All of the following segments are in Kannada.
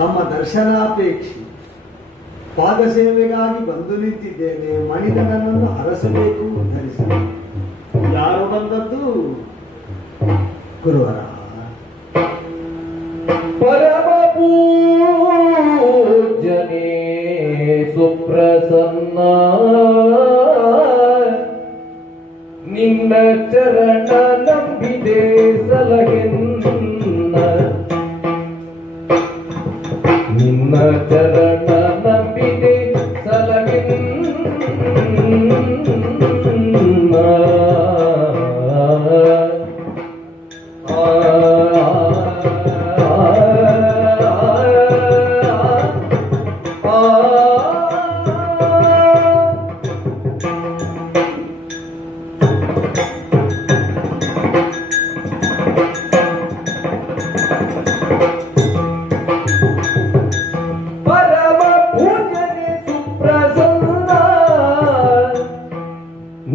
ತಮ್ಮ ದರ್ಶನಾಪೇಕ್ಷಿ ಪಾದಸೇವೆಗಾಗಿ ಬಂದು ನಿಂತಿದ್ದೇನೆ. ಮಣಿಧನನನ್ನು ಹರಸಬೇಕು, ಧರಿಸಬೇಕು. ಯಾರು ಬಂದದ್ದು? ಗುರುವರ ಪರಮ ಪೂಜ್ಯನೇ ಸುಪ್ರಸನ್ನ, ನಿನ್ನ ಚರಣ ನಂಬಿದೆ ಸಲಗೆನ್ನ, ನಿನ್ನ ಚರಣ ನಂಬಿದೆ ಸಲಗೆನ್ನ.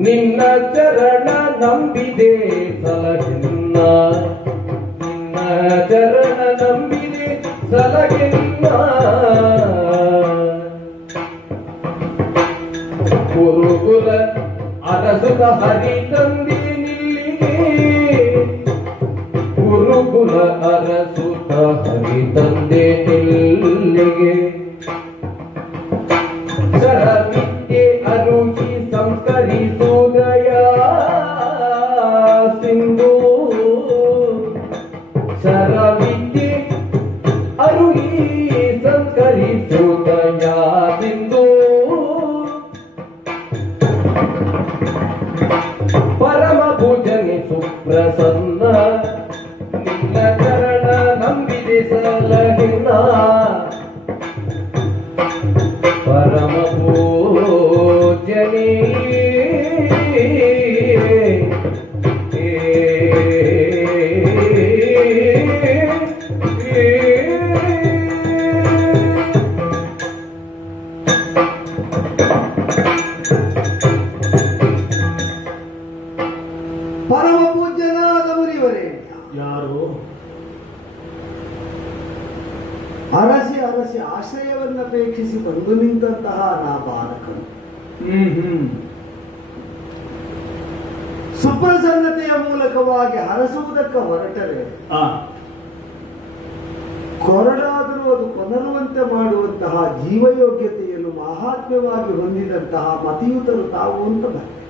ನಿನ್ನ ಚರಣ ನಂಬಿದೆ ಸಲಗೆನ್ನ, ನಿನ್ನ ಚರಣ ನಂಬಿದೆ ಸಲಗೆನ್ನ. ಗುರುಕುಲ ಅರಸುತ ಹರಿ ತಂದೆ ನಿಲ್ಲಿಗೆ, ಗುರುಕುಲ ಅರಸುತ ಹರಿ ತಂದೆ ನಿಲ್ಲಿಗೆ. ಶರವಿದ್ಯೆ ಅರುಹಿ ಸಂಸ್ಕರಿಸುವುದಯ ಸಿಂಧು, ಶರವಿದ್ಯೆ ಅರುಹಿ ಸಂಸ್ಕರಿಸುವುದಯ ಸಿಂಧು. ಪರಮ ಪೂಜನೆ ಸುಪ್ರಸನ್ನ, ನಿನ್ನ ಚರಣ ನಂಬಿದೆ ಸಲಹಿನ. ಪರಮ ಪೂಜ್ಯನೇ ಪರಮ ಪೂಜ್ಯನಾದ ಮುನಿವರೇ. ಯಾರು? ಅರಸಿ ಅರಸಿ ಆಶ್ರಯವನ್ನಪೇಕ್ಷಿಸಿ ಬಂದು ನಿಂತಹ ನಾ ಬಾಲಕನು. ಸುಪ್ರಸನ್ನತೆಯ ಮೂಲಕವಾಗಿ ಹರಸುವುದಕ್ಕೆ ಹೊರಟರೆ ಕೊರಡಾದರೂ ಅದು ಕೊನರುವಂತೆ ಮಾಡುವಂತಹ ಜೀವಯೋಗ್ಯತೆಯನ್ನು ಮಹಾತ್ಮ್ಯವಾಗಿ ಹೊಂದಿದಂತಹ ಮತಿಯುತರು ತಾವು ಅಂತ ಬರ್ತದೆ.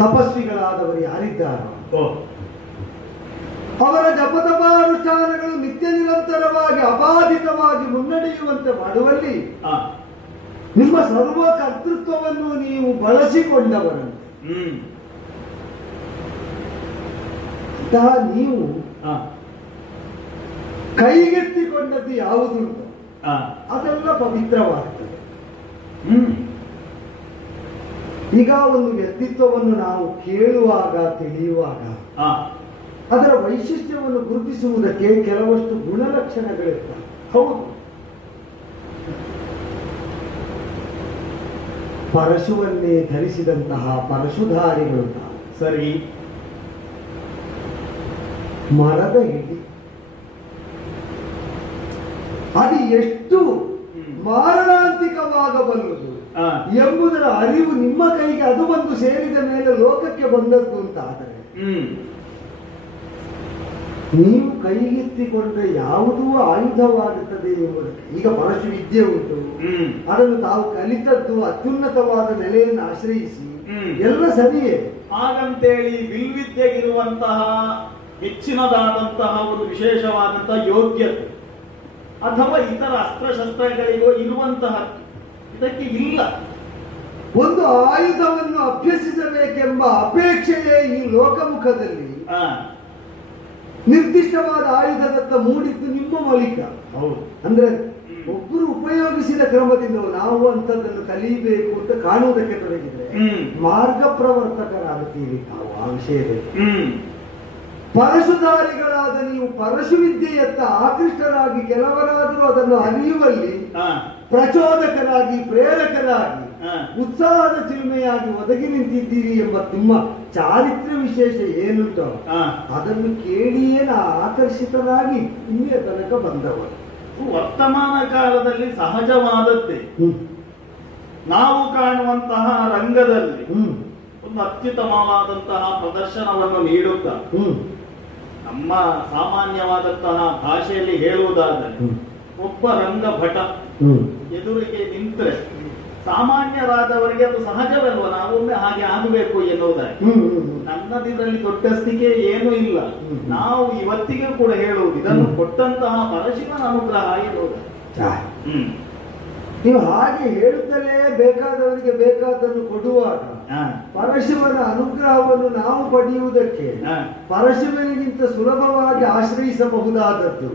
ತಪಸ್ವಿಗಳಾದವರು ಯಾರಿದ್ದಾರೋ ಅವರ ಜಪತಪಾನುಷ್ಠಾನಗಳು ನಿತ್ಯ ನಿರಂತರವಾಗಿ ಅಬಾಧಿತವಾಗಿ ಮುನ್ನಡೆಯುವಂತೆ ಮಾಡುವಲ್ಲಿ ನಿಮ್ಮ ಸರ್ವ ಕರ್ತೃತ್ವವನ್ನು ನೀವು ಬಳಸಿಕೊಂಡವರಂತೆ. ಅಂತಹ ನೀವು ಕೈಗೆತ್ತಿಕೊಂಡದ್ದು ಯಾವುದುಂಟು ಅದೆಲ್ಲ ಪವಿತ್ರವಾಗ್ತದೆ. ಈಗ ಒಂದು ವ್ಯಕ್ತಿತ್ವವನ್ನು ನಾವು ಕೇಳುವಾಗ ತಿಳಿಯುವಾಗ ಅದರ ವೈಶಿಷ್ಟ್ಯವನ್ನು ಗುರುತಿಸುವುದಕ್ಕೆ ಕೆಲವಷ್ಟು ಗುಣಲಕ್ಷಣಗಳಿರ್ತವೆ. ಹೌದು, ಪರಶುವನ್ನೇ ಧರಿಸಿದಂತಹ ಪರಶುಧಾರಿಗಳು ಸರಿ. ಮರದ ಹಿಡಿ ಅದು ಎಷ್ಟು ಮಾರಣಾಂತಿಕವಾಗಬಲ್ಲದು ಎಂಬುದರ ಅರಿವು ನಿಮ್ಮ ಕೈಗೆ ಅದು ಬಂದು ಸೇರಿದ ಮೇಲೆ ಲೋಕಕ್ಕೆ ಬಂದದ್ದು ಅಂತ ಆದರೆ ನೀವು ಕೈಗೆತ್ತಿಕೊಂಡ್ರೆ ಯಾವುದೂ ಆಯುಧವಾಗುತ್ತದೆ ಎಂಬುದಕ್ಕೆ. ಈಗ ಪರಶು ವಿದ್ಯೆ ಉಂಟು, ಅದನ್ನು ತಾವು ಕಲಿತದ್ದು ಅತ್ಯುನ್ನತವಾದ ನೆಲೆಯನ್ನು ಆಶ್ರಯಿಸಿ ಎಲ್ಲ ಸರಿಯೇ. ಹಾಗಂತೇಳಿ ವಿಲ್ವಿದ್ಯೆಗಿರುವಂತಹ ಹೆಚ್ಚಿನದಾದಂತಹ ಒಂದು ವಿಶೇಷವಾದಂತಹ ಯೋಗ್ಯತೆ ಅಥವಾ ಇತರ ಅಸ್ತ್ರಶಸ್ತ್ರಗಳಿಗೋ ಇರುವಂತಹ ಇದಕ್ಕೆ ಇಲ್ಲ. ಒಂದು ಆಯುಧವನ್ನು ಅಭ್ಯಸಿಸಬೇಕೆಂಬ ಅಪೇಕ್ಷೆಯೇ ಈ ಲೋಕಮುಖದಲ್ಲಿ ನಿರ್ದಿಷ್ಟವಾದ ಆಯುಧದತ್ತ ಮೂಡಿದ್ದು ನಿಮ್ಮ ಮೂಲಕ. ಅಂದ್ರೆ ಒಬ್ಬರು ಉಪಯೋಗಿಸಿದ ಕ್ರಮದಿಂದ ನಾವು ಅಂತದನ್ನು ಕಲಿಯಬೇಕು ಅಂತ ಕಾಣುವುದಕ್ಕೆ ತೊಡಗಿದ್ರೆ ಮಾರ್ಗ ಪ್ರವರ್ತಕರಾಗುತ್ತೀರಿ ನಾವು ಆ ವಿಷಯದಲ್ಲಿ. ಪರಶುಧಾರಿಗಳಾದ ನೀವು ಪರಶು ವಿದ್ಯೆಯತ್ತ ಆಕೃಷ್ಟರಾಗಿ ಕೆಲವರಾದರೂ ಅದನ್ನು ಅರಿಯುವಲ್ಲಿ ಪ್ರಚೋದಕರಾಗಿ ಪ್ರೇರಕರಾಗಿ ಉತ್ಸಾಹದ ಚಿಲುಮೆಯಾಗಿ ಒದಗಿ ನಿಂತಿದ್ದೀರಿ ಎಂಬ ನಿಮ್ಮ ಚಾರಿತ್ರ್ಯ ವಿಶೇಷ ಏನುಂಟೋ ಅದನ್ನು ಕೇಳಿಯೇ ನಾ ಆಕರ್ಷಿತರಾಗಿ ಇಲ್ಲಿಯ ತನಕ ಬಂದವರು. ವರ್ತಮಾನ ಕಾಲದಲ್ಲಿ ಸಹಜವಾದದ್ದೇ. ನಾವು ಕಾಣುವಂತಹ ರಂಗದಲ್ಲಿ ಒಂದು ಅತ್ಯುತ್ತಮವಾದಂತಹ ಪ್ರದರ್ಶನವನ್ನು ನೀಡುತ್ತಾ ನಮ್ಮ ಸಾಮಾನ್ಯವಾದಂತಹ ಭಾಷೆಯಲ್ಲಿ ಹೇಳುವುದಾದರೆ ಒಬ್ಬ ರಂಗಭಟ ಎದುರಿಗೆ ನಿಂತರೆ ಸಾಮಾನ್ಯರಾದವರಿಗೆ ಅದು ಸಹಜವಲ್ವ, ನಾವೊಮ್ಮೆ ಹಾಗೆ ಆಗಬೇಕು ಎನ್ನುವುದಾಗಿ. ನನ್ನದಿದ್ರಲ್ಲಿ ದೊಡ್ಡಸ್ತಿಕೆ ಏನೂ ಇಲ್ಲ. ನಾವು ಇವತ್ತಿಗೆ ಕೂಡ ಹೇಳುವುದು ಇದನ್ನು ಕೊಟ್ಟಂತಹ ಪರಶಿವನ ಅನುಗ್ರಹ ಎನ್ನುವುದಾಗಿ. ನೀವು ಹಾಗೆ ಹೇಳುತ್ತಲೇ ಬೇಕಾದವರಿಗೆ ಬೇಕಾದನ್ನು ಕೊಡುವಾಗ ಪರಶಿವನ ಅನುಗ್ರಹವನ್ನು ನಾವು ಪಡೆಯುವುದಕ್ಕೆ ಪರಶಿವನಿಗಿಂತ ಸುಲಭವಾಗಿ ಆಶ್ರಯಿಸಬಹುದಾದದ್ದು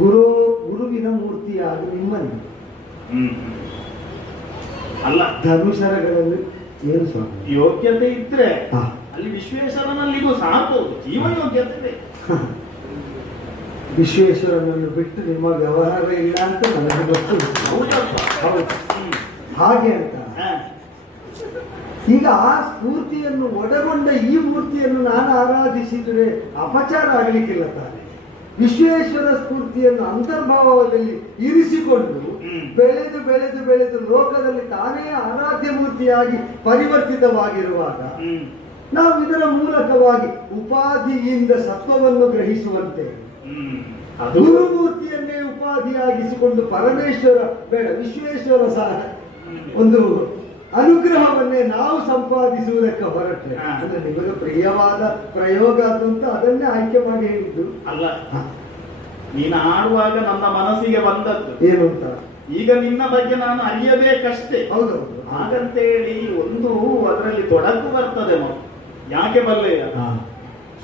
ಗುರುವಿನ ಮೂರ್ತಿಯಾಗಿ ನಿಮ್ಮನ್ನು. ಅಲ್ಲ, ಧನುಷರಗಳಲ್ಲಿ ಏನು ಸ್ವಾಮಿ ಯೋಗ್ಯತೆ ಇದ್ರೆ ಅಲ್ಲಿ ವಿಶ್ವೇಶ್ವರನಲ್ಲಿ ಇದು ಸಾಕು, ಜೀವ ಯೋಗ್ಯತೆ ಬೇಕು. ವಿಶ್ವೇಶ್ವರನನ್ನು ಬಿಟ್ಟು ನಿಮ್ಮ ವ್ಯವಹಾರ ಇಲ್ಲ ಅಂತ ನನಗೆ ಗೊತ್ತು. ಹೌದು, ಹಾಗೆ ಅಂತ. ಈಗ ಆ ಸ್ಫೂರ್ತಿಯನ್ನು ಒಳಗೊಂಡ ಈ ಮೂರ್ತಿಯನ್ನು ನಾನು ಆರಾಧಿಸಿದರೆ ಅಪಚಾರ ಆಗಲಿಕ್ಕಿಲ್ಲ ತಾನೆ. ವಿಶ್ವೇಶ್ವರ ಸ್ಫೂರ್ತಿಯನ್ನು ಅಂತರ್ಭಾವದಲ್ಲಿ ಇರಿಸಿಕೊಂಡು ಬೆಳೆದು ಬೆಳೆದು ಬೆಳೆದು ಲೋಕದಲ್ಲಿ ತಾನೇ ಆರಾಧ್ಯ ಮೂರ್ತಿಯಾಗಿ ಪರಿವರ್ತಿತವಾಗಿರುವಾಗ ನಾವು ಇದರ ಮೂಲಕವಾಗಿ ಉಪಾಧಿಯಿಂದ ಸತ್ವವನ್ನು ಗ್ರಹಿಸುವಂತೆ ಗುರುಮೂರ್ತಿಯನ್ನೇ ಉಪಾಧಿಯಾಗಿಸಿಕೊಂಡು ಪರಮೇಶ್ವರ ಬೇಡ ವಿಶ್ವೇಶ್ವರ ಸಹ ಒಂದು ಅನುಗ್ರಹವನ್ನೇ ನಾವು ಸಂಪಾದಿಸುವುದಕ್ಕೆ ಹೊರಟ್ರೆ ಅಂದ್ರೆ ನಿಮಗೆ ಪ್ರಿಯವಾದ ಪ್ರಯೋಗ ಅದು ಅಂತ ಅದನ್ನೇ ಆಯ್ಕೆ ಮಾಡಿ ಹೇಳಿದ್ದು ಅಲ್ಲ. ನೀನು ಆಡುವಾಗ ನನ್ನ ಮನಸ್ಸಿಗೆ ಬಂದದ್ದು ಏನು ಅಂತ, ಈಗ ನಿನ್ನ ಬಗ್ಗೆ ನಾನು ಅರಿಯಬೇಕಷ್ಟೇ. ಹೌದೌದು. ಹಾಗಂತೇಳಿ ಒಂದು ಅದರಲ್ಲಿ ತೊಡಕು ಬರ್ತದೆ. ಯಾಕೆ ಬಲ್ಲೆಯ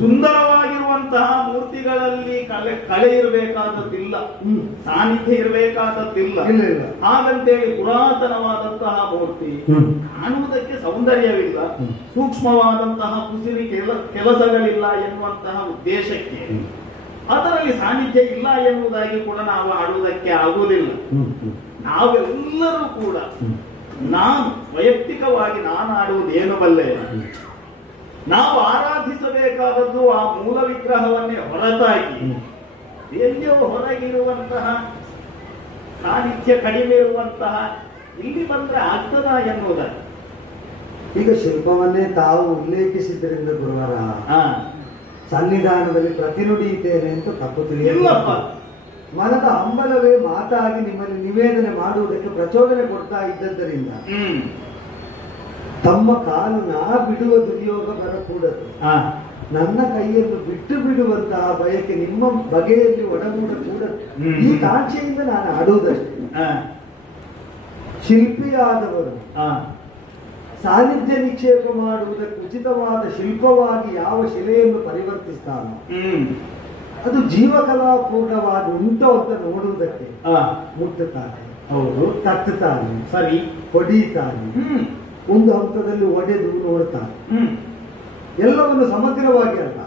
ಸುಂದರವಾಗಿರುವಂತಹ ಮೂರ್ತಿಗಳಲ್ಲಿ ಕಳೆ ಇರಬೇಕಾದದ್ದಿಲ್ಲ, ಸಾನ್ನಿಧ್ಯ ಇರಬೇಕಾದದ್ದಿಲ್ಲ. ಹಾಗಂತೇಳಿ ಪುರಾತನವಾದಂತಹ ಮೂರ್ತಿ ಕಾಣುವುದಕ್ಕೆ ಸೌಂದರ್ಯವಿಲ್ಲ, ಸೂಕ್ಷ್ಮವಾದಂತಹ ಕುಸಿರಿ ಕೆಲಸಗಳಿಲ್ಲ ಎನ್ನುವಂತಹ ಉದ್ದೇಶಕ್ಕೆ ಅದರಲ್ಲಿ ಸಾನ್ನಿಧ್ಯ ಇಲ್ಲ ಎನ್ನುವುದಾಗಿ ಕೂಡ ನಾವು ಆಡುವುದಕ್ಕೆ ಆಗುವುದಿಲ್ಲ. ನಾವೆಲ್ಲರೂ ಕೂಡ ನಾನು ವೈಯಕ್ತಿಕವಾಗಿ ನಾನು ಆಡುವುದೇನು ಬಲ್ಲೆ, ನಾವು ಆರಾಧಿಸಬೇಕಾದದ್ದು ಆ ಮೂಲ ವಿಗ್ರಹವನ್ನೇ ಹೊರತಾಗಿ ಎಲ್ಲಿಯೋ ಹೊರಗಿರುವಂತಹ ಸಾನ್ನಿಧ್ಯ ಕಡಿಮೆ ಇರುವಂತಹ ಇಲ್ಲಿ ಬಂದ್ರೆ ಆಗ್ತದ ಎನ್ನುವುದನ್ನು. ಈಗ ಶಿಲ್ಪವನ್ನೇ ತಾವು ಉಲ್ಲೇಖಿಸಿದ್ದರಿಂದ ಗುರುವಾರ ಸನ್ನಿಧಾನದಲ್ಲಿ ಪ್ರತಿನುಡಿಯುತ್ತೇನೆ ಅಂತ ತಪ್ಪು ತಿಳಿಯಲ್ಲಪ್ಪ. ಮನದ ಹಂಬಲವೇ ಮಾತಾಗಿ ನಿಮ್ಮಲ್ಲಿ ನಿವೇದನೆ ಮಾಡುವುದಕ್ಕೆ ಪ್ರಚೋದನೆ ಕೊಡ್ತಾ ಇದ್ದದ್ದರಿಂದ ತಮ್ಮ ಕಾಲು ನಾ ಬಿಡುವ ದುರ್ಯೋಗ ಬರಕೂಡದು. ನನ್ನ ಕೈಯನ್ನು ಬಿಟ್ಟು ಬಿಡುವಂತಹ ಬಯಕೆ ನಿಮ್ಮ ಬಗೆಯಲ್ಲಿ ಒಡಗೂಡಕೂಡದು. ಈ ಕಾಂಕ್ಷೆಯಿಂದ ನಾನು ಆಡುವುದಷ್ಟೇ. ಶಿಲ್ಪಿಯಾದವರು ಸಾನ್ನಿಧ್ಯ ನಿಕ್ಷೇಪ ಮಾಡುವುದಕ್ಕೆ ಉಚಿತವಾದ ಶಿಲ್ಪವಾಗಿ ಯಾವ ಶಿಲೆಯನ್ನು ಪರಿವರ್ತಿಸ್ತಾನೋ ಅದು ಜೀವಕಲಾಪೂರ್ಣವಾಗಿ ಉಂಟು ಅಂತ ನೋಡುವುದಕ್ಕೆ ಮುಟ್ಟುತ್ತಾನೆ. ಹೌದು, ತಟ್ಟುತ್ತಾನೆ, ಸರಿ, ಹೊಡೀತಾನೆ, ಒಂದು ಹಂತದಲ್ಲಿ ಒಡೆದು ನೋಡುತ್ತಾನೆ. ಎಲ್ಲವನ್ನು ಸಮಗ್ರವಾಗಿ ಅಲ್ಲ,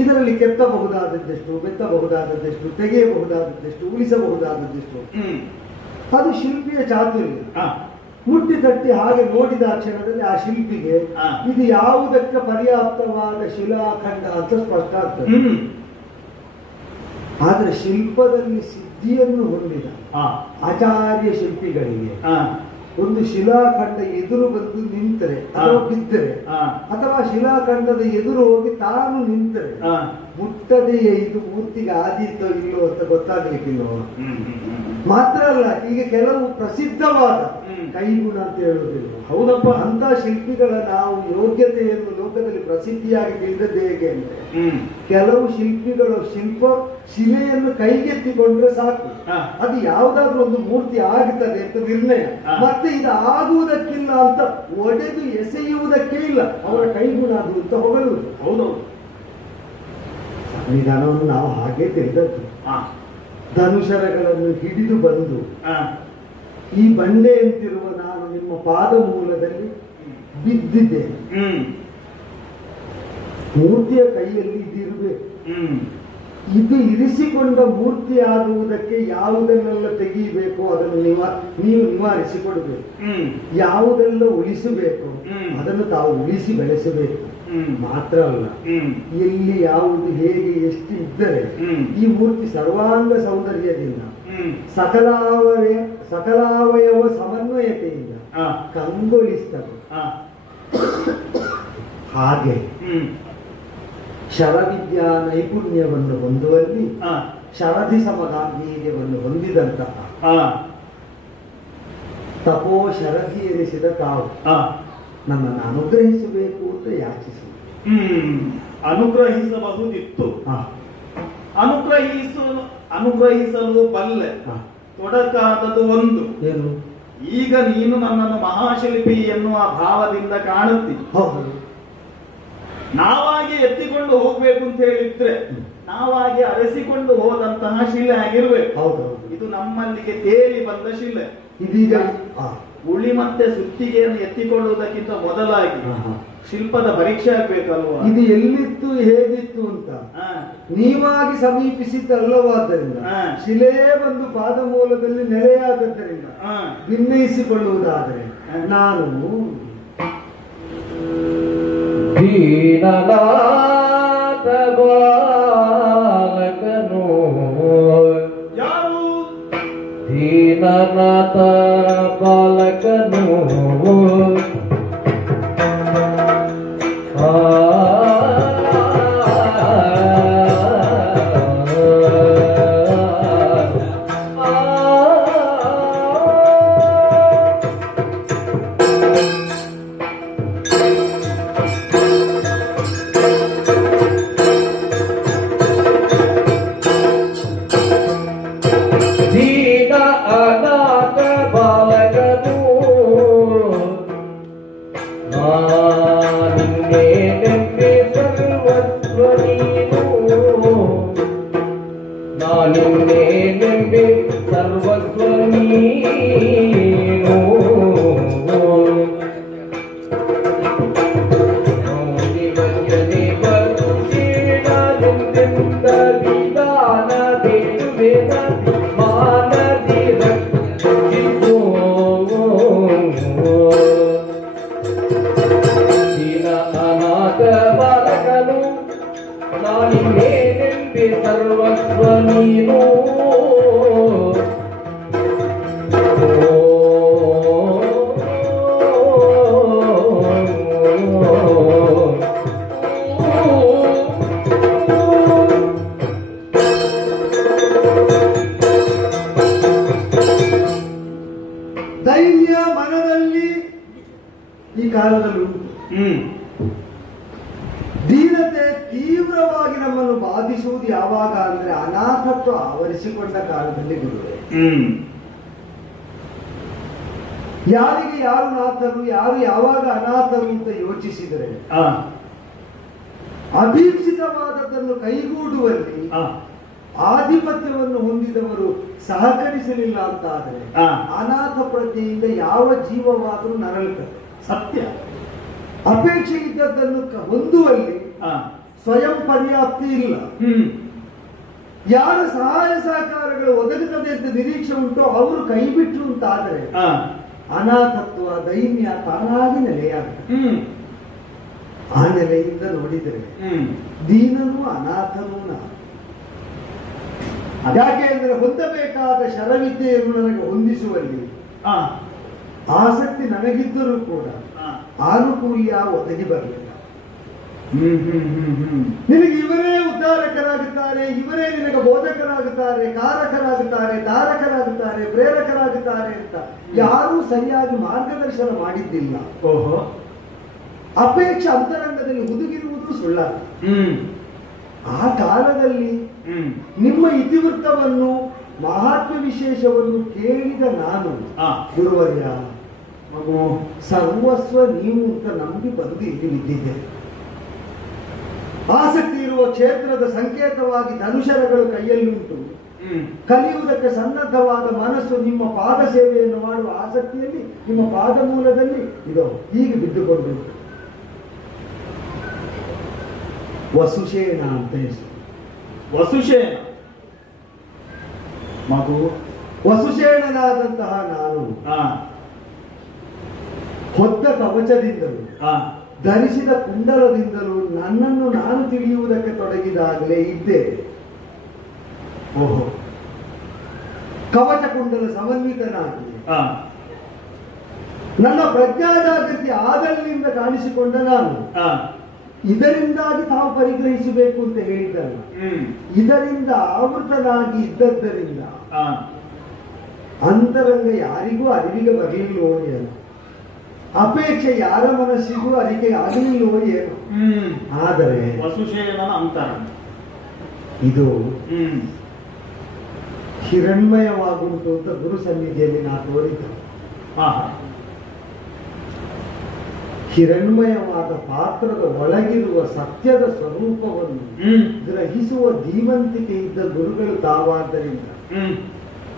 ಇದರಲ್ಲಿ ಕೆತ್ತಬಹುದಾದದ್ದೆಷ್ಟು, ಬೆತ್ತಬಹುದಾದದ್ದೆಷ್ಟು, ತೆಗೆಯಬಹುದಾದದ್ದೆಷ್ಟು, ಉಳಿಸಬಹುದಾದದ್ದೆಷ್ಟು, ಅದು ಶಿಲ್ಪಿಯ ಚಾತುರ್ಯ. ಮುಟ್ಟಿ ತಟ್ಟಿ ಹಾಗೆ ನೋಡಿದ ಕ್ಷಣದಲ್ಲಿ ಆ ಶಿಲ್ಪಿಗೆ ಇದು ಯಾವುದಕ್ಕೆ ಪರ್ಯಾಪ್ತವಾದ ಶಿಲಾಖಂಡ ಅಂತ ಸ್ಪಷ್ಟ ಆಗ್ತದೆ. ಆದ್ರೆ ಶಿಲ್ಪದಲ್ಲಿ ಸಿದ್ಧಿಯನ್ನು ಹೊಂದಿದ ಆಚಾರ್ಯ ಶಿಲ್ಪಿಗಳಿಗೆ ಒಂದು ಶಿಲಾಖಂಡ ಎದುರು ಬಂದು ನಿಂತರೆ ಅಥವಾ ಬಿದ್ದರೆ ಅಥವಾ ಶಿಲಾಖಂಡದ ಎದುರು ಹೋಗಿ ತಾನು ನಿಂತರೆ ಮುಟ್ಟದೆಯೇ ಇದು ಮೂರ್ತಿಗೆ ಆದೀತೋ ಇಲ್ಲೋ ಅಂತ ಗೊತ್ತಾಗ್ಲಿಕ್ಕಿಲ್ಲೋ. ಮಾತ್ರ ಅಲ್ಲ, ಈಗ ಕೆಲವು ಪ್ರಸಿದ್ಧವಾದ ಕೈಗುಣ ಅಂತ ಹೇಳುವುದಿಲ್ಲ. ಹೌದಪ್ಪ, ಅಂತ ಶಿಲ್ಪಿಗಳ ನಾವು ಯೋಗ್ಯತೆಯನ್ನು ಲೋಕದಲ್ಲಿ ಪ್ರಸಿದ್ಧಿಯಾಗಿ ತಿಳಿದದ್ದು ಹೇಗೆ ಅಂದ್ರೆ ಕೆಲವು ಶಿಲ್ಪಿಗಳು ಶಿಲೆಯನ್ನು ಕೈಗೆತ್ತಿಕೊಂಡ್ರೆ ಸಾಕು, ಅದು ಯಾವುದಾದ್ರೂ ಒಂದು ಮೂರ್ತಿ ಆಗ್ತದೆ ಅಂತ ನಿರ್ಣಯ. ಮತ್ತೆ ಇದು ಆಗುವುದಕ್ಕಿಲ್ಲ ಅಂತ ಒಡೆದು ಎಸೆಯುವುದಕ್ಕೆ ಇಲ್ಲ, ಅವರ ಕೈಗುಣ ಅದು ಅಂತ ಹೊಗಳುವುದು. ಹೌದೌದು, ಸಂವಿಧಾನವನ್ನು ನಾವು ಹಾಗೆ ತಿಳಿದದ್ದು. ಧನುಷರಗಳನ್ನು ಹಿಡಿದು ಬಂದು ಈ ಬಂಡೆ ಅಂತಿರುವ ನಾನು ನಿಮ್ಮ ಪಾದ ಮೂಲದಲ್ಲಿ ಬಿದ್ದಿದ್ದೇನೆ. ಮೂರ್ತಿಯ ಕೈಯಲ್ಲಿ ಇದಿರಬೇಕು. ಇದು ಇರಿಸಿಕೊಂಡ ಮೂರ್ತಿ ಆಗುವುದಕ್ಕೆ ಯಾವುದನ್ನೆಲ್ಲ ತೆಗೆಯಬೇಕು ಅದನ್ನು ನೀವು ನಿವಾರಿಸಿಕೊಡಬೇಕು. ಯಾವುದೆಲ್ಲ ಉಳಿಸಬೇಕು ಅದನ್ನು ತಾವು ಉಳಿಸಿ ಬೆಳೆಸಬೇಕು. ಮಾತ್ರ ಅಲ್ಲ, ಎಲ್ಲಿ ಯಾವುದು ಹೇಗೆ ಎಷ್ಟು ಇದ್ದರೆ ಈ ಮೂರ್ತಿ ಸರ್ವಾಂಗ ಸೌಂದರ್ಯದಿಂದ ಸಕಲಾವಯವ ಸಮನ್ವಯತೆಯಿಂದ ಕಂಗೊಳಿಸ್ತದೆ. ಹಾಗೆ ಶರವಿದ್ಯಾ ನೈಪುಣ್ಯವನ್ನು ಹೊಂದುವಲ್ಲಿ ಶರಧಿ ಸಮಗಾಂಭೀರ್ಯವನ್ನು ಹೊಂದಿದಂತಹ ತಪೋ ಶರಧಿ ಎನಿಸಿದ ತಾವು ನನ್ನನ್ನು ಅನುಗ್ರಹಿಸಬೇಕು ಅಂತ ಯಾಚಿಸುವುದು. ಅನುಗ್ರಹಿಸಬಹುದಿತ್ತು, ಅನುಗ್ರಹಿಸಲು ಬಲ್ಲೆ. ತೊಡಕಾದದು ಒಂದು, ಏನು? ಈಗ ನೀನು ನನ್ನನ್ನು ಮಹಾಶಿಲ್ಪಿ ಎನ್ನುವ ಭಾವದಿಂದ ಕಾಣುತ್ತಿ. ನಾವಾಗಿ ಎತ್ತಿಕೊಂಡು ಹೋಗ್ಬೇಕು ಅಂತ ಹೇಳಿದ್ರೆ ನಾವಾಗಿ ಅರಸಿಕೊಂಡು ಹೋದಂತಹ ಶಿಲೆ ಆಗಿರ್ಬೇಕು. ಇದು ನಮ್ಮಲ್ಲಿಗೆ ತೇಲಿ ಬಂದ ಶಿಲೆ. ಇದೀಗ ಉಳಿ ಮತ್ತೆ ಸುತ್ತಿಗೆಯನ್ನು ಎತ್ತಿಕೊಳ್ಳುವುದಕ್ಕಿಂತ ಮೊದಲಾಗಿ ಶಿಲ್ಪದ ಪರೀಕ್ಷೆ ಆಗ್ಬೇಕಲ್ವಾ? ಇದು ಎಲ್ಲಿತ್ತು ಹೇಗಿತ್ತು ಅಂತ ನೀವಾಗಿ ಸಮೀಪಿಸಿದ್ದಲ್ಲವಾದ್ದರಿಂದ ಶಿಲೆ ಬಂದು ಪಾದಮೂಲದಲ್ಲಿ ನೆಲೆಯಾದದ್ದರಿಂದ ಭಿನ್ನಯಿಸಿಕೊಳ್ಳುವುದಾದರೆ ನಾನು ದೀನನಾಥ ಬಾಲಕನು. ಯಾರು? ದೀನನಾಥ ಬಾಲಕನು. ಧೈರ್ಯ ಮನದಲ್ಲಿ ಈ ಕಾಲದಲ್ಲಿ ದೀನತೆ ತೀವ್ರವಾಗಿ ನಮ್ಮನ್ನು ಬಾಧಿಸುವುದು ಯಾವಾಗ ಅಂದ್ರೆ ಅನಾಥತ್ವ ಆವರಿಸಿಕೊಂಡ ಕಾಲದಲ್ಲಿ ಗುರುವೇ. ಯಾರಿಗೆ ಯಾರು ನಾಥರು, ಯಾರು ಯಾವಾಗ ಅನಾಥರು ಅಂತ ಯೋಚಿಸಿದರೆ ಅಭೀಪ್ಸಿತವಾದದ್ದನ್ನು ಕೈಗೂಡುವಲ್ಲಿ ಆಧಿಪತ್ಯವನ್ನು ಹೊಂದಿದವರು ಸಹಕರಿಸಲಿಲ್ಲ ಅಂತಾದರೆ ಅನಾಥ ಪ್ರಜ್ಞೆಯಿಂದ ಯಾವ ಜೀವವಾದರೂ ನರಳುತ್ತದೆ. ಸತ್ಯ. ಅಪೇಕ್ಷೆ ಇದ್ದದ್ದನ್ನು ಹೊಂದುವಲ್ಲಿ ಸ್ವಯಂ ಪರ್ಯಾಪ್ತಿ ಇಲ್ಲ. ಯಾರ ಸಹಾಯ ಸಹಕಾರಗಳು ಒದಗುತ್ತದೆ ಅಂತ ನಿರೀಕ್ಷೆ ಉಂಟೋ ಅವರು ಕೈ ಬಿಟ್ಟರು ಅಂತಾದರೆ ಅನಾಥತ್ವ ದೈನ್ಯ ತಾನಾಗಿ ನೆಲೆಯಾಗುತ್ತೆ. ಆ ನೆಲೆಯಿಂದ ನೋಡಿದರೆ ದೀನನು ಅನಾಥನೂ ನಾನು. ಯಾಕೆ ಅಂದ್ರೆ ಹೊಂದಬೇಕಾದ ಶರವಿದ್ಯೆಯನ್ನು ನನಗೆ ಹೊಂದಿಸುವಲ್ಲಿ ಆಸಕ್ತಿ ನನಗಿದ್ದರೂ ಕೂಡ ಆನುಕೂಲ್ಯ ಒದಗಿ ಬರಲಿಲ್ಲ. ನಿನಗೆ ಇವರೇ ಉದ್ಧಾರಕರಾಗುತ್ತಾರೆ, ಇವರೇ ನಿನಗೆ ಬೋಧಕರಾಗುತ್ತಾರೆ, ಕಾರಕರಾಗುತ್ತಾರೆ, ಧಾರಕರಾಗುತ್ತಾರೆ, ಪ್ರೇರಕರಾಗುತ್ತಾರೆ ಅಂತ ಯಾರೂ ಸರಿಯಾಗಿ ಮಾರ್ಗದರ್ಶನ ಮಾಡಿದ್ದಿಲ್ಲ. ಅಪೇಕ್ಷೆ ಅಂತರಂಗದಲ್ಲಿ ಹುದುಗಿರುವುದು ಸುಳ್ಳಲ್ಲ. ಆ ಕಾಲದಲ್ಲಿ ನಿಮ್ಮ ಇತಿವೃತ್ತವನ್ನು ಮಹಾತ್ಮ ವಿಶೇಷವನ್ನು ಕೇಳಿದ ನಾನು ಗುರುವರ್ಯ ಮಗು ಸರ್ವಸ್ವ ನೀವು ಅಂತ ನಂಬಿ ಬಂದು ಇಲ್ಲಿ ಬಿದ್ದಿದ್ದೆ. ಆಸಕ್ತಿ ಇರುವ ಕ್ಷೇತ್ರದ ಸಂಕೇತವಾಗಿ ಧನುಷರಗಳು ಕೈಯಲ್ಲುಂಟು. ಕಲಿಯುವುದಕ್ಕೆ ಸನ್ನದ್ಧವಾದ ಮನಸ್ಸು ನಿಮ್ಮ ಪಾದ ಸೇವೆಯನ್ನು ಮಾಡುವ ಆಸಕ್ತಿಯಲ್ಲಿ ನಿಮ್ಮ ಪಾದ ಮೂಲದಲ್ಲಿ ಇದೋ ಹೀಗೆ ಬಿದ್ದುಕೊಂಡಿತ್ತು. ವಸುಷೇಣ ಅಂತ ಹೆಸರು. ವಸುಷೇಣ ಮಗು. ವಸುಷೇಣನಾದಂತಹ ನಾನು ಹೊತ್ತ ಕವಚದಿಂದಲೂ ಧರಿಸಿದ ಕುಂಡಲದಿಂದಲೂ ನನ್ನನ್ನು ನಾನು ತಿಳಿಯುವುದಕ್ಕೆ ತೊಡಗಿದಾಗಲೇ ಇದ್ದೆ. ಓಹೋ, ಕವಚ ಕುಂಡಲ ಸಮನ್ವಿತನಾಗಿ ನನ್ನ ಪ್ರಜ್ಞಾಜಾಗೃತಿ ಆದಲ್ಲಿಂದ ಕಾಣಿಸಿಕೊಂಡ ನಾನು ಇದರಿಂದಾಗಿ ತಾವು ಪರಿಗ್ರಹಿಸಬೇಕು ಅಂತ ಹೇಳಿದ್ದಲ್ಲ, ಇದರಿಂದ ಆವೃತನಾಗಿ ಇದ್ದದ್ದರಿಂದ ಅಂತರಂಗ ಯಾರಿಗೂ ಅರಿವಿಗೆ ಬರಲಿಲ್ಲವೋ ಏನು, ಅಪೇಕ್ಷೆ ಯಾರ ಮನಸ್ಸಿಗೂ ಅರಿಕೆ ಆಗಲಿಲ್ಲವೋ ಏನು. ಆದರೆ ವಸುಶೇನನ ಅಂತರ ಇದು ಹಿರಣ್ಮಯವಾಗುಂಟು ಅಂತ ಗುರು ಸನ್ನಿಧಿಯಲ್ಲಿ ನಾ ತೋರಿದ್ದ. ಹಿರಣ್ಮಯವಾದ ಪಾತ್ರದ ಒಳಗಿರುವ ಸತ್ಯದ ಸ್ವರೂಪವನ್ನು ಗ್ರಹಿಸುವ ಧೀಮಂತಿಕೆ ಇದ್ದ ಗುರುಗಳು ತಾವಾದ್ದರಿಂದ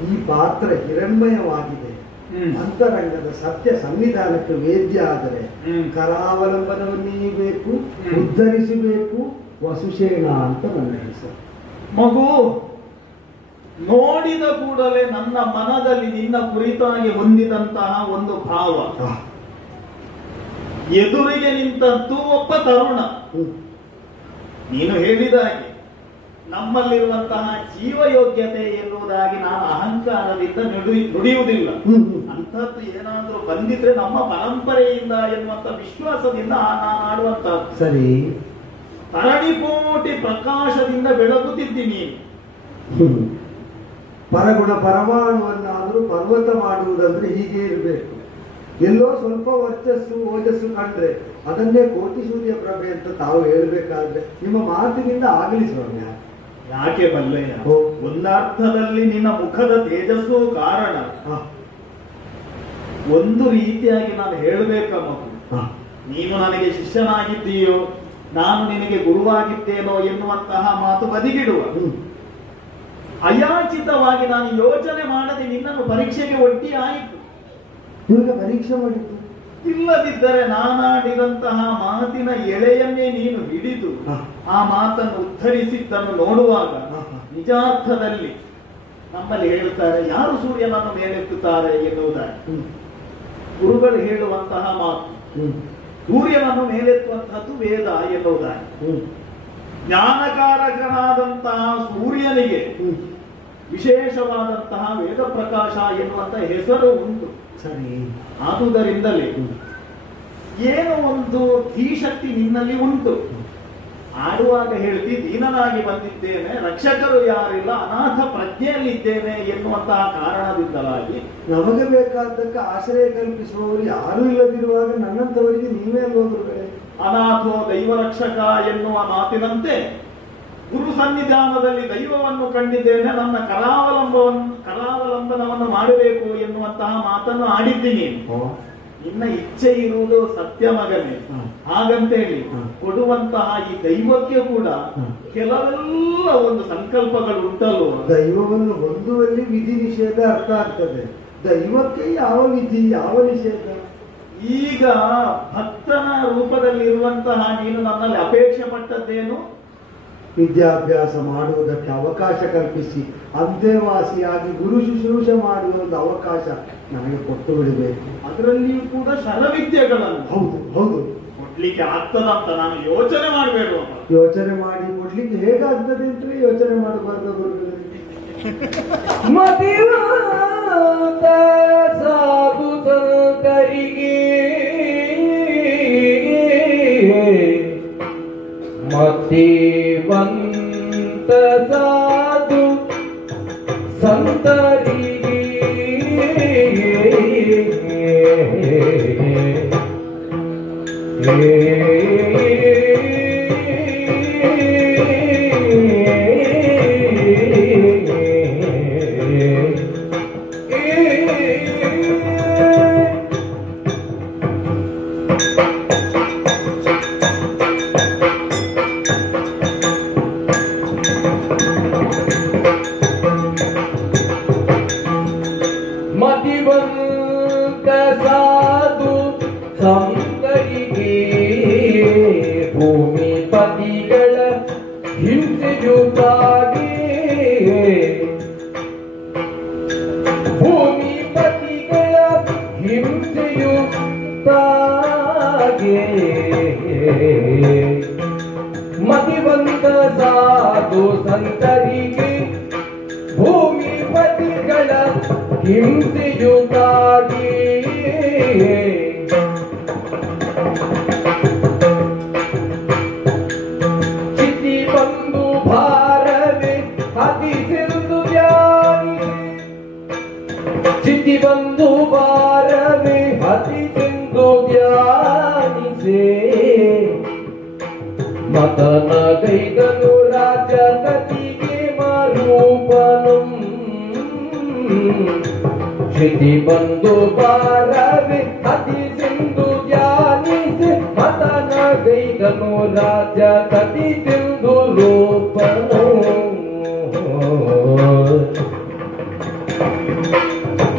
ಈ ಪಾತ್ರ ಹಿರಣ್ಮಯವಾಗಿದೆ, ಅಂತರಂಗದ ಸತ್ಯ ಸಂವಿಧಾನಕ್ಕೆ ವೇದ್ಯ ಆದರೆ ಕರಾವಲಂಬನವನ್ನೇ ಬೇಕು, ಉದ್ಧರಿಸಬೇಕು, ವಸುಶೇನ ಅಂತ ನನ್ನ ಹೆಸರು. ಮಗು ನೋಡಿದ ಕೂಡಲೇ ನನ್ನ ಮನದಲ್ಲಿ ನಿನ್ನ ಕುರಿತಾಗಿ ಹೊಂದಿದಂತಹ ಒಂದು ಭಾವ, ಎದುರಿಗೆ ನಿಂತದ್ದು ಒಬ್ಬ ತರುಣ. ನೀನು ಹೇಳಿದಾಗೆ ನಮ್ಮಲ್ಲಿರುವಂತಹ ಜೀವಯೋಗ್ಯತೆ ಎನ್ನುವುದಾಗಿ ನಾನು ಅಹಂಕಾರದಿಂದ ನುಡಿಯುವುದಿಲ್ಲ. ಅಂಥದ್ದು ಏನಾದ್ರೂ ಬಂದಿದ್ರೆ ನಮ್ಮ ಪರಂಪರೆಯಿಂದ ಎನ್ನುವಂತ ವಿಶ್ವಾಸದಿಂದ ನಾನು ಆಡುವಂತಹದ್ದು. ಸರಿ, ತರಣಿಕೋಟಿ ಪ್ರಕಾಶದಿಂದ ಬೆಳಗುತ್ತಿದ್ದೀನಿ. ಪರಗುಣ ಪರಮಾಣುವನ್ನಾದರೂ ಪರ್ವತ ಮಾಡುವುದಂದ್ರೆ ಹೀಗೆ ಇರಬೇಕು. ಎಲ್ಲೋ ಸ್ವಲ್ಪ ವರ್ಚಸ್ಸು ಓಜಸ್ಸು ಕಂಡ್ರೆ ಅದನ್ನೇ ಕೋಟಿ ಸೂರ್ಯ ಪ್ರಭೆ ಅಂತ ತಾವು ಹೇಳ್ಬೇಕಾದ್ರೆ ನಿಮ್ಮ ಮಾತಿನಿಂದ ಆಗಲಿ ಸ್ವಾಮಿ. ಯಾಕೆ ಬಲ್ಲೆಯ, ಒಂದರ್ಥದಲ್ಲಿ ನಿನ್ನ ಮುಖದ ತೇಜಸ್ಸು ಕಾರಣ. ಒಂದು ರೀತಿಯಾಗಿ ನಾನು ಹೇಳಬೇಕ ಮಗು, ನೀನು ನನಗೆ ಶಿಷ್ಯನಾಗಿದ್ದೀಯೋ ನಾನು ನಿನಗೆ ಗುರುವಾಗಿದ್ದೇನೋ ಎನ್ನುವಂತಹ ಮಾತು ಬದಿಗಿಡುವ. ಅಯಾಚಿತವಾಗಿ ನಾನು ಯೋಚನೆ ಮಾಡದೆ ನಿನ್ನನ್ನು ಪರೀಕ್ಷೆಗೆ ಒಡ್ಡಿ ಆಯಿತು. ಪರೀಕ್ಷೆ ಮಾಡಿದ್ದು ಇಲ್ಲದಿದ್ದರೆ ನಾನಾಡಿದಂತಹ ಮಾತಿನ ಎಳೆಯನ್ನೇ ನೀನು ಹಿಡಿದು ಆ ಮಾತನ್ನು ಉದ್ಧರಿಸಿದ್ದನ್ನು ನೋಡುವಾಗ ನಿಜಾರ್ಥದಲ್ಲಿ ನಮ್ಮಲ್ಲಿ ಹೇಳುತ್ತಾರೆ, ಯಾರು ಸೂರ್ಯನನ್ನು ಮೇಲೆತ್ತುತ್ತಾರೆ ಎನ್ನುವುದಾಗಿ ಗುರುಗಳು ಹೇಳುವಂತಹ ಮಾತು. ಸೂರ್ಯನನ್ನು ಮೇಲೆತ್ತುವಂತಹದ್ದು ವೇದ ಎನ್ನುವುದಾಗಿ. ಜ್ಞಾನಕಾರಕನಾದಂತಹ ಸೂರ್ಯನಿಗೆ ವಿಶೇಷವಾದಂತಹ ವೇದ ಪ್ರಕಾಶ ಎನ್ನುವಂತಹ ಹೆಸರು ಉಂಟು. ಸರಿ, ಆದುದರಿಂದಲೇ ಏನೋ ಒಂದು ಧೀಶಕ್ತಿ ನಿನ್ನಲ್ಲಿ ಉಂಟು. ಆಡುವಾಗ ಹೇಳ್ತಿ ದೀನನಾಗಿ ಬಂದಿದ್ದೇನೆ, ರಕ್ಷಕರು ಯಾರಿಲ್ಲ, ಅನಾಥ ಪ್ರಜ್ಞೆಯಲ್ಲಿದ್ದೇನೆ ಎನ್ನುವಂತಹ ಕಾರಣದಿಂದಲಾಗಿ ನಮಗೆ ಬೇಕಾದ್ದಕ್ಕೆ ಆಶ್ರಯ ಕಲ್ಪಿಸುವವರು ಯಾರು ಇಲ್ಲದಿರುವಾಗ ನನ್ನಂತವರಿಗೆ ನೀವೇ ಹೋದ್ರೆ ಅನಾಥೋ ದೈವ ರಕ್ಷಕ ಎನ್ನುವ ಮಾತಿನಂತೆ ಗುರು ಸನ್ನಿಧಾನದಲ್ಲಿ ದೈವವನ್ನು ಕಂಡಿದ್ದೇನೆ, ನನ್ನ ಕರಾವಲಂಬನವನ್ನು ಮಾಡಬೇಕು ಎನ್ನುವಂತಹ ಮಾತನ್ನು ಆಡಿದ್ದೀನಿ. ನಿನ್ನ ಇಚ್ಛೆ ಇರುವುದು ಸತ್ಯ ಮಗನೇ. ಹಾಗಂತೇಳಿ ಕೊಡುವಂತಹ ಈ ದೈವಕ್ಕೆ ಕೂಡ ಕೆಲವೆಲ್ಲ ಒಂದು ಸಂಕಲ್ಪಗಳು ಉಂಟಲ್ವ. ದೈವವನ್ನು ಹೊಂದುವಲ್ಲಿ ವಿಧಿ ನಿಷೇಧ ಅರ್ಥ ಆಗ್ತದೆ, ದೈವಕ್ಕೆ ಯಾವ ವಿಧಿ ಯಾವ ನಿಷೇಧ? ಈಗ ಭಕ್ತನ ರೂಪದಲ್ಲಿರುವಂತಹ ನೀನು ನನ್ನಲ್ಲಿ ಅಪೇಕ್ಷೆ ಪಟ್ಟದ್ದೇನು? ವಿದ್ಯಾಭ್ಯಾಸ ಮಾಡುವುದಕ್ಕೆ ಅವಕಾಶ ಕಲ್ಪಿಸಿ ಅಂತೆವಾಸಿಯಾಗಿ ಗುರು ಶುಶ್ರೂಷೆ ಮಾಡುವ ಒಂದು ಅವಕಾಶ ನನಗೆ ಕೊಟ್ಟು ಬಿಡಬೇಕು. ಅದರಲ್ಲಿಯೂ ಕೂಡ ಶರವಿದ್ಯೆಗಳನ್ನು ಹೌದು ಹೌದು ಕೊಡ್ಲಿಕ್ಕೆ ಆಗ್ತದಂತ ನಾನು ಯೋಚನೆ ಮಾಡಬೇಡ. ಯೋಚನೆ ಮಾಡಿ ಕೊಡ್ಲಿಕ್ಕೆ ಹೇಗಾಗ್ತದೆ ಅಂತ ಯೋಚನೆ ಮಾಡಬಾರ್ದು ಗುರುಗಳಿಗೆ. ಮತಿವಂತ ಸಾಧು ಸಂತರಿಗೆ ಮತಿವಂತ ಸಾಧು ಸಂತರಿಗೆ ಮತಿವಂತ ಸಾಧು ಸಂತರಿಗೆ ಭೂಮಿ ಪತಿಗಳ ಹಿಂಸೆಯುತ್ತಾಗಿ ಭೂಮಿ ಪತಿಗಳ ಹಿಂಸೆಯುತ್ತಾಗೆ ಸಾಧು ಸಂತರಿಗೆ ಭೂಮಿ ಪತಿಗಳ ಹಿಂಸೆಯುಗಾಗಿ ಚಿತಿ ಬಂದು ಭಾರವೇ ಹತಿಸೆಂದು ಧ್ಯಾನಿಸಿ ಚಿತಿ ಬಂದು ಭಾರವೇ ಹತಿಸೆಂದು ಧ್ಯಾನಿಸೆ ಮತನ ಗೈದನು ರಾಜ ಕತಿಗೆ ಮರೂಪನು ಕ್ಷಿತಿ ಬಂದು ಬಾರವೆ ಅತಿ ಸಿಂಧು ಧ್ಯಾನಿಸಿ ಮತನ ಗೈದನು ರಾಜ ಕತಿ ಸಿಂಧು ರೂಪನು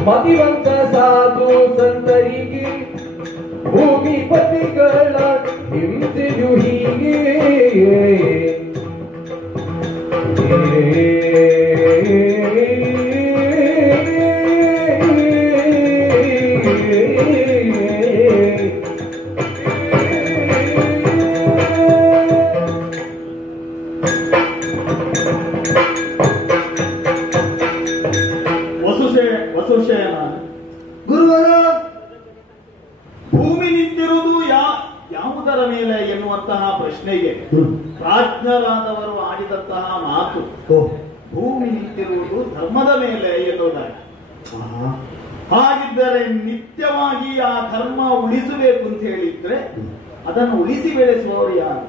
ಮತಿವಂತ ಸಾಧು ಸಂತರಿಗೆ ಭೂಮಿಪತಿಗಳ ಹಿಂಸೆಯು ಹೀಗೆ ವಸುಶಯನ ಗುರುವರ ಭೂಮಿ ನಿಂತಿರುವುದು ಯಾವುದರ ಮೇಲೆ ಎನ್ನುವಂತಹ ಪ್ರಶ್ನೆಗೆ ಪ್ರಾಜ್ಞರಾದವರು ಆಡಿದಂತಹ ಮಾತು ಭೂಮಿ ನಿಂತಿರುವುದು ಧರ್ಮದ ಮೇಲೆ ಎನ್ನುವುದಾಗಿ. ಹಾಗಿದ್ದರೆ ನಿತ್ಯವಾಗಿ ಆ ಧರ್ಮ ಉಳಿಸಬೇಕು ಅಂತ ಹೇಳಿದ್ರೆ ಅದನ್ನು ಉಳಿಸಿ ಬೆಳೆಸುವವರು ಯಾರು?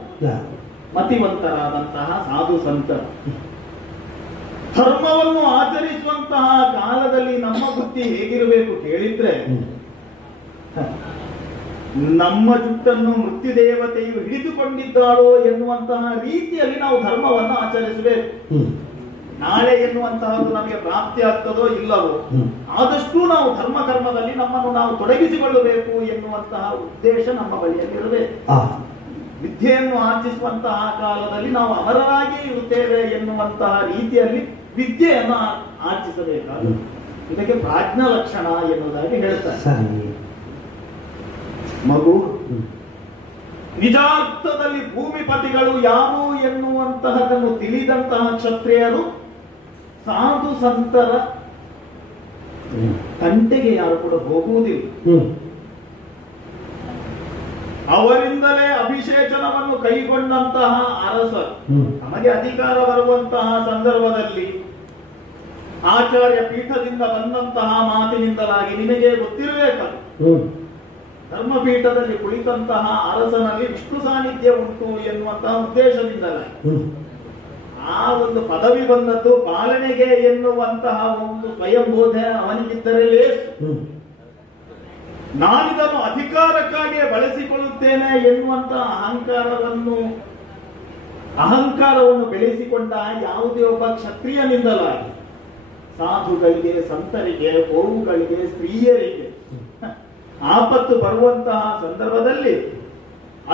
ಮತಿವಂತರಾದಂತಹ ಸಾಧು ಸಂತರು. ಧರ್ಮವನ್ನು ಆಚರಿಸುವಂತಹ ಕಾಲದಲ್ಲಿ ನಮ್ಮ ಬುದ್ಧಿ ಹೇಗಿರಬೇಕು ಕೇಳಿದ್ರೆ, ನಮ್ಮ ಜುಟ್ಟನ್ನು ಮೃತ್ಯುದೇವತೆಯು ಹಿಡಿದುಕೊಂಡಿದ್ದಾಳೋ ಎನ್ನುವಂತಹ ರೀತಿಯಲ್ಲಿ ನಾವು ಧರ್ಮವನ್ನು ಆಚರಿಸಬೇಕು. ನಾಳೆ ಎನ್ನುವಂತಹದ್ದು ನಮಗೆ ಪ್ರಾಪ್ತಿ ಆಗ್ತದೋ ಇಲ್ಲವೋ ಆದಷ್ಟು ನಾವು ಧರ್ಮ ಕರ್ಮದಲ್ಲಿ ನಮ್ಮನ್ನು ನಾವು ತೊಡಗಿಸಿಕೊಳ್ಳಬೇಕು ಎನ್ನುವಂತಹ ಉದ್ದೇಶ ನಮ್ಮ ಬಳಿಯಲ್ಲಿರಬೇಕು. ವಿದ್ಯೆಯನ್ನು ಆರ್ಜಿಸುವಂತಹ ಕಾಲದಲ್ಲಿ ನಾವು ಅಮರರಾಗಿ ಇರುತ್ತೇವೆ ಎನ್ನುವಂತಹ ರೀತಿಯಲ್ಲಿ ವಿದ್ಯೆಯನ್ನು ಆರ್ಜಿಸಬೇಕಾದ ಇದಕ್ಕೆ ಪ್ರಾಜ್ಞಾ ಲಕ್ಷಣ ಎನ್ನುವುದಾಗಿ ಹೇಳ್ತಾರೆ. ಮಗು ನಿಜಾರ್ಥದಲ್ಲಿ ಭೂಮಿಪತಿಗಳು ಯಾರು ಎನ್ನುವಂತಹದನ್ನು ತಿಳಿದಂತಹ ಕ್ಷತ್ರಿಯರು ಸಾಧು ಸಂತರ ತಂಟೆಗೆ ಯಾರು ಕೂಡ ಹೋಗುವುದಿಲ್ಲ. ಅವರಿಂದಲೇ ಅಭಿಷೇಚನವನ್ನು ಕೈಗೊಂಡಂತಹ ಅರಸ ನಮಗೆ ಅಧಿಕಾರ ಬರುವಂತಹ ಸಂದರ್ಭದಲ್ಲಿ ಆಚಾರ್ಯ ಪೀಠದಿಂದ ಬಂದಂತಹ ಮಾತಿನಿಂದಲಾಗಿ ನಿಮಗೆ ಗೊತ್ತಿರಬೇಕಲ್ಲ, ಧರ್ಮಪೀಠದಲ್ಲಿ ಕುಳಿತಂತಹ ಅರಸನಲ್ಲಿ ವಿಷ್ಣು ಸಾನ್ನಿಧ್ಯ ಉಂಟು ಎನ್ನುವಂತಹ ಉದ್ದೇಶದಿಂದಲಾಗಿ ಆ ಒಂದು ಪದವಿ ಬಂದದ್ದು ಪಾಲನೆಗೆ ಎನ್ನುವಂತಹ ಒಂದು ಸ್ವಯಂ ಬೋಧೆ ಅವನಿಗಿದ್ದರೆ ಲೇಸು. ನಾನಿದನ್ನು ಅಧಿಕಾರಕ್ಕಾಗಿ ಬಳಸಿಕೊಳ್ಳುತ್ತೇನೆ ಎನ್ನುವಂತಹ ಅಹಂಕಾರವನ್ನು ಬೆಳೆಸಿಕೊಂಡ ಯಾವುದೇ ಒಬ್ಬ ಕ್ಷತ್ರಿಯನಿಂದಲಾಗಿ ಸಾಧುಗಳಿಗೆ, ಸಂತರಿಗೆ, ಗೋವುಗಳಿಗೆ, ಸ್ತ್ರೀಯರಿಗೆ ಆಪತ್ತು ಬರುವಂತಹ ಸಂದರ್ಭದಲ್ಲಿ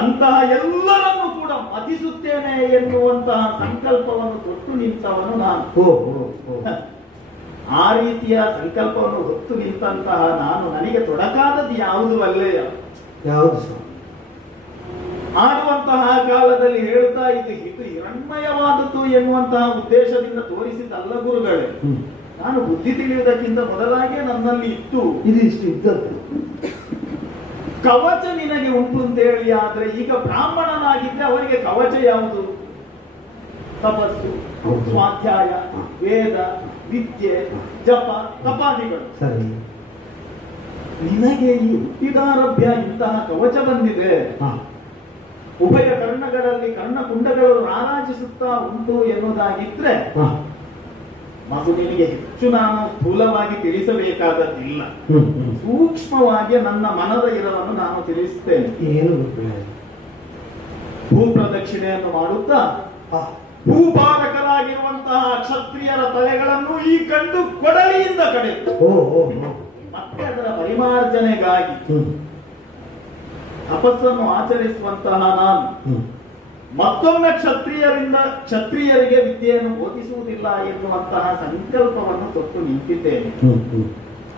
ಅಂತಹ ಎಲ್ಲರನ್ನು ಕೂಡ ಮತಿಸುತ್ತೇನೆ ಎನ್ನುವಂತಹ ಸಂಕಲ್ಪವನ್ನು ತೊಟ್ಟು ನಿಂತವನು ನಾನು. ಆ ರೀತಿಯ ಸಂಕಲ್ಪವನ್ನು ಹೊತ್ತು ನಿಂತಹ ನಾನು ನನಗೆ ತೊಡಕಾದದ್ದು ಯಾವುದು ಅಲ್ಲೇ ಯಾವುದು ಆಡುವಂತಹ ಕಾಲದಲ್ಲಿ ಹೇಳ್ತಾ ಇದು ಹಿರಣ್ಮಯವಾದದ್ದು ಎನ್ನುವಂತಹ ಉದ್ದೇಶದಿಂದ ತೋರಿಸಿದ್ದಲ್ಲ ಗುರುಗಳೇ. ನಾನು ಬುದ್ಧಿ ತಿಳಿಯುವುದಕ್ಕಿಂತ ಮೊದಲಾಗೆ ನನ್ನಲ್ಲಿ ಇತ್ತು ಕವಚ ನಿನಗೆ ಉಂಟು ಅಂತ ಹೇಳಿ. ಆದ್ರೆ ಈಗ ಬ್ರಾಹ್ಮಣನಾಗಿದ್ರೆ ಅವರಿಗೆ ಕವಚ ಯಾವುದು? ತಪಸ್ಸು, ಸ್ವಾಧ್ಯಾಯ, ವೇದ, ವಿದ್ಯೆ, ಜಪ, ತಪಾದಿಗಳು. ನಿನಗೆ ಈ ಹುಟ್ಟಿದಾರಭ್ಯ ಇಂತಹ ಕವಚ ಬಂದಿದೆ. ಉಭಯ ಕರ್ಣಗಳಲ್ಲಿ ಕರ್ಣಕುಂಡಗಳು ರಾರಾಜಿಸುತ್ತಾ ಉಂಟು ಎನ್ನುವುದಾಗಿದ್ರೆ ಮತ್ತು ನಿನಗೆ ಹೆಚ್ಚು ನಾನು ಸ್ಥೂಲವಾಗಿ ತಿಳಿಸಬೇಕಾದದ್ದಿಲ್ಲ. ಸೂಕ್ಷ್ಮವಾಗಿ ನನ್ನ ಮನದ ಇರವನ್ನು ನಾನು ತಿಳಿಸುತ್ತೇನೆ. ಏನು ಭೂಪ್ರದಕ್ಷಿಣೆಯನ್ನು ಮಾಡುತ್ತಾ ಭೂಪಾಲಕರಾಗಿರುವಂತಹ ಕ್ಷತ್ರಿಯರ ತಲೆಗಳನ್ನು ಈ ಕಂಡು ಕೊಡಲಿಯಿಂದ ಕಡೆದು ಮತ್ತೆ ಅದರ ಪರಿಮಾರ್ಜನೆಗಾಗಿ ತಪಸ್ಸನ್ನು ಆಚರಿಸುವಂತಹ ನಾನು ಮತ್ತೊಮ್ಮೆ ಕ್ಷತ್ರಿಯರಿಗೆ ವಿದ್ಯೆಯನ್ನು ಬೋಧಿಸುವುದಿಲ್ಲ ಎನ್ನುವಂತಹ ಸಂಕಲ್ಪವನ್ನು ತೊಟ್ಟು ನಿಂತಿದ್ದೇನೆ.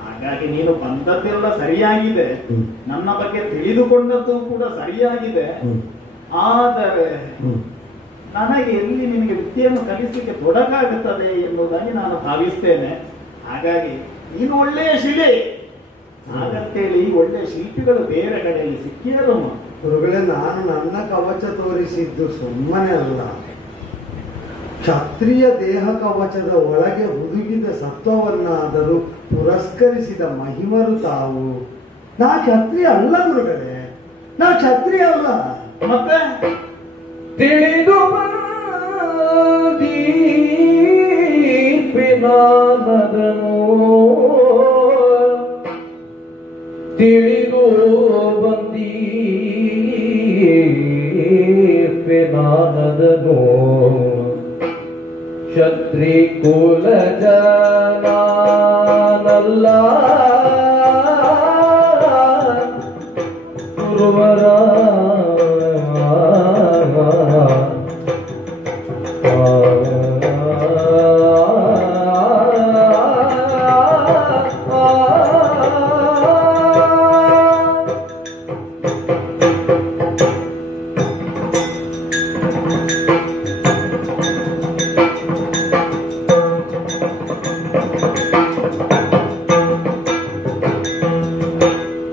ಹಾಗಾಗಿ ನೀನು ಬಂದದ್ದೆಲ್ಲ ಸರಿಯಾಗಿದೆ, ನನ್ನ ಬಗ್ಗೆ ತಿಳಿದುಕೊಂಡದ್ದು ಕೂಡ ಸರಿಯಾಗಿದೆ. ಆದರೆ ನನಗೆ ಎಲ್ಲಿ ನಿನಗೆ ವಿದ್ಯೆಯನ್ನು ಕಲಿಸಲಿಕ್ಕೆ ತೊಡಕಾಗುತ್ತದೆ ಎನ್ನುವುದಾಗಿ ನಾನು ಭಾವಿಸ್ತೇನೆ. ಹಾಗಾಗಿ ನೀನು ಒಳ್ಳೆಯ ಶಿಲೆ ಹಾಗಂತೇಳಿ ಒಳ್ಳೆಯ ಶಿಲ್ಪಿಗಳು ಬೇರೆ ಕಡೆಯಲ್ಲಿ ಸಿಕ್ಕಿದರು. ಗುರುಗಳೇ, ನಾನು ನನ್ನ ಕವಚ ತೋರಿಸಿದ್ದು ಸುಮ್ಮನೆ ಅಲ್ಲ. ಕ್ಷತ್ರಿಯ ದೇಹ ಕವಚದ ಒಳಗೆ ಹುದುಗಿದ ಸತ್ವವನ್ನಾದರೂ ಪುರಸ್ಕರಿಸಿದ ಮಹಿಮರು ತಾವು. ನಾ ಕ್ಷತ್ರಿಯ ಅಲ್ಲ ಗುರುಗಳೇ, ನಾ ಕ್ಷತ್ರಿಯ ಅಲ್ಲ. ಮತ್ತೆ ತಿಳಿದು ಬಂದೀರ್ಪಿನಾನದನು, ತಿಳಿದು ಬಂದೀರ್ಪಿನಾನದನು, ಕ್ಷತ್ರಿ ಕುಲ ಜನನಲ್ಲ ಗುರುವರ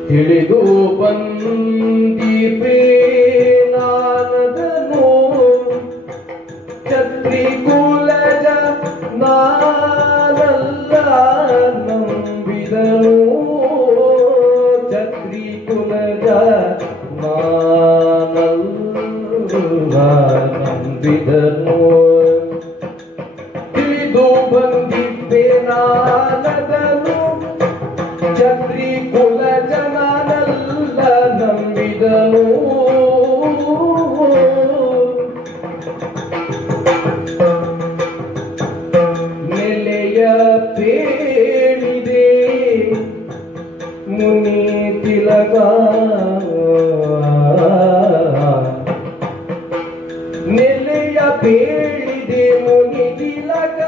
ತಿಳಿದು ಬಂದೀರ್ಪಿನಾನದನು, ಕ್ಷತ್ರಿ ಕುಲಜ ನಾನಲ್ಲ ನಂಬಿದನು, ಕ್ಷತ್ರಿ ಕುಲಜ ನಾನಲ್ಲ ನಂಬಿದನು, ತಿಳಿದು ಬಂದಿದ್ದೇನಾನದನು, ಕ್ಷತ್ರಿ ಕುಲ ಜನನಲ್ಲ ನಂಬಿದನು, ನೆಲೆಯ ಪೇಳಿದೆ ಮುನಿ ತಿಲಕ, ನೆಲೆಯ ಪೇಳಿದೆ ಮುನಿ ತಿಲಕ,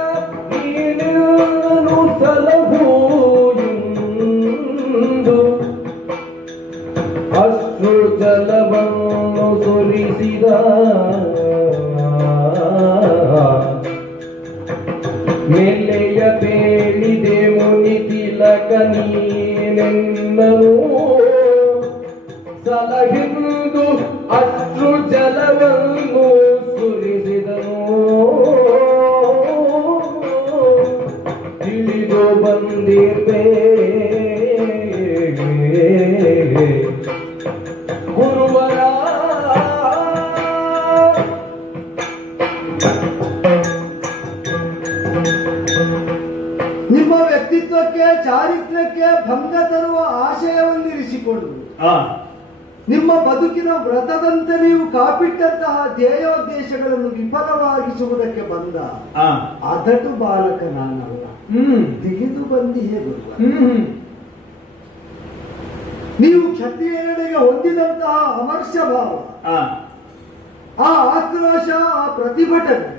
ನೀನು ಸಲಹು ಅಶ್ರು ಜಲವನ್ನು ಸುರಿಸಿದ, ನೆಲೆಯ ಬೇಳಿದೆ ಮುನಿ ತಿಲಕ ನೀನೆನ್ನನು, ಸಲಹಿಂದು ಅಶ್ರು ಜಲವನ್ನು ಸುರಿಸಿದನು, ತಿಳಿದು ಬಂದಿರ್ಬೇ ಗುರುವರ. ನಿಮ್ಮ ವ್ಯಕ್ತಿತ್ವಕ್ಕೆ ಚಾರಿತ್ರ್ಯಕ್ಕೆ ಭಂಗ ತರುವ ಆಶಯವನ್ನಿರಿಸಿಕೊಂಡು ನಿಮ್ಮ ಬದುಕಿನ ವ್ರತದಂತೆ ನೀವು ಕಾಪಿಟ್ಟಂತಹ ಧ್ಯೇಯೋದ್ದೇಶಗಳನ್ನು ವಿಫಲವಾಗಿಸುವುದಕ್ಕೆ ಬಂದ ಅದಟು ಬಾಲಕ ನಾನಲ್ಲ. ತಿಳಿದು ಬಂದಿಯೇ ಗುರುವ. ನೀವು ಕ್ಷತ್ರಿಯರೆಡೆಗೆ ಹೊಂದಿದಂತಹ ಅಮರ್ಷ ಭಾವ, ಆ ಆಕ್ರೋಶ, ಆ ಪ್ರತಿಭಟನೆ,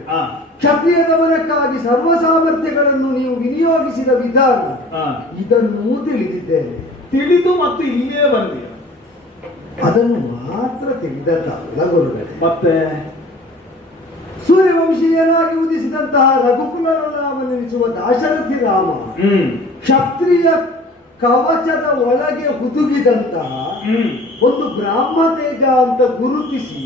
ಕ್ಷತ್ರಿಯ ಗಮನಕ್ಕಾಗಿ ಸರ್ವ ಸಾಮರ್ಥ್ಯಗಳನ್ನು ನೀವು ವಿನಿಯೋಗಿಸಿದ ವಿಧಾನ, ಇದನ್ನೂ ತಿಳಿದಿದ್ದೇನೆ. ತಿಳಿದು ಮತ್ತು ಇಲ್ಲಿಯೇ ಬಂದಿ ಅದನ್ನು ಮಾತ್ರ ತಿಳಿದಲ್ಲ ಗುರುಗಳೇ. ಮತ್ತೆ ಸೂರ್ಯವಂಶೀಯನಾಗಿ ಉದಿಸಿದಂತಹ ರಘುಕುಲರಾಮನೆನಿಸುವ ದಾಶರಥಿ ರಾಮ ಕ್ಷತ್ರಿಯ ಕವಚದ ಒಳಗೆ ಹುದುಗಿದಂತಹ ಒಂದು ಬ್ರಾಹ್ಮ ತೇಜ ಅಂತ ಗುರುತಿಸಿ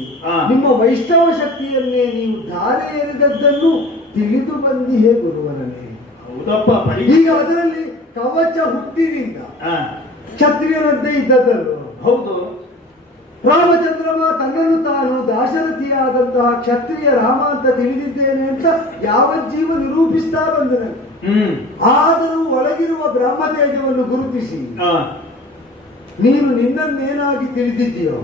ನಿಮ್ಮ ವೈಷ್ಣವ ಶಕ್ತಿಯನ್ನೇ ನೀವು ಧಾರೆ ಎರೆದದ್ದನ್ನು ತಿಳಿದು ಬಂದಿಯೇ ಗುರುವರನೇ. ಹೌದಪ್ಪ. ಈಗ ಅದರಲ್ಲಿ ಕವಚ ಹುಟ್ಟಿನಿಂದ ಕ್ಷತ್ರಿಯರಂತೆ ಇದ್ದದ್ದನ್ನು. ಹೌದು. ರಾಮಚಂದ್ರಮ ತನ್ನನ್ನು ತಾನು ದಾಶರಥಿಯಾದಂತಹ ಕ್ಷತ್ರಿಯ ರಾಮ ಅಂತ ತಿಳಿದಿದ್ದೇನೆ ಅಂತ ಯಾವ ಜೀವ ನಿರೂಪಿಸ್ತಾ ಬಂದನು. ಆದರೂ ಒಳಗಿರುವ ಬ್ರಹ್ಮತೇಜವನ್ನು ಗುರುತಿಸಿ ನೀನು ನಿನ್ನನ್ನೇನಾಗಿ ತಿಳಿದಿದ್ದೀಯೋ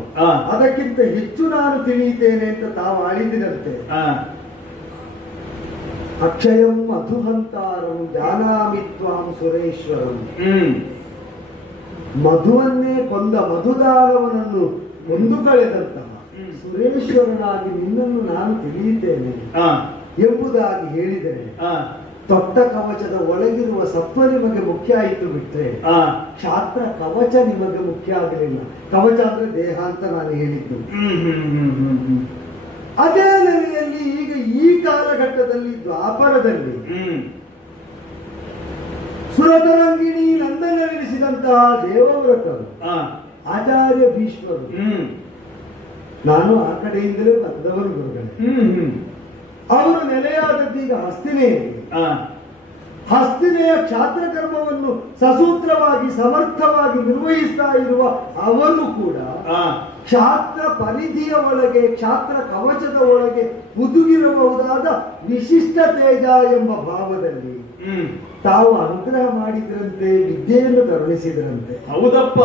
ಅದಕ್ಕಿಂತ ಹೆಚ್ಚು ನಾನು ತಿಳಿಯುತ್ತೇನೆ ಅಂತ ತಾವು ಆಳಿದಿರಂತೆ. ಅಕ್ಷಯಂ ಮಧುಹಂತಾರಂ ಜಾನಾಮಿ ತ್ವಾಂ ಸುರೇಶ್ವರಂ. ಮಧುವನ್ನೇ ಕೊಂದ ಮಧುದಾರವನನ್ನು ಕೊಂದು ಕಳೆದಂತಹ ಸುರೇಶ್ವರನಾಗಿ ನಿನ್ನನ್ನು ನಾನು ತಿಳಿಯುತ್ತೇನೆ ಎಂಬುದಾಗಿ ಹೇಳಿದರೆ ತೊಟ್ಟ ಕವಚದ ಒಳಗಿರುವ ಸತ್ವ ನಿಮಗೆ ಮುಖ್ಯ ಆಯಿತು ಬಿಟ್ರೆ ಕ್ಷಾತ್ರ ಕವಚ ನಿಮಗೆ ಮುಖ್ಯ ಆಗಲಿಲ್ಲ. ಕವಚ ಅಂದ್ರೆ ದೇಹ ಅಂತ ನಾನು ಹೇಳಿದ್ದು. ಅದೇ ನೆಲೆಯಲ್ಲಿ ಈಗ ಈ ಕಾಲಘಟ್ಟದಲ್ಲಿ ದ್ವಾಪರದಲ್ಲಿ ಸುರತರಂಗಿಣಿ ನಂದನೆನಿಸಿದಂತಹ ದೇವವ್ರತರು ಆಚಾರ್ಯ ಭೀಷ್ಮರು, ನಾನು ಆ ಕಡೆಯಿಂದಲೇ ಬಂದವರು ಗುರುಗಳೇ. ಅವರು ನೆಲೆಯಾದದ್ದೀಗ ಹಸ್ತಿನೆಯಲ್ಲಿ. ಹಸ್ತಿನೆಯ ಕ್ಷಾತ್ರಕರ್ಮವನ್ನು ಸಸೂತ್ರವಾಗಿ ಸಮರ್ಥವಾಗಿ ನಿರ್ವಹಿಸ್ತಾ ಇರುವ ಅವರು ಕೂಡ ಕ್ಷಾತ್ರ ಪರಿಧಿಯ ಒಳಗೆ, ಕ್ಷಾತ್ರ ಕವಚದ ಒಳಗೆ ಹುದುಗಿರಬಹುದಾದ ವಿಶಿಷ್ಟ ತೇಜ ಎಂಬ ಭಾವದಲ್ಲಿ ತಾವು ಅನುಗ್ರಹ ಮಾಡಿದ್ರಂತೆ, ವಿದ್ಯೆಯನ್ನು ಕರುಣಿಸಿದ್ರಂತೆ. ಹೌದಪ್ಪ,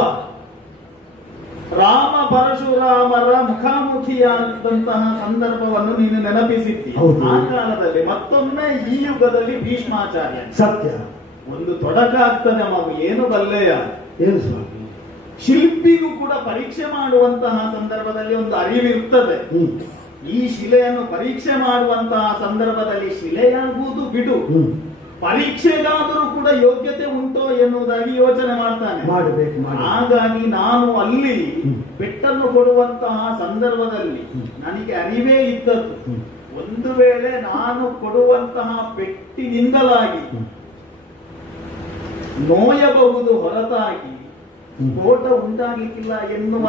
ರಾಮ ಪರಶುರಾಮರ ಮುಖಾಮುಖಿಯಾದಂತಹ ಸಂದರ್ಭವನ್ನು ನೀನು ನೆನಪಿಸಿದ್ದಿ. ಆ ಕಾಲದಲ್ಲಿ ಮತ್ತೊಮ್ಮೆ ಈ ಯುಗದಲ್ಲಿ ಭೀಷ್ಮಾಚಾರ್ಯ ಸತ್ಯ ಒಂದು ತೊಡಕಾಗ್ತದೆ ಮಗು, ಏನು ಬಲ್ಲೆಯ, ಏನು ಸ್ವಾಮಿ, ಶಿಲ್ಪಿಗೂ ಕೂಡ ಪರೀಕ್ಷೆ ಮಾಡುವಂತಹ ಸಂದರ್ಭದಲ್ಲಿ ಒಂದು ಅರಿವಿರುತ್ತದೆ. ಈ ಶಿಲೆಯನ್ನು ಪರೀಕ್ಷೆ ಮಾಡುವಂತಹ ಸಂದರ್ಭದಲ್ಲಿ ಶಿಲೆಯಾಗುವುದು ಬಿಡು, ಪರೀಕ್ಷೆಗಾದರೂ ಕೂಡ ಯೋಗ್ಯತೆ ಉಂಟೋ ಎನ್ನುವುದಾಗಿ ಯೋಚನೆ ಮಾಡ್ತಾನೆ. ಹಾಗಾಗಿ ನಾನು ಅಲ್ಲಿ ಪೆಟ್ಟನ್ನು ಕೊಡುವಂತಹ ಸಂದರ್ಭದಲ್ಲಿ ನನಗೆ ಅರಿವೇ ಇದ್ದದ್ದು, ಒಂದು ವೇಳೆ ನಾನು ಕೊಡುವಂತಹ ಪೆಟ್ಟಿನಿಂದಲಾಗಿ ನೋಯಬಹುದು ಹೊರತಾಗಿ ಸ್ಫೋಟ ಉಂಟಾಗಲಿಕ್ಕಿಲ್ಲ ಎನ್ನುವ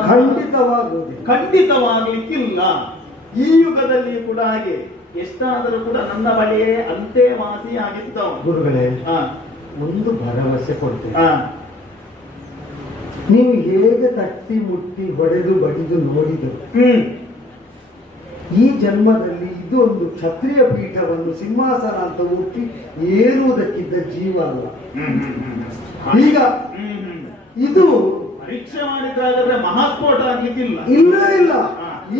ಖಂಡಿತವಾಗಲಿಕ್ಕಿಲ್ಲ. ಈ ಯುಗದಲ್ಲಿ ಕೂಡ ಹಾಗೆ ಎಷ್ಟಾದರೂ ಕೂಡ ನನ್ನ ಬಳಿಯೇ ಅಂತೆವಾಸಿ ಆಗಿದ್ದವ. ಗುರುಗಳೇ, ಒಂದು ಭರವಸೆ ಕೊಡ್ತೇನೆ. ನೀವು ಹೇಗೆ ತಟ್ಟಿ ಮುಟ್ಟಿ ಹೊಡೆದು ಬಡಿದು ನೋಡಿದರು, ಈ ಜನ್ಮದಲ್ಲಿ ಇದು ಒಂದು ಕ್ಷತ್ರಿಯ ಪೀಠವನ್ನು ಸಿಂಹಾಸನ ಅಂತ ಹುಟ್ಟಿ ಏರುವುದಕ್ಕಿದ್ದ ಜೀವ ಅಲ್ಲ. ಈಗ ಇದು ಪರೀಕ್ಷೆ ಮಾಡಿದ್ರೆ ಮಹಾಸ್ಫೋಟ ಆಗ್ಲಿಕ್ಕಿಲ್ಲ. ಇಲ್ಲ ಇಲ್ಲ,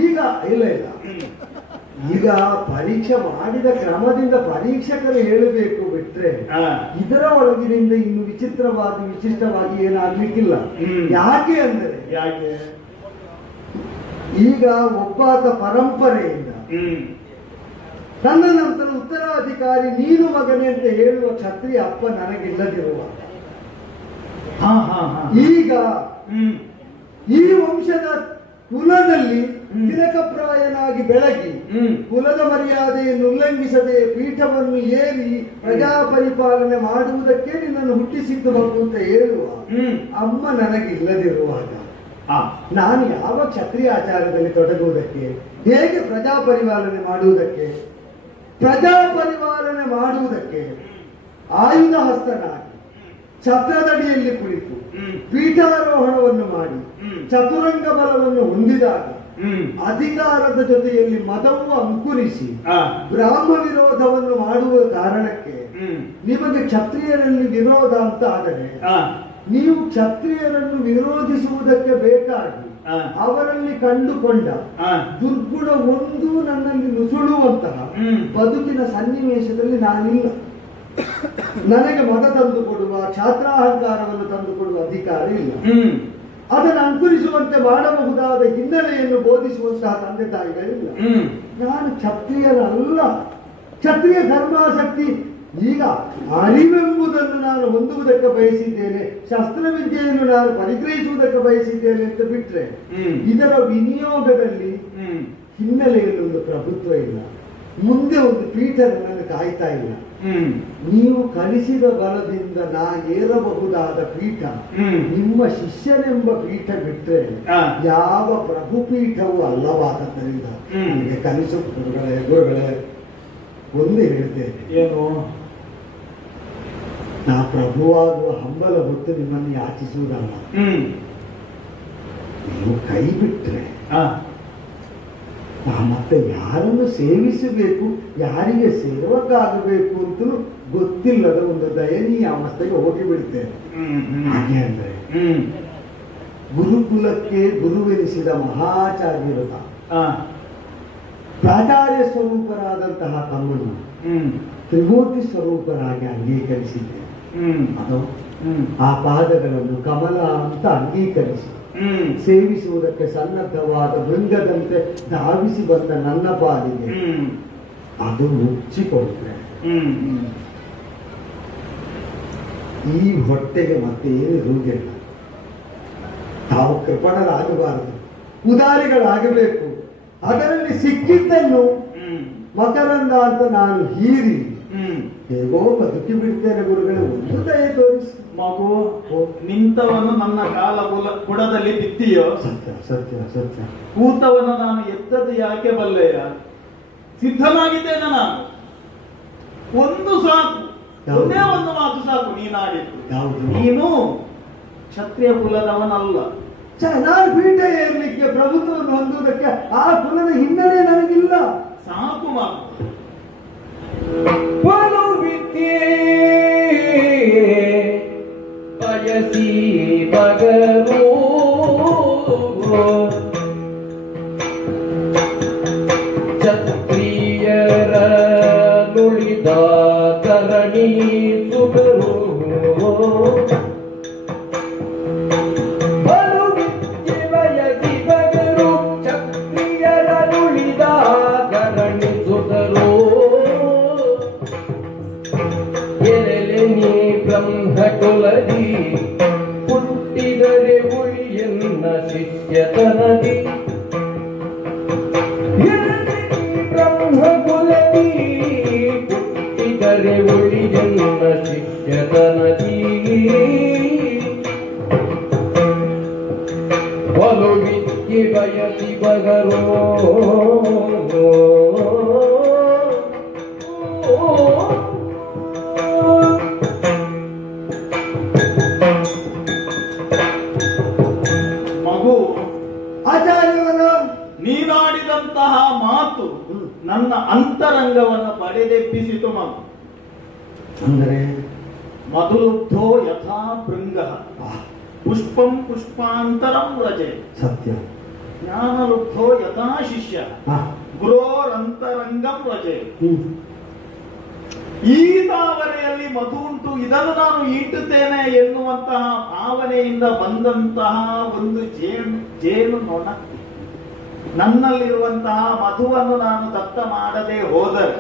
ಈಗ ಇಲ್ಲ ಇಲ್ಲ, ಈಗ ಪರೀಕ್ಷೆ ಮಾಡಿದ ಕ್ರಮದಿಂದ ಪರೀಕ್ಷಕರು ಹೇಳಬೇಕು ಬಿಟ್ರೆ ಇದರ ಒಳಗಿನಿಂದ ಇನ್ನು ವಿಚಿತ್ರವಾಗಿ ವಿಶಿಷ್ಟವಾಗಿ ಏನಾಗ್ಲಿಕ್ಕಿಲ್ಲ. ಯಾಕೆ ಅಂದರೆ ಈಗ ಒಬ್ಬಾತ ಪರಂಪರೆಯಿಂದ ತನ್ನ ನಂತರ ಉತ್ತರಾಧಿಕಾರಿ ನೀನು ಮಗನೇ ಅಂತ ಹೇಳುವ ಕ್ಷತ್ರಿಯ ಅಪ್ಪ ನನಗಿಲ್ಲದಿರುವ, ಈಗ ಈ ವಂಶದ ಕುಲದಲ್ಲಿ ತಿಲಕಪ್ರಾಯನಾಗಿ ಬೆಳಗಿ ಕುಲದ ಮರ್ಯಾದೆಯನ್ನು ಉಲ್ಲಂಘಿಸದೆ ಪೀಠವನ್ನು ಏರಿ ಪ್ರಜಾ ಪರಿಪಾಲನೆ ಮಾಡುವುದಕ್ಕೆ ನಿನ್ನನ್ನು ಹುಟ್ಟಿಸಿದ್ದು ಮಗು ಅಂತ ಹೇಳುವ ಅಮ್ಮ ನನಗಿಲ್ಲದಿರುವಾಗ ನಾನು ಯಾವ ಕ್ಷತ್ರಿಯ ಆಚಾರದಲ್ಲಿ ತೊಡಗುವುದಕ್ಕೆ, ಹೇಗೆ ಪ್ರಜಾ ಪರಿಪಾಲನೆ ಮಾಡುವುದಕ್ಕೆ, ಪ್ರಜಾ ಪರಿಪಾಲನೆ ಮಾಡುವುದಕ್ಕೆ ಆಯುಧ ಹಸ್ತನಾಗಿ ಛತ್ರದಡಿಯಲ್ಲಿ ಕುಳಿತು ಪೀಠಾರೋಹಣವನ್ನು ಮಾಡಿ ಚತುರಂಗ ಬಲವನ್ನು ಹೊಂದಿದಾಗ ಅಧಿಕಾರದ ಜೊತೆಯಲ್ಲಿ ಮದವು ಅಂಕುರಿಸಿ ಬ್ರಾಹ್ಮ ವಿರೋಧವನ್ನು ಮಾಡುವ ಕಾರಣಕ್ಕೆ ನಿಮಗೆ ಕ್ಷತ್ರಿಯರಲ್ಲಿ ವಿರೋಧ ಅಂತ ಆದರೆ ನೀವು ಕ್ಷತ್ರಿಯರನ್ನು ವಿರೋಧಿಸುವುದಕ್ಕೆ ಬೇಕಾಗಿ ಅವರಲ್ಲಿ ಕಂಡುಕೊಂಡ ದುರ್ಗುಣ ಒಂದು ನನ್ನಲ್ಲಿ ನುಸುಳುವಂತಹ ಬದುಕಿನ ಸನ್ನಿವೇಶದಲ್ಲಿ ನಾನಿಲ್ಲ. ನನಗೆ ಮತ ತಂದು ಕೊಡುವ, ಛಾತ್ರಾಹಂಕಾರವನ್ನು ತಂದು ಕೊಡುವ ಅಧಿಕಾರ ಇಲ್ಲ. ಅದನ್ನು ಅಂಕುರಿಸುವಂತೆ ಮಾಡಬಹುದಾದ ಹಿನ್ನೆಲೆಯನ್ನು ಬೋಧಿಸುವಂತಹ ತಂದೆ ತಾಯಿಗಳಿಲ್ಲ. ನಾನು ಕ್ಷತ್ರಿಯರಲ್ಲ. ಕ್ಷತ್ರಿಯ ಧರ್ಮಾಸಕ್ತಿ ಈಗ ಅರಿವೆಂಬುದನ್ನು ನಾನು ಹೊಂದುವುದಕ್ಕೆ ಬಯಸಿದ್ದೇನೆ, ಶಸ್ತ್ರವಿದ್ಯೆಯನ್ನು ನಾನು ಪರಿಗ್ರಹಿಸುವುದಕ್ಕೆ ಬಯಸಿದ್ದೇನೆ ಅಂತ ಬಿಟ್ರೆ ಇದರ ವಿನಿಯೋಗದಲ್ಲಿ ಹಿನ್ನೆಲೆಯಲ್ಲಿ ಒಂದು ಪ್ರಭುತ್ವ ಇಲ್ಲ, ಮುಂದೆ ಒಂದು ಪೀಠ ನನ್ನನ್ನು ಕಾಯ್ತಾ ಇಲ್ಲ. ನೀವು ಕಲಿಸಿದ ಬಲದಿಂದ ನಾ ಏರಬಹುದಾದ ಪೀಠ ನಿಮ್ಮ ಶಿಷ್ಯನೆಂಬ ಪೀಠ ಬಿಟ್ರೆ ಯಾವ ಪ್ರಭು ಪೀಠವೂ ಅಲ್ಲವಾದದ್ದರಿಂದ ನನಗೆ ಕಲಿಸು ಗುರುಗಳೇ ಒಂದು ಹೇಳ್ತೇನೆ, ಏನು ನಾ ಪ್ರಭುವಾಗುವ ಹಂಬಲ ಹೊತ್ತು ನಿಮ್ಮನ್ನು ಯಾಚಿಸುವುದಲ್ಲ. ನೀವು ಕೈ ಬಿಟ್ರೆ ಮತ್ತೆ ಯಾರನ್ನು ಸೇವಿಸಬೇಕು, ಯಾರಿಗೆ ಸೇವಕಾಗಬೇಕು ಅಂತಲೂ ಗೊತ್ತಿಲ್ಲದ ಒಂದು ದಯನೀಯ ಅವಸ್ಥೆಗೆ ಹೋಗಿಬಿಡ್ತೇನೆ. ಹಾಗೆ ಅಂದ್ರೆ ಗುರುಕುಲಕ್ಕೆ ಗುರುವೆನಿಸಿದ ಮಹಾಚಾರ್ಯರು ಪ್ರಾಚಾರ್ಯ ಸ್ವರೂಪರಾದಂತಹ ತಮ್ಮನ್ನು ತ್ರಿಮೂರ್ತಿ ಸ್ವರೂಪರಾಗಿ ಅಂಗೀಕರಿಸಿದ್ದೇನೆ. ಅದು ಆ ಪಾದಗಳನ್ನು ಕಮಲ ಅಂತ ಅಂಗೀಕರಿಸಿ ಸೇವಿಸುವುದಕ್ಕೆ ಸನ್ನದ್ಧವಾದ ಮೃಂಗದಂತೆ ಧಾವಿಸಿ ಬಂದ ನನ್ನ ಪಾಲಿಗೆ ಅದು ಮುಚ್ಚಿಕೊಂಡ್ರೆ ಈ ಹೊಟ್ಟೆಗೆ ಮತ್ತೆ ಏನು ರೋಗಿಲ್ಲ. ತಾವು ಕೃಪಣರಾಗಬಾರದು, ಉದಾರಿಗಳಾಗಬೇಕು. ಅದರಲ್ಲಿ ಸಿಕ್ಕಿದ್ದನ್ನು ಮಕರಂದ ಅಂತ ನಾನು ಹೀರಿ ಹೇಗೋ ಬದುಕಿ ಬಿಡ್ತೇನೆ ಗುರುಗಳೇ, ಒಂದು ದಯೆ ತೋರಿಸಿ. ಮಗು, ನಿಂತವನು ನನ್ನ ಕಾಲ ಬುಡದಲ್ಲಿ ಬಿತ್ತಿಯೋ? ಸತ್ಯ ಸತ್ಯ ಸತ್ಯ. ಕೂತವನು ನಾನು ಎದ್ದದ್ದು ಯಾಕೆ ಬಲ್ಲೆಯ? ಸಿದ್ಧನಾಗಿದ್ದೇನೆ ನಾನು. ಒಂದು ಸಾಕು, ಒಂದೇ ಒಂದು ಮಾತು ಸಾಕು ನೀನಾಡಿದ್ದು. ನೀನು ಕ್ಷತ್ರಿಯ ಕುಲದವನಲ್ಲ. ನಾನು ಪೀಠ ಏರ್ಲಿಕ್ಕೆ, ಪ್ರಭುತ್ವವನ್ನು ಹೊಂದುವುದಕ್ಕೆ ಆ ಕುಲದ ಹಿನ್ನೆಲೆ ನನಗಿಲ್ಲ. ಸಾಕು ಮಾತು. ವಿದ್ಯೆ ಬಯಸಿ ಬಗರು ಕ್ಷತ್ರಿಯರ ನುಳಿದ ಕರಣಿ ಸುಗರು ವಿದ್ಯೆ ಬಯಸಿ ಬಗರು ಕ್ಷತ್ರಿಯರ ನುಳಿದ ಕರಣಿ ಸುಗರು ಬ್ರಹ್ಮಕುಲದಿ ಹುಟ್ಟಿದರೆ ಉಳಿಯನ್ನ ಶಿಷ್ಯತನದಿ ಬ್ರಹ್ಮಕುಲದಿ ಹುಟ್ಟಿದರೆ ಉಳಿಯನ್ನ ಶಿಷ್ಯತನದಿ ಒಲು ವಿದ್ಯೆ ಬಯಸಿ ಬಗರೋ ನೀನಾಡಿದಂತಹ ಮಾತು ನನ್ನ ಅಂತರಂಗವನ್ನು ಪಡೆದೆಪ್ಪಿಸಿತು ಮಗು. ಅಂದರೆ ಮಧುಲುಬ್ಧೋ ಯಥಾ ಭೃಂಗ ಪುಷ್ಪಂ ಪುಷ್ಪಾಂತರಂ ವ್ರಜೆ. ಸತ್ಯ. ಜ್ಞಾನಲುಬ್ಧೋ ಯಥಾ ಶಿಷ್ಯ ಗುರೋರಂತರಂಗಂ ವ್ರಜೆ. ಈ ತಾವರೆಯಲ್ಲಿ ಮಧು ಉಂಟು, ಇದನ್ನು ನಾನು ಈಟುತ್ತೇನೆ ಎನ್ನುವಂತಹ ಭಾವನೆಯಿಂದ ಬಂದಂತಹ ಒಂದು ಜೇನು ನೊಣ ನನ್ನಲ್ಲಿರುವಂತಹ ಮಧುವನ್ನು ನಾನು ದತ್ತ ಮಾಡದೆ ಹೋದರೆ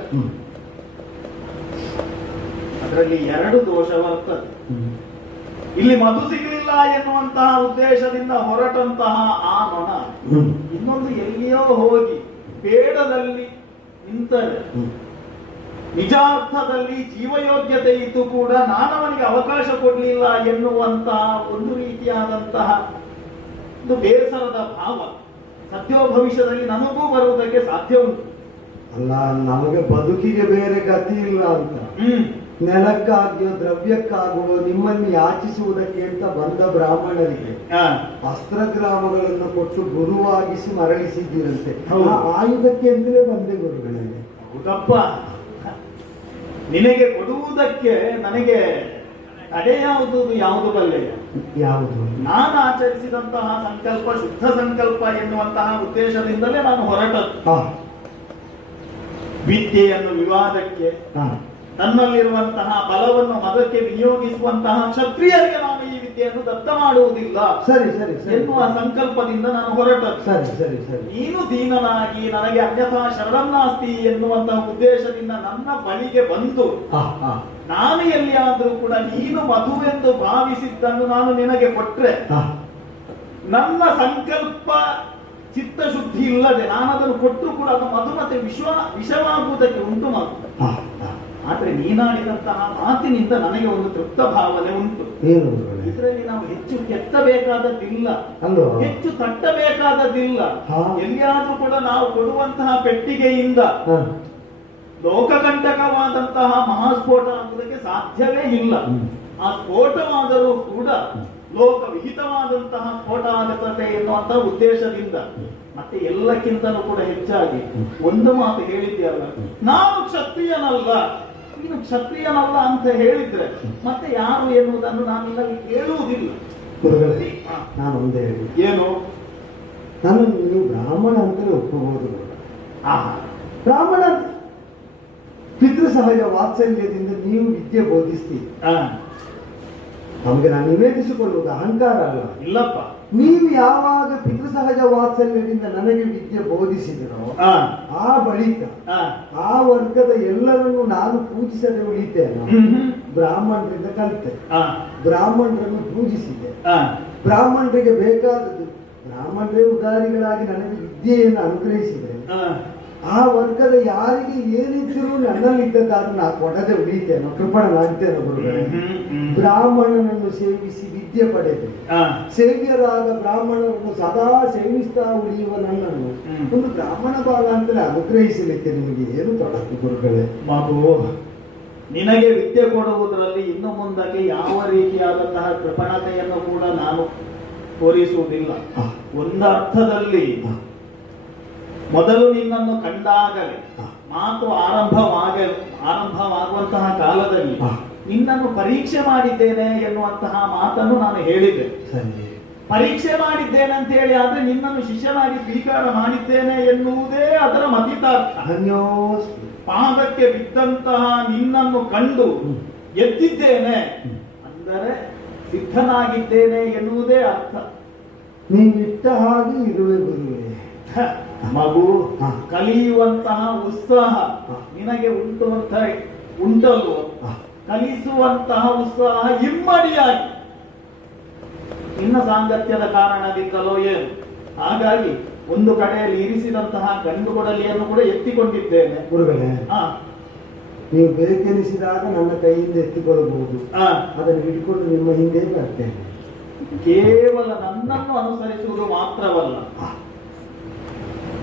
ಅದರಲ್ಲಿ ಎರಡು ದೋಷ ಬರ್ತದೆ. ಇಲ್ಲಿ ಮಧು ಸಿಗಲಿಲ್ಲ ಎನ್ನುವಂತಹ ಉದ್ದೇಶದಿಂದ ಹೊರಟಂತಹ ಆ ನೊಣ ಇನ್ನೊಂದು ಎಲ್ಲಿಯೋ ಹೋಗಿ ಬೇಡದಲ್ಲಿ ನಿಂತರೆ ನಿಜಾರ್ಥದಲ್ಲಿ ಜೀವಯೋಗ್ಯತೆ ಇದ್ದು ಕೂಡ ನಾನವನಿಗೆ ಅವಕಾಶ ಕೊಡಲಿಲ್ಲ ಎನ್ನುವಂತಹ ಒಂದು ರೀತಿಯಾದಂತಹ ಒಂದು ಬೇಸರದ ಭಾವ ಸದ್ಯೋ ಭವಿಷ್ಯದಲ್ಲಿ ನನಗೂ ಬರುವುದಕ್ಕೆ ಸಾಧ್ಯ ಉಂಟು. ಅಲ್ಲ, ನಮಗೆ ಬದುಕಿಗೆ ಬೇರೆ ಗತಿ ಇಲ್ಲ ಅಂತ ನೆಲಕ್ಕಾಗಿಯೋ ದ್ರವ್ಯಕ್ಕಾಗುವ ನಿಮ್ಮನ್ನು ಯಾಚಿಸುವುದಕ್ಕೆ ಅಂತ ಬಂದ ಬ್ರಾಹ್ಮಣರಿಗೆ ಅಸ್ತ್ರಗ್ರಾಮಗಳನ್ನು ಕೊಟ್ಟು ಗುರುವಾಗಿಸಿ ಮರಳಿಸಿದ್ದೀರಂತೆ. ಆಯುಧಕ್ಕೆ ಅಂತಲೇ ಬಂದೆ ಗುರುಗಳೇ. ಹೌದಪ್ಪ, ನಿನಗೆ ಕೊಡುವುದಕ್ಕೆ ನನಗೆ ತಡೆ ಯಾವುದು ಬಲ್ಲೆ? ಯಾವುದು? ನಾನು ಆಚರಿಸಿದಂತಹ ಸಂಕಲ್ಪ ಶುದ್ಧ ಸಂಕಲ್ಪ ಎನ್ನುವಂತಹ ಉದ್ದೇಶದಿಂದಲೇ ನಾನು ಹೊರಟದ್ದು. ವಿದ್ಯೆಯನ್ನು ವಿವಾದಕ್ಕೆ, ನನ್ನಲ್ಲಿರುವಂತಹ ಬಲವನ್ನು ಮದಕ್ಕೆ ವಿನಿಯೋಗಿಸುವಂತಹ ಕ್ಷತ್ರಿಯರಿಗೆ ನಾನು ಈ ವಿದ್ಯೆಯನ್ನು ದತ್ತ ಮಾಡುವುದಿಲ್ಲ ಸರಿ ಸರಿ ಎನ್ನುವ ಸಂಕಲ್ಪದಿಂದ ನಾನು ಹೊರಟದ್ದು. ಸರಿ ಸರಿ ಸರಿ. ನೀನು ದೀನನಾಗಿ ನನಗೆ ಅನ್ಯಥಾ ಶರಣಾಸ್ತಿ ಎನ್ನುವಂತಹ ಉದ್ದೇಶದಿಂದ ನನ್ನ ಬಳಿಗೆ ಬಂದು ನಾನು ಎಲ್ಲಿಯಾದ್ರೂ ಕೂಡ ನೀನು ಮಧುವೆಂದು ಭಾವಿಸಿದ್ದನ್ನು ನಾನು ನಿನಗೆ ಕೊಟ್ರೆ ನನ್ನ ಸಂಕಲ್ಪ ಚಿತ್ತಶುದ್ಧಿ ಇಲ್ಲದೆ ನಾನು ಅದನ್ನು ಕೊಟ್ಟರು ಕೂಡ ಅದು ಮಧು ಮತ್ತೆ ವಿಷವಾಗುವುದಕ್ಕೆ ಉಂಟು ಮಾತು. ಆದ್ರೆ ನೀನಾಡಿದಂತಹ ಮಾತಿನಿಂದ ನನಗೆ ಒಂದು ತೃಪ್ತ ಭಾವನೆ ಉಂಟು. ಇದರಲ್ಲಿ ನಾವು ಹೆಚ್ಚು ಕೆತ್ತಬೇಕಾದದ್ದಿಲ್ಲ, ಹೆಚ್ಚು ತಟ್ಟಬೇಕಾದದ್ದಿಲ್ಲ. ಎಲ್ಲಿಯಾದ್ರೂ ಕೂಡ ನಾವು ಕೊಡುವಂತಹ ಪೆಟ್ಟಿಗೆಯಿಂದ ಲೋಕಕಂಟಕವಾದಂತಹ ಮಹಾಸ್ಫೋಟ ಆಗುವುದಕ್ಕೆ ಸಾಧ್ಯವೇ ಇಲ್ಲ. ಆ ಸ್ಫೋಟವಾದರೂ ಕೂಡ ಲೋಕ ವಿಹಿತವಾದಂತಹ ಸ್ಫೋಟ ಆಗುತ್ತದೆ ಎನ್ನುವಂತಹ ಉದ್ದೇಶದಿಂದ ಮತ್ತೆ ಎಲ್ಲಕ್ಕಿಂತಲೂ ಕೂಡ ಹೆಚ್ಚಾಗಿ ಒಂದು ಮಾತು ಹೇಳಿದ್ಯಲ್ಲ, ನಾನು ಕ್ಷತ್ರಿಯನಲ್ಲ, ನೀನು ಕ್ಷತ್ರಿಯನಲ್ಲ ಅಂತ ಹೇಳಿದ್ರೆ ಮತ್ತೆ ಯಾರು ಎನ್ನುವುದನ್ನು ನಾನು ಇಲ್ಲಿ ಕೇಳುವುದಿಲ್ಲ. ನಾನು ಒಂದೇ ಹೇಳಿ, ಏನು ನಾನು ನೀವು ಬ್ರಾಹ್ಮಣ ಅಂತಲೇ ಒಪ್ಪಬಹುದು. ಬ್ರಾಹ್ಮಣ ಪಿತೃ ಸಹಜ ವಾತ್ಸಲ್ಯದಿಂದ ನೀವು ವಿದ್ಯೆ ಬೋಧಿಸ್ತೀರಿ. ನಮ್ಗೆ ನಾನು ನಿವೇದಿಸಿಕೊಳ್ಳುವುದು ಅಹಂಕಾರ ಅಲ್ಲ. ಇಲ್ಲಪ್ಪ, ನೀವು ಯಾವಾಗ ಪಿತೃ ಸಹಜ ವಾತ್ಸಲ್ಯದಿಂದ ನನಗೆ ವಿದ್ಯೆ ಬೋಧಿಸಿದರೋ ಆ ಬಳಿಕ ಆ ವರ್ಗದ ಎಲ್ಲರನ್ನು ನಾನು ಪೂಜಿಸದೆ ಉಳಿತೇನೆ. ಬ್ರಾಹ್ಮಣರಿಂದ ಕಲಿತೆ, ಬ್ರಾಹ್ಮಣರನ್ನು ಪೂಜಿಸಿದೆ, ಬ್ರಾಹ್ಮಣರಿಗೆ ಬೇಕಾದದ್ದು ಬ್ರಾಹ್ಮಣರೇ ಉದಾರಿಗಳಾಗಿ ನನಗೆ ವಿದ್ಯೆಯನ್ನು ಅನುಗ್ರಹಿಸಿದರೆ ಆ ವರ್ಗದ ಯಾರಿಗೆ ಏನಿದ್ರು ನನ್ನಲ್ಲಿದ್ದದ್ದಾದ್ರೂ ನಾ ಕೊಡದೆ ಉಳಿತೇನೋ ಕೃಪಣನಾಗ್ತೇನೋ ಗುರುಗಳೇ. ಬ್ರಾಹ್ಮಣನನ್ನು ಸೇವಿಸಿ ವಿದ್ಯೆ ಪಡೆದು ಸೇವ್ಯರಾದ ಬ್ರಾಹ್ಮಣರನ್ನು ಸದಾ ಸೇವಿಸ್ತಾ ಉಳಿಯುವ ನನ್ನನ್ನು ಒಂದು ಬ್ರಾಹ್ಮಣ ಬಾಲ ಅಂತಲೇ ಅನುಗ್ರಹಿಸಲಿಕ್ಕೆ ನಿಮಗೆ ಏನು ತೊಡಕು ಗುರುಗಳೇ? ಮಗು, ನಿನಗೆ ವಿದ್ಯೆ ಕೊಡುವುದರಲ್ಲಿ ಇನ್ನು ಮುಂದಕ್ಕೆ ಯಾವ ರೀತಿಯಾದಂತಹ ಕೃಪಣತೆಯನ್ನು ಕೂಡ ನಾನು ತೋರಿಸುವುದಿಲ್ಲ. ಒಂದರ್ಥದಲ್ಲಿ ಮೊದಲು ನಿನ್ನನ್ನು ಕಂಡಾಗಲೇ ಮಾತು ಆರಂಭವಾಗುವಂತಹ ಕಾಲದಲ್ಲಿ ನಿನ್ನನ್ನು ಪರೀಕ್ಷೆ ಮಾಡಿದ್ದೇನೆ ಎನ್ನುವಂತಹ ಮಾತನ್ನು ನಾನು ಹೇಳಿದ್ದೆ. ಪರೀಕ್ಷೆ ಮಾಡಿದ್ದೇನೆ ಅಂತ ಹೇಳಿ ಆದ್ರೆ ನಿನ್ನನ್ನು ಶಿಷ್ಯನಾಗಿ ಸ್ವೀಕಾರ ಮಾಡಿದ್ದೇನೆ ಎನ್ನುವುದೇ ಅದರ ಮತಿತಾರ್ಥ. ಪಾದಕ್ಕೆ ಬಿದ್ದಂತಹ ನಿನ್ನನ್ನು ಕಂಡು ಎದ್ದಿದ್ದೇನೆ ಅಂದರೆ ಸಿದ್ಧನಾಗಿದ್ದೇನೆ ಎನ್ನುವುದೇ ಅರ್ಥ. ನೀವಿಟ್ಟ ಹಾಗೆ ಇರುವೆ ಗುರುವೇ. ಮಗು, ಕಲಿಯುವಂತಹ ಉತ್ಸಾಹ ನಿನಗೆ ಉಂಟಲ್ವೋ? ಕಲಿಸುವಂತಹ ಉತ್ಸಾಹ ಇಮ್ಮಡಿಯಾಗಿ ನಿನ್ನ ಸಾಂಗತ್ಯದ ಕಾರಣದಿಂದಲೋ ಏನು. ಹಾಗಾಗಿ ಒಂದು ಕಡೆಯಲ್ಲಿ ಇರಿಸಿದಂತಹ ಗಂಡು ಕೊಡಲಿಯನ್ನು ಕೂಡ ಎತ್ತಿಕೊಂಡಿದ್ದೇನೆ. ಗುರುಗಳೇ, ನೀವು ಬೇಕೆನಿಸಿದಾಗ ನನ್ನ ಕೈಯಿಂದ ಎತ್ತಿಕೊಳ್ಳಬಹುದು. ಅದನ್ನು ಹಿಡ್ಕೊಂಡು ನಿಮ್ಮ ಹಿಂದೆ ಬರ್ತೇನೆ. ಕೇವಲ ನನ್ನನ್ನು ಅನುಸರಿಸುವುದು ಮಾತ್ರವಲ್ಲ,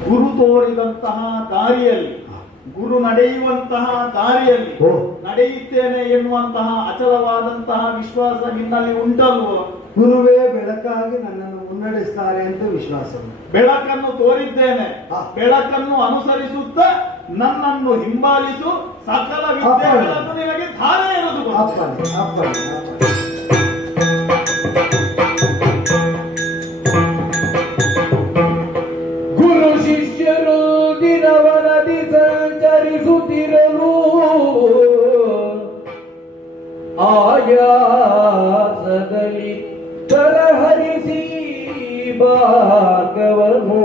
ಗುರು ತೋರಿದಂತಹ ದಾರಿಯಲ್ಲಿ, ಗುರು ನಡೆಯುವಂತಹ ದಾರಿಯಲ್ಲಿ ನಡೆಯುತ್ತೇನೆ ಎನ್ನುವಂತಹ ಅಚಲವಾದಂತಹ ವಿಶ್ವಾಸ ನಿನ್ನಲ್ಲಿ ಉಂಟಲ್ವೋ? ಗುರುವೇ ಬೆಳಕಾಗಿ ನನ್ನನ್ನು ಮುನ್ನಡೆಸ್ತಾರೆ ಅಂತ ವಿಶ್ವಾಸ. ಬೆಳಕನ್ನು ತೋರಿದ್ದೇನೆ, ಬೆಳಕನ್ನು ಅನುಸರಿಸುತ್ತಾ ನನ್ನನ್ನು ಹಿಂಬಾಲಿಸು, ಸಕಲ ವಿದ್ಯೆಗಳನ್ನು ನಿನಗೆ ಧಾರೆ ಇರುವುದು. ಗುರು ಶಿಷ್ಯರು ದಿನವನದಿ ಸಂಚರಿಸುತ್ತಿರಲು ಆಯಾಸದಲ್ಲಿ ತರಹರಿಸಿ ಭಾಗವನು,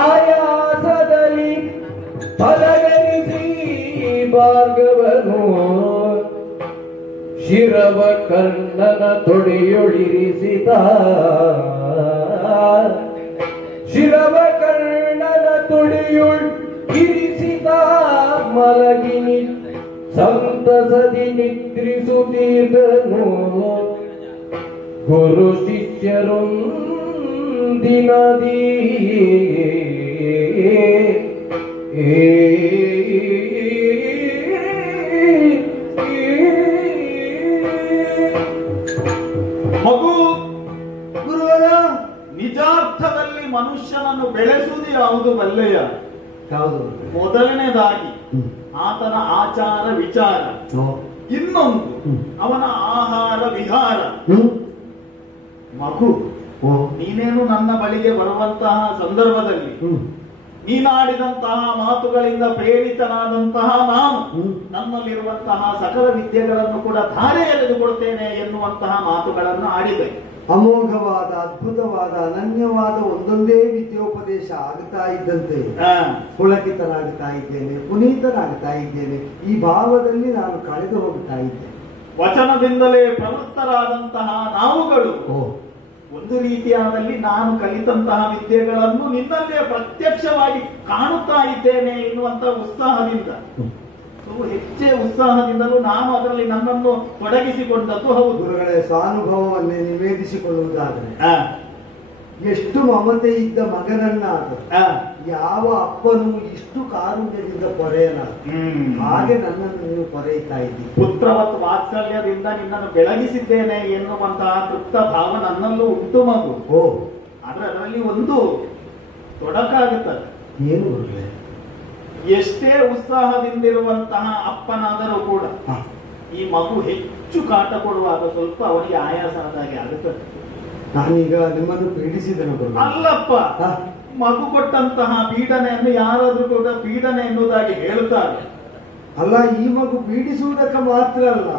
ಆಯಾಸದಲ್ಲಿ ತರಹರಿಸಿ ಭಾಗವನು, ಶಿರವ ಕರ್ಣನ ತೊಡೆಯೊಳಿರಿಸಿದ, ಶಿರವ ಕರ್ಣನ ತೊಡೆಯೊಳ್ ಇರಿಸಿದ ಮಲಗಿನಿ ಸಂತಸದಿ ನಿದ್ರಿಸುತ್ತಿದ್ದನು. ಗುರು ಶಿಷ್ಯರೊಂದಿನದಿ ಮಗು, ಗುರುವರ ನಿಜಾರ್ಥದಲ್ಲಿ ಮನುಷ್ಯನನ್ನು ಬೆಳೆಸುವುದು ಯಾವುದು ಬಲ್ಲೆಯ? ಮೊದಲನೇದಾಗಿ ಆತನ ಆಚಾರ ವಿಚಾರ, ಇನ್ನೊಂದು ಅವನ ಆಹಾರ ವಿಹಾರ. ಮಗು, ನೀನೇನು ನನ್ನ ಬಳಿಗೆ ಬರುವಂತಹ ಸಂದರ್ಭದಲ್ಲಿ ನೀನಾಡಿದಂತಹ ಮಾತುಗಳಿಂದ ಪ್ರೇರಿತನಾದಂತಹ ನಾನು ನನ್ನಲ್ಲಿರುವಂತಹ ಸಕಲ ವಿದ್ಯೆಗಳನ್ನು ಕೂಡ ಧಾರೆ ಎಳೆದುಕೊಡ್ತೇನೆ ಎನ್ನುವಂತಹ ಮಾತುಗಳನ್ನು ಆಡಿದೆ. ಅಮೋಘವಾದ, ಅದ್ಭುತವಾದ, ಅನನ್ಯವಾದ ಒಂದೊಂದೇ ವಿದ್ಯೋಪದೇಶ ಆಗ್ತಾ ಇದ್ದಂತೆ ಪುಳಕಿತನಾಗ್ತಾ ಇದ್ದೇನೆ, ಪುನೀತನಾಗ್ತಾ ಇದ್ದೇನೆ. ಈ ಭಾವದಲ್ಲಿ ನಾನು ಕಳೆದು ಹೋಗ್ತಾ ಇದ್ದೇನೆ. ವಚನದಿಂದಲೇ ಪ್ರವೃತ್ತರಾದಂತಹ ನಾವುಗಳು ಒಂದು ರೀತಿಯಾದಲ್ಲಿ ನಾನು ಕಲಿತಂತಹ ವಿದ್ಯೆಗಳನ್ನು ನಿನ್ನಲ್ಲೇ ಪ್ರತ್ಯಕ್ಷವಾಗಿ ಕಾಣುತ್ತಾ ಇದ್ದೇನೆ ಎನ್ನುವಂತ ಉತ್ಸಾಹದಿಂದ, ಹೆಚ್ಚೆ ಉತ್ಸಾಹದಿಂದಲೂ ನಾನು ಅದರಲ್ಲಿ ನನ್ನನ್ನು ತೊಡಗಿಸಿಕೊಂಡದ್ದು ಹೌದು. ಗುರುಗಳೇ, ಸ್ವಾನುಭವವನ್ನೇ ನಿವೇದಿಸಿಕೊಳ್ಳುವುದಾದರೆ ಎಷ್ಟು ಮಮತೆ ಇದ್ದ ಮಗನನ್ನಾದ ಯಾವ ಅಪ್ಪನು ಇಷ್ಟು ಕಾರುಣ್ಯದಿಂದ ಪೊರೆಯಲಾರ, ಹಾಗೆ ನನ್ನನ್ನು ನೀವು ಪೊರೆಯುತ್ತಾ ಇದ್ದೀರಿ. ಪುತ್ರವತ್ ವಾತ್ಸಲ್ಯದಿಂದ ನಿನ್ನನ್ನು ಬೆಳಗಿಸಿದ್ದೇನೆ ಎನ್ನುವಂತಹ ತೃಪ್ತ ಭಾವ ನನ್ನಲ್ಲೂ ಉಂಟು ಮಗು. ಅದರಲ್ಲಿ ಒಂದು ತೊಡಕಾಗುತ್ತದೆ. ಏನು ಗುರುಗಳೇ? ಎಷ್ಟೇ ಉತ್ಸಾಹದಿಂದಿರುವಂತಹ ಅಪ್ಪನಾದರೂ ಕೂಡ ಈ ಮಗು ಹೆಚ್ಚು ಕಾಟ ಕೊಡುವಾಗ ಸ್ವಲ್ಪ ಅವನಿಗೆ ಆಯಾಸ ಆದಾಗೆ ಆಗುತ್ತದೆ. ನಾನೀಗ ನಿಮ್ಮನ್ನು ಪೀಡಿಸಿದನು ಅಲ್ಲಪ್ಪ, ಮಗು ಕೊಟ್ಟಂತಹ ಪೀಡನೆಯನ್ನು ಯಾರಾದ್ರೂ ಕೂಡ ಪೀಡನೆ ಎನ್ನುವುದಾಗಿ ಹೇಳುತ್ತಾರೆ. ಅಲ್ಲ, ಈ ಮಗು ಪೀಡಿಸುವುದಕ್ಕೆ ಮಾತ್ರ ಅಲ್ಲ,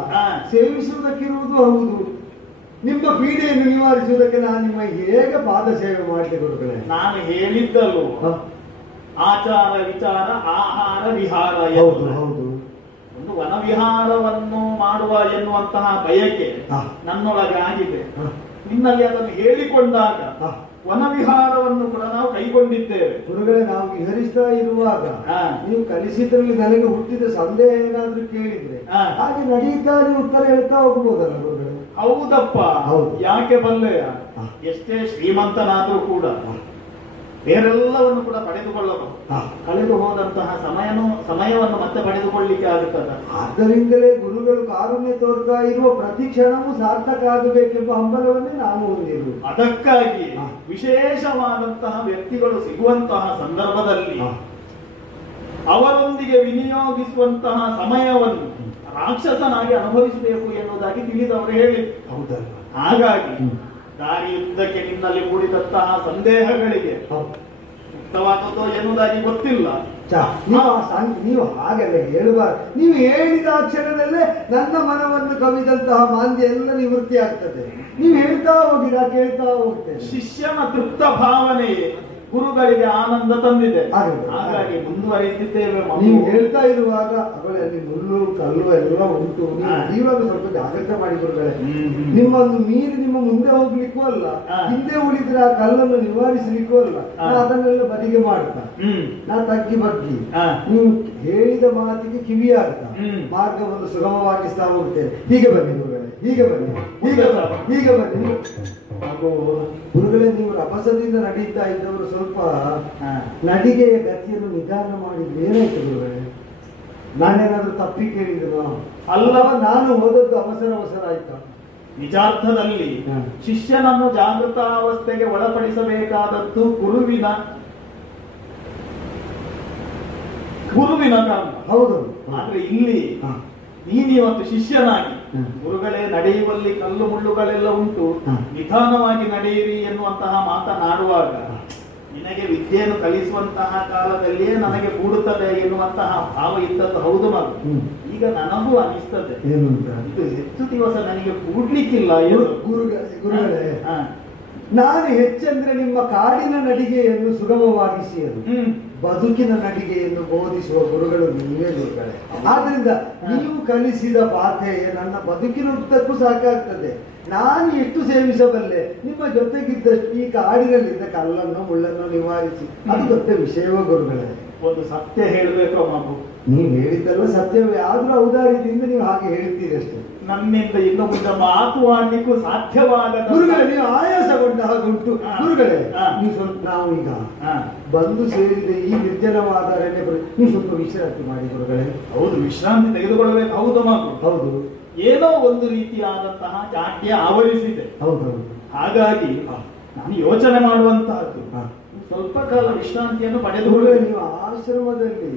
ಸೇವಿಸುವುದಕ್ಕಿರುವುದು ಹೌದು. ನಿಮ್ಮ ಪೀಡೆಯನ್ನು ನಿವಾರಿಸುವುದಕ್ಕೆ ನಾನು ನಿಮ್ಮ ಹೇಗೆ ಪಾದ ಸೇವೆ ಮಾಡಲಿ ಗುರುಗಳೇ? ನಾನು ಹೇಳಿದ್ದಲ್ವ, ಆಚಾರ ವಿಚಾರ, ಆಹಾರ ವಿಹಾರ. ಹೌದು ಹೌದು. ಒಂದು ವನವಿಹಾರವನ್ನು ಮಾಡುವ ಎನ್ನುವಂತಹ ಬಯಕೆ ನನ್ನೊಳಗೆ ಆಗಿದೆ. ನಿನ್ನಲ್ಲಿ ಅದನ್ನು ಹೇಳಿಕೊಂಡಾಗ ವನವಿಹಾರವನ್ನು ಕೂಡ ನಾವು ಕೈಗೊಂಡಿದ್ದೇವೆ. ಗುರುಗಳೇ, ನಾವು ವಿಹರಿಸ್ತಾ ಇರುವಾಗ ಹಾ. ನೀವು ಕಲಿಸಿದ್ರಲ್ಲಿ ನನಗೆ ಹುಟ್ಟಿದ ಸಂದೇಹ ಏನಾದ್ರೂ ಕೇಳಿದ್ರೆ ಹಾ. ಹಾಗೆ ನಡೀತಾ ನೀವು ಉತ್ತರ ಹೇಳ್ತಾ ಹೋಗ್ಬೋದಲ್ಲ ಗುರುಗಳೇ? ಹೌದಪ್ಪ, ಹೌದು. ಯಾಕೆ ಬಲ್ಲೆಯ? ಹಾ. ಎಷ್ಟೇ ಶ್ರೀಮಂತನಾದ್ರೂ ಕೂಡ ಬೇರೆಲ್ಲವನ್ನು ಕೂಡ ಪಡೆದುಕೊಳ್ಳಬಹುದು. ಹಾ. ಕಳೆದು ಹೋದಂತಹ ಸಮಯವನ್ನು ಮತ್ತೆ ಪಡೆದುಕೊಳ್ಳಿಕ್ಕೆ ಆಗುತ್ತದೆ. ಆದ್ದರಿಂದಲೇ ಗುರುಗಳು ಕಾರುಣ್ಯ ತೋರ್ತಾ ಇರುವ ಪ್ರತಿ ಕ್ಷಣವೂ ಸಾರ್ಥಕ ಆಗಬೇಕೆಂಬ ಹಂಬಲವನ್ನೇ ನಾವು ಹೊಂದಿರುವುದು. ಅದಕ್ಕಾಗಿ ಹಾ. ವಿಶೇಷವಾದಂತಹ ವ್ಯಕ್ತಿಗಳು ಸಿಗುವಂತಹ ಸಂದರ್ಭದಲ್ಲಿ ಹಾ. ಅವರೊಂದಿಗೆ ವಿನಿಯೋಗಿಸುವಂತಹ ಸಮಯವನ್ನು ರಾಕ್ಷಸನಾಗಿ ಅನುಭವಿಸಬೇಕು ಎನ್ನುವುದಾಗಿ ತಿಳಿದವರು ಹೇಳಿದರು. ಹೌದಲ್ಲ? ಹಾಗಾಗಿ ದಾರಿಯುದ್ದಕ್ಕೆ ನಿನ್ನಲ್ಲಿ ಮೂಡಿದಂತಹ ಸಂದೇಹಗಳಿಗೆ ಹೌದು. ಸೂಕ್ತವಾದದ್ದು ಎನ್ನುವುದಾಗಿ ಗೊತ್ತಿಲ್ಲ. ನೀವು ಹಾಗೆಲ್ಲ ಹೇಳಬಾರ್ದು. ನೀವು ಹೇಳಿದ ಕ್ಷಣದಲ್ಲೇ ನನ್ನ ಮನವನ್ನು ಕವಿದಂತಹ ಮಾಂದ್ಯ ಎಲ್ಲ ನಿವೃತ್ತಿ ಆಗ್ತದೆ. ನೀವು ಹೇಳ್ತಾ ಹೋಗಿರಾ, ಕೇಳ್ತಾ ಹೋಗ್ತೇನೆ. ಶಿಷ್ಯನ ತೃಪ್ತ ಭಾವನೆಯೇ ಗುರುಗಳಿಗೆ ಆನಂದ ತಂದಿದೆ. ಹೌದು. ಹಾಗಾಗಿ ಮುಂದುವರಿಸಿದ್ದೇವೆ. ನೀವು ಹೇಳ್ತಾ ಇರುವಾಗ ಅಲ್ಲಿ ಮುಳ್ಳು ಕಲ್ಲು ಎಲ್ಲ ಉಂಟು. ನೀವು ಇವಾಗ ಸ್ವಲ್ಪ ಜಾಗ್ರತೆ ಮಾಡಿ ಗುರುಗಳೇ. ನಿಮ್ಮನ್ನು ಮೀರಿ ನಿಮ್ಮ ಮುಂದೆ ಹೋಗ್ಲಿಕ್ಕೂ ಅಲ್ಲ, ಹಿಂದೆ ಉಳಿದ್ರೆ ಆ ಕಲ್ಲನ್ನು ನಿವಾರಿಸಲಿಕ್ಕೂ ಅಲ್ಲ. ಅದನ್ನೆಲ್ಲ ಬದಿಗೆ ಮಾಡ್ತಾ ನಾ ತಗ್ಗಿ ಬಗ್ಗಿ ನೀವು ಹೇಳಿದ ಮಾತಿಗೆ ಕಿವಿಯಾಗ್ತಾ ಮಾರ್ಗವನ್ನು ಸುಗಮವಾಗಿಸ್ತಾ ಹೋಗ್ತೇನೆ. ಹೀಗೆ ಬನ್ನಿ ಗುರುಗಳೇ, ಹೀಗೆ ಬನ್ನಿ, ಹೀಗೆ ಬನ್ನಿ. ಗುರುಗಳೇ, ನೀವು ರಭಸದಿಂದ ನಡೀತಾ ಇದ್ದವರು ಸ್ವಲ್ಪ ನಡಿಗೆಯ ಗತಿಯನ್ನು ನಿಧಾನ ಮಾಡಿದ್ರೆ ಏನಾಯ್ತು ಗುರುಗಳೇ? ನಾನೇನಾದ್ರೂ ತಪ್ಪಿ ಕೇಳಿದ್ರು ಅಲ್ಲವ? ನಾನು ಹೋದದ್ದು ಅವಸರ ಆಯ್ತಾ? ನಿಜಾರ್ಥದಲ್ಲಿ ಶಿಷ್ಯನನ್ನು ಜಾಗೃತಾವಸ್ಥೆಗೆ ಒಳಪಡಿಸಬೇಕಾದದ್ದು ಗುರುವಿನ ಕಾರಣ. ಹೌದು. ಆದ್ರೆ ಇಲ್ಲಿ ನೀನಿವತ್ತು ಶಿಷ್ಯನಾಗಿ ಗುರುಗಳೇ ನಡೆಯುವಲ್ಲಿ ಕಲ್ಲು ಮುಳ್ಳುಗಳೆಲ್ಲ ಉಂಟು, ನಿಧಾನವಾಗಿ ನಡೆಯಿರಿ ಎನ್ನುವಂತಹ ಮಾತನಾಡುವಾಗ ನಿನಗೆ ವಿದ್ಯೆಯನ್ನು ಕಲಿಸುವಂತಹ ಕಾಲದಲ್ಲಿಯೇ ನನಗೆ ಕೂಡುತ್ತದೆ ಎನ್ನುವಂತಹ ಭಾವ ಇದ್ದದ್ದು ಹೌದು. ಮಗು, ಈಗ ನನಗೂ ಅನಿಸ್ತದೆ ಇದು ಹೆಚ್ಚು ದಿವಸ ನನಗೆ ಕೂಡ್ಲಿಕ್ಕಿಲ್ಲ. ಗುರುಗಳೇ, ನಾನು ಹೆಚ್ಚಂದ್ರೆ ನಿಮ್ಮ ಕಾಡಿನ ನಡಿಗೆಯನ್ನು ಸುಗಮವಾಗಿಸಿಯದು, ಬದುಕಿನ ನಡಿಗೆಯನ್ನು ಬೋಧಿಸುವ ಗುರುಗಳು ನೀವೇ ಗುರುಗಳೇ. ಆದ್ರಿಂದ ನೀವು ಕಲಿಸಿದ ಪಾಠೆಯ ನನ್ನ ಬದುಕಿನ ಉದ್ದಕ್ಕೂ ಸಾಕಾಗ್ತದೆ. ನಾನು ಎಷ್ಟು ಸೇವಿಸಬಲ್ಲೆ? ನಿಮ್ಮ ಜೊತೆಗಿದ್ದಷ್ಟು ಈ ಕಾಡಿನಲ್ಲಿದ್ದ ಕಲ್ಲನ್ನು ಮುಳ್ಳನ್ನು ನಿವಾರಿಸಿ, ಅದು ದೊಡ್ಡ ವಿಷಯವೋ ಗುರುಗಳೇ. ಒಂದು ಸತ್ಯ ಹೇಳಬೇಕು ಮಗು, ನೀವು ಹೇಳಿದ್ದೆಲ್ಲ ಸತ್ಯವೇ, ಆದ್ರೂ ಔದಾರ್ಯದಿಂದ ನೀವು ಹಾಗೆ ಹೇಳ್ತೀರಿ ಅಷ್ಟೇ. ನನ್ನಿಂದ ಇನ್ನು ಮುಂದೆ ಮಾತು ಆಡ್ಲಿಕ್ಕೂ ಸಾಧ್ಯವಾಗದ ಗುರುಗಳೇ, ನೀವು ಆಯಾಸಗೊಂಡ ಹಾಗುಂಟು ಗುರುಗಳೇ. ನೀವು ಸ್ವಲ್ಪ ನಾವು ಈಗ ಬಂದು ಸೇರಿದ ಈ ನಿರ್ಜನವಾದ ಅರಣ್ಯ ನೀವು ಸ್ವಲ್ಪ ವಿಶ್ರಾಂತಿ ಮಾಡಿ ಗುರುಗಳೇ. ಹೌದು, ವಿಶ್ರಾಂತಿ ತೆಗೆದುಕೊಳ್ಳಬೇಕು. ಹೌದು ಮಗು, ಹೌದು. ಏನೋ ಒಂದು ರೀತಿಯಾದಂತಹ ಜಾಡ್ಯ ಆವರಿಸಿದೆ. ಹೌದೌದು. ಹಾಗಾಗಿ ನಾನು ಯೋಚನೆ ಮಾಡುವಂತಹದ್ದು ಸ್ವಲ್ಪ ಕಾಲ ವಿಶ್ರಾಂತಿಯನ್ನು ಪಡೆದು. ನೀವು ಆಶ್ರಮದಲ್ಲಿ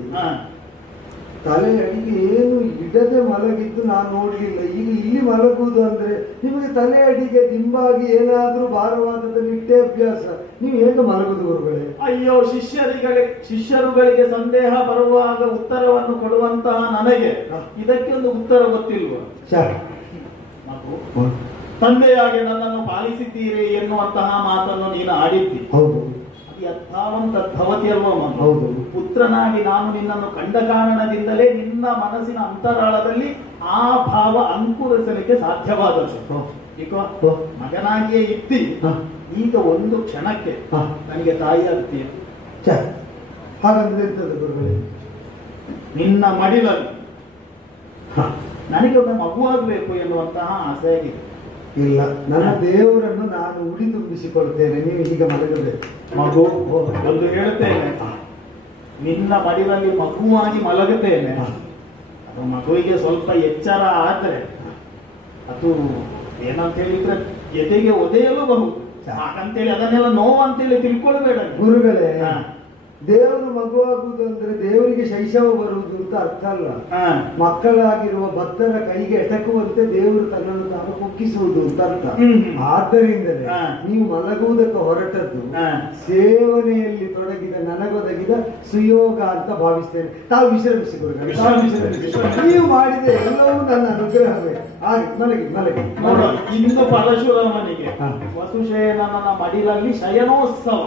ತಲೆ ಅಡಿಗೆ ಏನು ಇಡದೆ ಮಲಗಿದ್ದು ನಾನು ನೋಡ್ಲಿಲ್ಲ. ಈಗ ಇಲ್ಲಿ ಮಲಗುವುದು ಅಂದ್ರೆ ನಿಮಗೆ ತಲೆ ಅಡಿಗೆ ದಿಂಬಾಗಿ ಏನಾದ್ರೂ ಭಾರವಾದದಲ್ಲಿ ಇಟ್ಟೇ ಅಭ್ಯಾಸ. ನೀವು ಹೇಗೆ ಮಲಗುದು ಗುರುಗಳೇ? ಅಯ್ಯೋ, ಶಿಷ್ಯರುಗಳಿಗೆ ಸಂದೇಹ ಬರುವಾಗ ಉತ್ತರವನ್ನು ಕೊಡುವಂತಹ ನನಗೆ ಇದಕ್ಕೆ ಒಂದು ಉತ್ತರ ಗೊತ್ತಿಲ್ವ? ತಂದೆಯಾಗಿ ನನ್ನನ್ನು ಪಾಲಿಸಿದ್ದೀರಿ ಎನ್ನುವಂತಹ ಮಾತನ್ನು ನೀನು ಆಡಿದ್ದಿ. ಹೌದು. ಭವತಿ ಅಲ್ವ ಮಗು? ಹೌದು. ಪುತ್ರನಾಗಿ ನಾನು ನಿನ್ನನ್ನು ಕಂಡ ಕಾರಣದಿಂದಲೇ ನಿನ್ನ ಮನಸ್ಸಿನ ಅಂತರಾಳದಲ್ಲಿ ಆ ಭಾವ ಅಂಕುರಿಸಲಿಕ್ಕೆ ಸಾಧ್ಯವಾದದ್ದು. ಮಗನಾಗಿಯೇ ಇತ್ತಿ, ಈಗ ಒಂದು ಕ್ಷಣಕ್ಕೆ ನನಗೆ ತಾಯಿ ಆಗ್ತೀಯ. ಹಾಗಂದ್ರೆ ಇರ್ತದೆ ಗುರುಗಳೇ, ನಿನ್ನ ಮಡಿಲಲ್ಲಿ ನನಗೆ ಒಂದು ಮಗುವಾಗಬೇಕು ಎನ್ನುವಂತಹ ಆಸೆ ಆಗಿದೆ. ಇಲ್ಲ, ನನ್ನ ದೇವರನ್ನು ನಾನು ಉಡಿ ತುಂಬಿಸಿಕೊಳ್ತೇನೆ, ನೀವು ಈಗ ಮಲಗಬೇಕು. ಮಗು, ಒಂದು ಹೇಳ್ತೇನೆ, ನಿನ್ನ ಮಡಿಲಲ್ಲಿ ಮಗುವಾಗಿ ಮಲಗುತ್ತೇನೆ. ಅದು ಮಗುವಿಗೆ ಸ್ವಲ್ಪ ಎಚ್ಚರ ಆದ್ರೆ ಅದು ಏನಂತ ಹೇಳಿದ್ರೆ ಎದೆಗೆ ಒದೆಯಲೂಬಹುದು. ಹಾಗಂತೇಳಿ ಅದನ್ನೆಲ್ಲ ನೋವಂತೇಳಿ ತಿಳ್ಕೊಳ್ಬೇಡ ಗುರುಗಳೇ. ದೇವರು ಮಗುವಾಗುವುದು ಅಂದ್ರೆ ದೇವರಿಗೆ ಶೈಶವ ಬರುವುದು ಅಂತ ಅರ್ಥ ಅಲ್ಲ. ಮಕ್ಕಳಾಗಿರುವ ಭಕ್ತರ ಕೈಗೆ ಎಟಕುವಂತೆ ದೇವರು ತನ್ನನ್ನು ತಾನು ಕುಕ್ಕಿಸುವುದು ಅಂತ ಅರ್ಥ. ಆದ್ದರಿಂದಲೇ ನೀವು ಮಲಗುವುದಕ್ಕೆ ಹೊರಟದ್ದು ಸೇವನೆಯಲ್ಲಿ ತೊಡಗಿದ ನನಗೊದಗಿದ ಸುಯೋಗ ಅಂತ ಭಾವಿಸ್ತೇನೆ. ತಾವು ವಿಶ್ರಮಿಸಿ ಗುರುಗಳೇ, ನೀವು ಮಾಡಿದ ಎಲ್ಲವೂ ನನ್ನ ಅನುಗ್ರಹವೇ. ಹಾಗೆ ಮಲಗಿ ಮಲಗಿ. ಇನ್ನು ಪರಶುರಾಮನಿಗೆ ವಸುಶೇನನ ಮಡಿಲಲ್ಲಿ ಶಯನೋತ್ಸವ.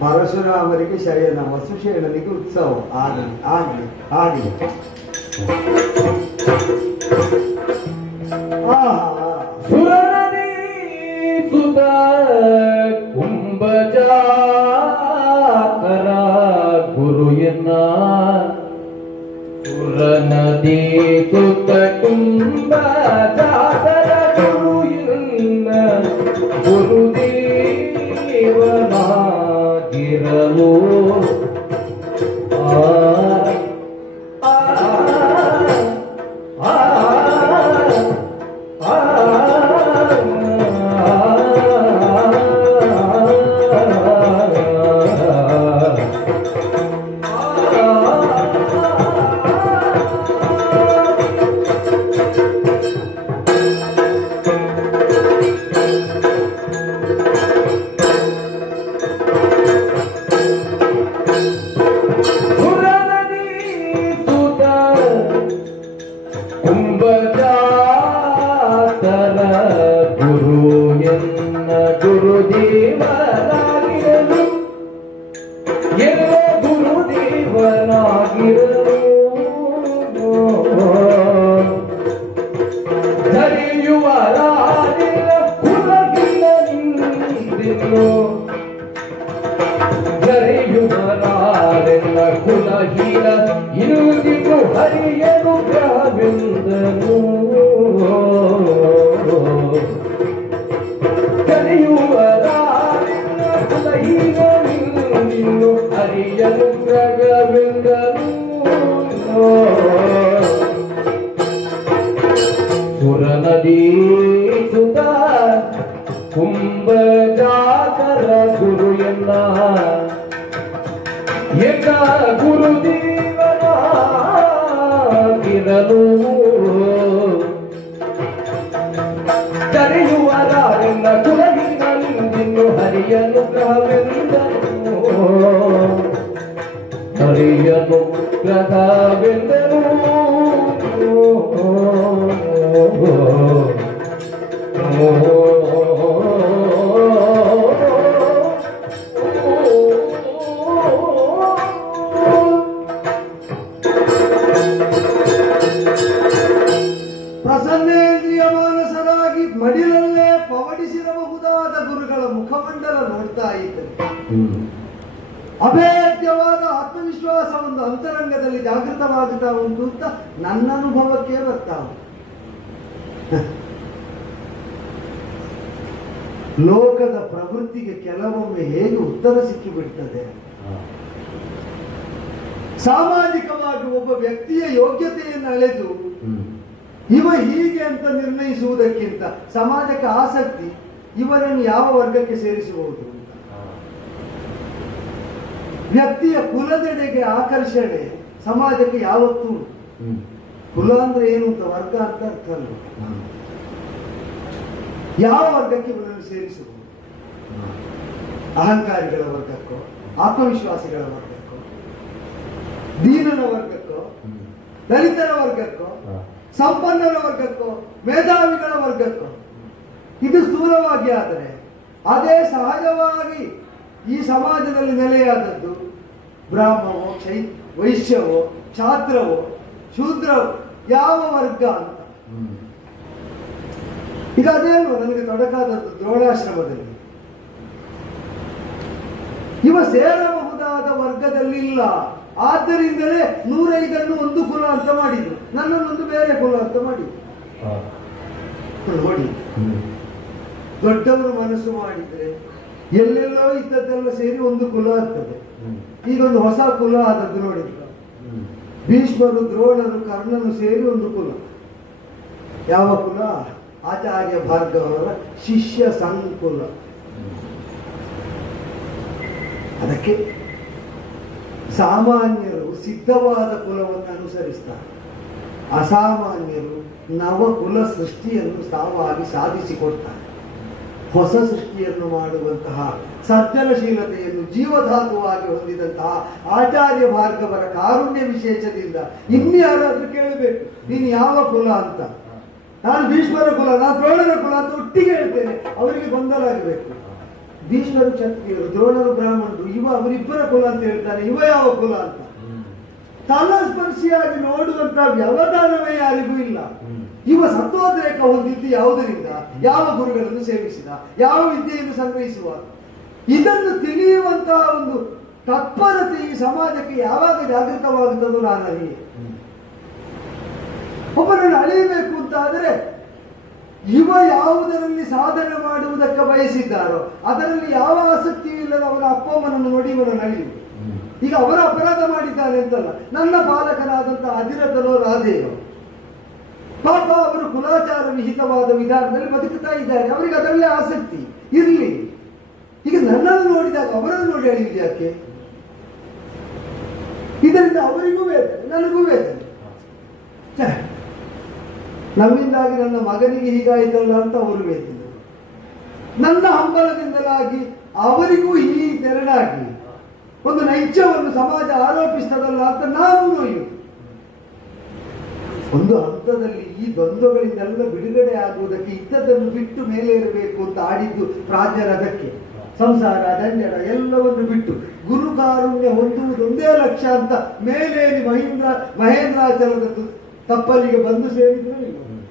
ಪರಶುರಾಮರಿಗೆ ಶಯನ, ವಸುಶೇನನಿಗೆ ಉತ್ಸವ. ಆಗಲಿ ಆಗಲಿ ಆಗಲಿ. ಸುರನದಿ ಸುತ ಸುರನದಿ ಸುತ ತುಂಬ ಜಾತರ ಗುರು ಎನ್ನ ಗುರುದೇವನಾಗಿರಲು ಗುರುದೇವನಾಗಿರಲು ಎಲ್ಲ ಗುರುದೇವನಾಗಿರಲು ಧರೆಯುವ ರಾಜನ ಕುಲಗಿನ ನಿಂದಿನ್ನು ಧರೆಯುವ ರಾಜನ ಕುಲಹೀನ ಇಂದಿಗೂ ಹರಿಯನು ಗ್ರಹವೆಂದನು ನಿನ್ನು ಹರಿಯನು ಗ್ರಹವೆಂದನು ಸುರನದಿ ಸುತ ಕುಂಭ ಜಾತರ ಗುರು ಎಲ್ಲ ಗುರುದೇವನಾಗಿರಲು ಕರೆಯುವ ರಾರೆನ್ನ ಕುಲಗಿನ ನಿಂದಿನ್ನು ಹರಿಯನು ಗ್ರಹವೆಂದನು ಹರಿಯನು ಗ್ರಹವೆಂದನು ಪ್ರಸನ್ನೇಂದ್ರಿಯ ಮಾನಸರಾಗಿ ಮಡಿಲಲ್ಲೇ ಪವಡಿಸಿರಬಹುದಾದ ಗುರುಗಳ ಮುಖಮಂಡಲ ನೋಡ್ತಾ ಇದ್ದರು. ಅಭೇದ್ಯವಾದ ಆತ್ಮವಿಶ್ವಾಸ ಒಂದು ಅಂತರಂಗದಲ್ಲಿ ಜಾಗೃತವಾಗುತ್ತಾ ಉಂಟು ಅಂತ ನನ್ನ ಅನುಭವಕ್ಕೆ ಬರ್ತಾವ. ಲೋಕದ ಪ್ರವೃತ್ತಿಗೆ ಕೆಲವೊಮ್ಮೆ ಹೇಗೆ ಉತ್ತರ ಸಿಕ್ಕಿಬಿಡ್ತದೆ. ಸಾಮಾಜಿಕವಾಗಿ ಒಬ್ಬ ವ್ಯಕ್ತಿಯ ಯೋಗ್ಯತೆಯನ್ನು ಅಳೆದು ಇವ ಹೀಗೆ ಅಂತ ನಿರ್ಣಯಿಸುವುದಕ್ಕಿಂತ ಸಮಾಜಕ್ಕೆ ಆಸಕ್ತಿ ಇವರನ್ನು ಯಾವ ವರ್ಗಕ್ಕೆ ಸೇರಿಸಬಹುದು. ವ್ಯಕ್ತಿಯ ಕುಲದೆಡೆಗೆ ಆಕರ್ಷಣೆ ಸಮಾಜಕ್ಕೆ ಯಾವತ್ತೂ. ಕುಲ ಅಂದ್ರೆ ಏನು ಅಂತ ವರ್ಗ ಅಂತ ಅರ್ಥ ಅಲ್ಲ. ಯಾವ ವರ್ಗಕ್ಕೆ ಇವರನ್ನು ಸೇರಿಸಬಹುದು? ಅಹಂಕಾರಿಗಳ ವರ್ಗಕ್ಕೋ, ಆತ್ಮವಿಶ್ವಾಸಿಗಳ ವರ್ಗಕ್ಕೋ, ದೀನನ ವರ್ಗಕ್ಕೋ, ದಲಿತರ ವರ್ಗಕ್ಕೋ, ಸಂಪನ್ನರ ವರ್ಗಕ್ಕೋ, ಮೇಧಾವಿಗಳ ವರ್ಗಕ್ಕೋ. ಇದು ಸ್ಥೂಲವಾಗಿ ಆದರೆ ಅದೇ ಸಹಜವಾಗಿ ಈ ಸಮಾಜದಲ್ಲಿ ನೆಲೆಯಾದದ್ದು ಬ್ರಾಹ್ಮವೋ, ವೈಶ್ಯವೋ, ಛಾತ್ರವೋ, ಶೂದ್ರವೋ ಯಾವ ವರ್ಗ ಅಂತ. ಈಗ ಅದೇನು ನನಗೆ ತೊಡಕಾದದ್ದು ದ್ರೋಣಾಶ್ರಮದಲ್ಲಿ ಇವ ಸೇರಬಹುದಾದ ವರ್ಗದಲ್ಲಿ ಇಲ್ಲ. ಆದ್ದರಿಂದಲೇ 105 ಒಂದು ಕುಲ ಅಂತ ಮಾಡಿದ್ರು, ನನ್ನನ್ನೊಂದು ಬೇರೆ ಕುಲ ಅಂತ ಮಾಡಿದ್ರು. ನೋಡಿ, ದೊಡ್ಡವರು ಮನಸ್ಸು ಮಾಡಿದ್ರೆ ಎಲ್ಲೆಲ್ಲೋ ಇದ್ದದ್ದೆಲ್ಲ ಸೇರಿ ಒಂದು ಕುಲ ಆಗ್ತದೆ. ಈಗೊಂದು ಹೊಸ ಕುಲ ಆದದ್ದು ನೋಡಿದ್ರು. ಭೀಷ್ಮರು, ದ್ರೋಣರು, ಕರ್ಣನು ಸೇರಿ ಒಂದು ಕುಲ. ಯಾವ ಕುಲ? ಆಚಾರ್ಯ ಭಾರ್ಗವರ ಶಿಷ್ಯ ಸಂಕುಲ. ಅದಕ್ಕೆ ಸಾಮಾನ್ಯರು ಸಿದ್ಧವಾದ ಕುಲವನ್ನು ಅನುಸರಿಸ್ತಾರೆ. ಅಸಾಮಾನ್ಯರು ನವಕುಲ ಸೃಷ್ಟಿಯನ್ನು ತಾವಾಗಿ ಸಾಧಿಸಿಕೊಡ್ತಾರೆ. ಹೊಸ ಸೃಷ್ಟಿಯನ್ನು ಮಾಡುವಂತಹ ಸರ್ಜನಶೀಲತೆಯನ್ನು ಜೀವಧಾತುವಾಗಿ ಹೊಂದಿದಂತಹ ಆಚಾರ್ಯ ಭಾರ್ಗವರ ಕಾರುಣ್ಯ ವಿಶೇಷದಿಂದ ಇನ್ಯಾರಾದ್ರೂ ಕೇಳಬೇಕು, ನೀನು ಯಾವ ಕುಲ ಅಂತ. ನಾನು ಭೀಷ್ಮರ ಕುಲ, ನಾನು ದ್ರೋಣರ ಕುಲ ಅಂತ ಒಟ್ಟಿಗೆ ಹೇಳ್ತೇನೆ. ಅವರಿಗೆ ಗೊಂದಲ ಆಗಬೇಕು. ಭೀಷ್ಮರು ಕ್ಷತ್ರಿಯರು, ದ್ರೋಣರು ಬ್ರಾಹ್ಮಣರು, ಅವರಿಬ್ಬರ ಕುಲ ಅಂತ ಹೇಳ್ತಾನೆ, ಇವ ಯಾವ ಕುಲ ಅಂತ ತಲಸ್ಪರ್ಶಿಯಾಗಿ ನೋಡುವಂತಹ ವ್ಯವಧಾನವೇ ಯಾರಿಗೂ ಇಲ್ಲ. ಇವ ಸತ್ವೋದ್ರೇಕ ಹೊಂದಿದ್ದು ಯಾವುದರಿಂದ? ಯಾವ ಗುರುಗಳನ್ನು ಸೇವಿಸಿದ, ಯಾವ ವಿದ್ಯೆಯನ್ನು ಸಂಗ್ರಹಿಸುವ, ಇದನ್ನು ತಿಳಿಯುವಂತಹ ಒಂದು ತತ್ಪರತೆ ಈ ಸಮಾಜಕ್ಕೆ ಯಾವಾಗ ಜಾಗೃತವಾಗುತ್ತದೋ ನಾನು ಅರಿಯೆ. ಒಬ್ಬನನ್ನು ಅಳಿಯಬೇಕು ಅಂತ ಆದರೆ ಇವ ಯಾವುದರಲ್ಲಿ ಸಾಧನೆ ಮಾಡುವುದಕ್ಕೆ ಬಯಸಿದ್ದಾರೋ ಅದರಲ್ಲಿ ಯಾವ ಆಸಕ್ತಿಯೂ ಇಲ್ಲದ ಅವನ ಅಪ್ಪ ಅಮ್ಮನನ್ನು ನೋಡಿ ಇವನನ್ನು ಅಳಿಯುವುದು. ಈಗ ಅವರ ಅಪರಾಧ ಮಾಡಿದ್ದಾನೆ ಅಂತಲ್ಲ, ನನ್ನ ಬಾಲಕನಾದಂಥ ಅಧಿರಥನೋ ರಾಧೆಯೋ ಪಾಪ ಅವರು ಕುಲಾಚಾರ ವಿಹಿತವಾದ ವಿಧಾನದಲ್ಲಿ ಬದುಕುತ್ತಾ ಇದ್ದಾರೆ, ಅವರಿಗೆ ಅದರಲ್ಲೇ ಆಸಕ್ತಿ ಇರಲಿ. ಈಗ ನನ್ನನ್ನು ನೋಡಿದಾಗ ಅವರನ್ನು ನೋಡಿ ಅಳಿಯುವುದು ಯಾಕೆ? ಇದರಿಂದ ಅವರಿಗೂ ವೇದನೆ, ನನಗೂ ವೇದನೆ. ನಮ್ಮಿಂದಾಗಿ ನನ್ನ ಮಗನಿಗೆ ಹೀಗಾಯಿತಲ್ಲ ಅಂತ ಅವರು ವೇದನೆ, ನನ್ನ ಹಂಬಲದಿಂದಲಾಗಿ ಅವರಿಗೂ ಈ ತೆರನಾಗಿ ಒಂದು ನೈಜವನ್ನು ಸಮಾಜ ಆರೋಪಿಸ್ತದಲ್ಲ ಅಂತ ನಾನು ನೋಯುವುದು. ಒಂದು ಹಂತದಲ್ಲಿ ಈ ದ್ವಂದ್ವಗಳಿಂದೆಲ್ಲ ಬಿಡುಗಡೆ ಆಗುವುದಕ್ಕೆ ಇದ್ದದನ್ನು ಬಿಟ್ಟು ಮೇಲೆ ಇರಬೇಕು ಅಂತ ಆಡಿದ್ದು ಪ್ರಾಜ್ಞರ ಅದಕ್ಕೆ. ಸಂಸಾರ ದಂಜಡ ಎಲ್ಲವನ್ನು ಬಿಟ್ಟು ಗುರುಕಾರುಣ್ಯ ಹೊಂದುವುದು ಒಂದೇ ಲಕ್ಷ್ಯ ಅಂತ ಮೇಲೇರಿ ಮಹೇಂದ್ರಾಚಲದ ತಪ್ಪಲಿಗೆ ಬಂದು ಸೇರಿದ್ರು.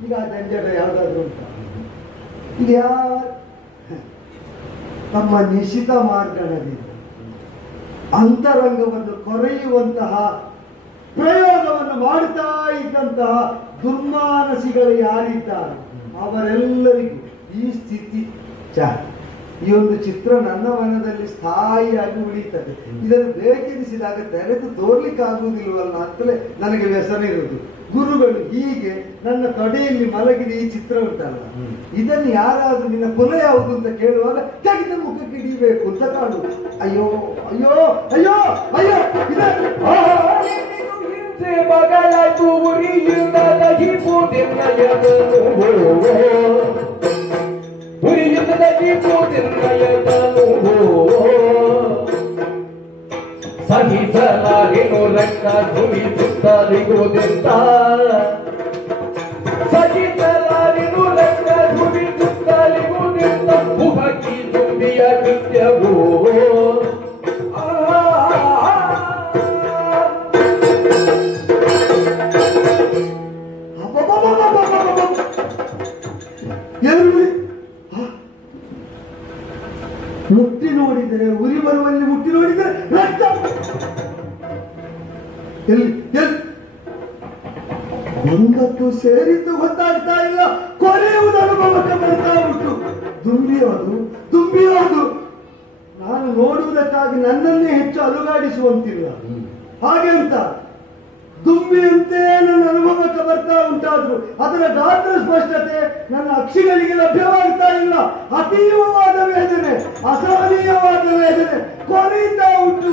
ಈಗ ಆ ದಂಜಡ ಯಾವುದಾದ್ರೂ ಉಂಟ? ಈಗ ತಮ್ಮ ನಿಶ್ಚಿತ ಮಾರ್ಗಣದಿಂದ ಅಂತರಂಗವನ್ನು ಕೊರೆಯುವಂತಹ ಪ್ರಯೋಗವನ್ನು ಮಾಡುತ್ತಾ ಇದ್ದಂತಹ ದುರ್ಮಾನಸಿಗಳು ಯಾರಿದ್ದಾರೆ ಅವರೆಲ್ಲರಿಗೂ ಈ ಸ್ಥಿತಿ ಈ ಒಂದು ಚಿತ್ರ ನನ್ನ ಮನದಲ್ಲಿ ಸ್ಥಾಯಿಯಾಗಿ ಉಳಿಯುತ್ತದೆ. ಇದನ್ನು ಬೇಕೆನಿಸಿದಾಗ ತೆರೆದು ತೋರ್ಲಿಕ್ಕಾಗುವುದಿಲ್ವಲ್ಲ ಅಂತಲೇ ನನಗೆ ವ್ಯಸನ ಇರುವುದು. ಗುರುಗಳು ಹೀಗೆ ನನ್ನ ತೊಡೆಯಲ್ಲಿ ಮಲಗಿದ ಈ ಚಿತ್ರ ಉಂಟಲ್ಲ, ಇದನ್ನು ಯಾರಾದ್ರೂ ನಿನ್ನ ಕುಲ ಯಾವುದು ಅಂತ ಕೇಳುವಾಗ ತೆಗೆದ ಮುಖಕ್ಕೆ ಹಿಡಿಯಬೇಕು ಅಂತ ಕಾಣು. ಅಯ್ಯೋ ಅಯ್ಯೋ ಅಯ್ಯೋ ಅಯ್ಯೋ ಹಿಂಸೆ ಮಗಳಾಯ್ತು ಉರಿಯುವುದಲ್ಲ ಸಹಿಸಲಾರಿನು ರಕ್ತ ಸುರಿಸುತ್ತಲಿಗುವುದೆಂತ ಸಹಿಸಲಾರಿನು ರಕ್ತ ಸುರಿಸುತ್ತಲಿಗುವುದೆಂತ ಮುಹಕಿ ತುಂಬಿಯ ಕೃತ್ಯವೋ ಮುಟ್ಟಿ ನೋಡಿದರೆ ಉರಿ ಬರುವಲ್ಲಿ ಮುಟ್ಟಿ ನೋಡಿದರೆ ರಕ್ತ ಒಂದತ್ತು ಸೇರಿದ್ದು ಗೊತ್ತಾಗ್ತಾ ಇಲ್ಲ, ಕೊರೆಯುವುದು ಅನುಭವಕ್ಕೆ ಬರ್ತಾ ಉಂಟು. ತುಂಬಿಯೋದು ನಾನು ನೋಡುವುದಕ್ಕಾಗಿ ನನ್ನನ್ನೇ ಹೆಚ್ಚು ಅಲುಗಾಡಿಸುವಂತಿಲ್ಲ. ಹಾಗೆ ಅಂತ ದುಂಬಿಯಂತೆ ನನ್ನ ಅನುಭವಕ್ಕೆ ಬರ್ತಾ ಉಂಟಾದ್ರು ಅದರ ಗಾತ್ರ ಸ್ಪಷ್ಟತೆ ನನ್ನ ಅಕ್ಷಿಗಳಿಗೆ ಲಭ್ಯವಾಗ್ತಾ ಇಲ್ಲ. ಅತೀವವಾದ ವೇದನೆ, ಅಸಹನೀಯವಾದ ವೇದನೆ ಕೊರೆಯುತ್ತಾ ಉಂಟು.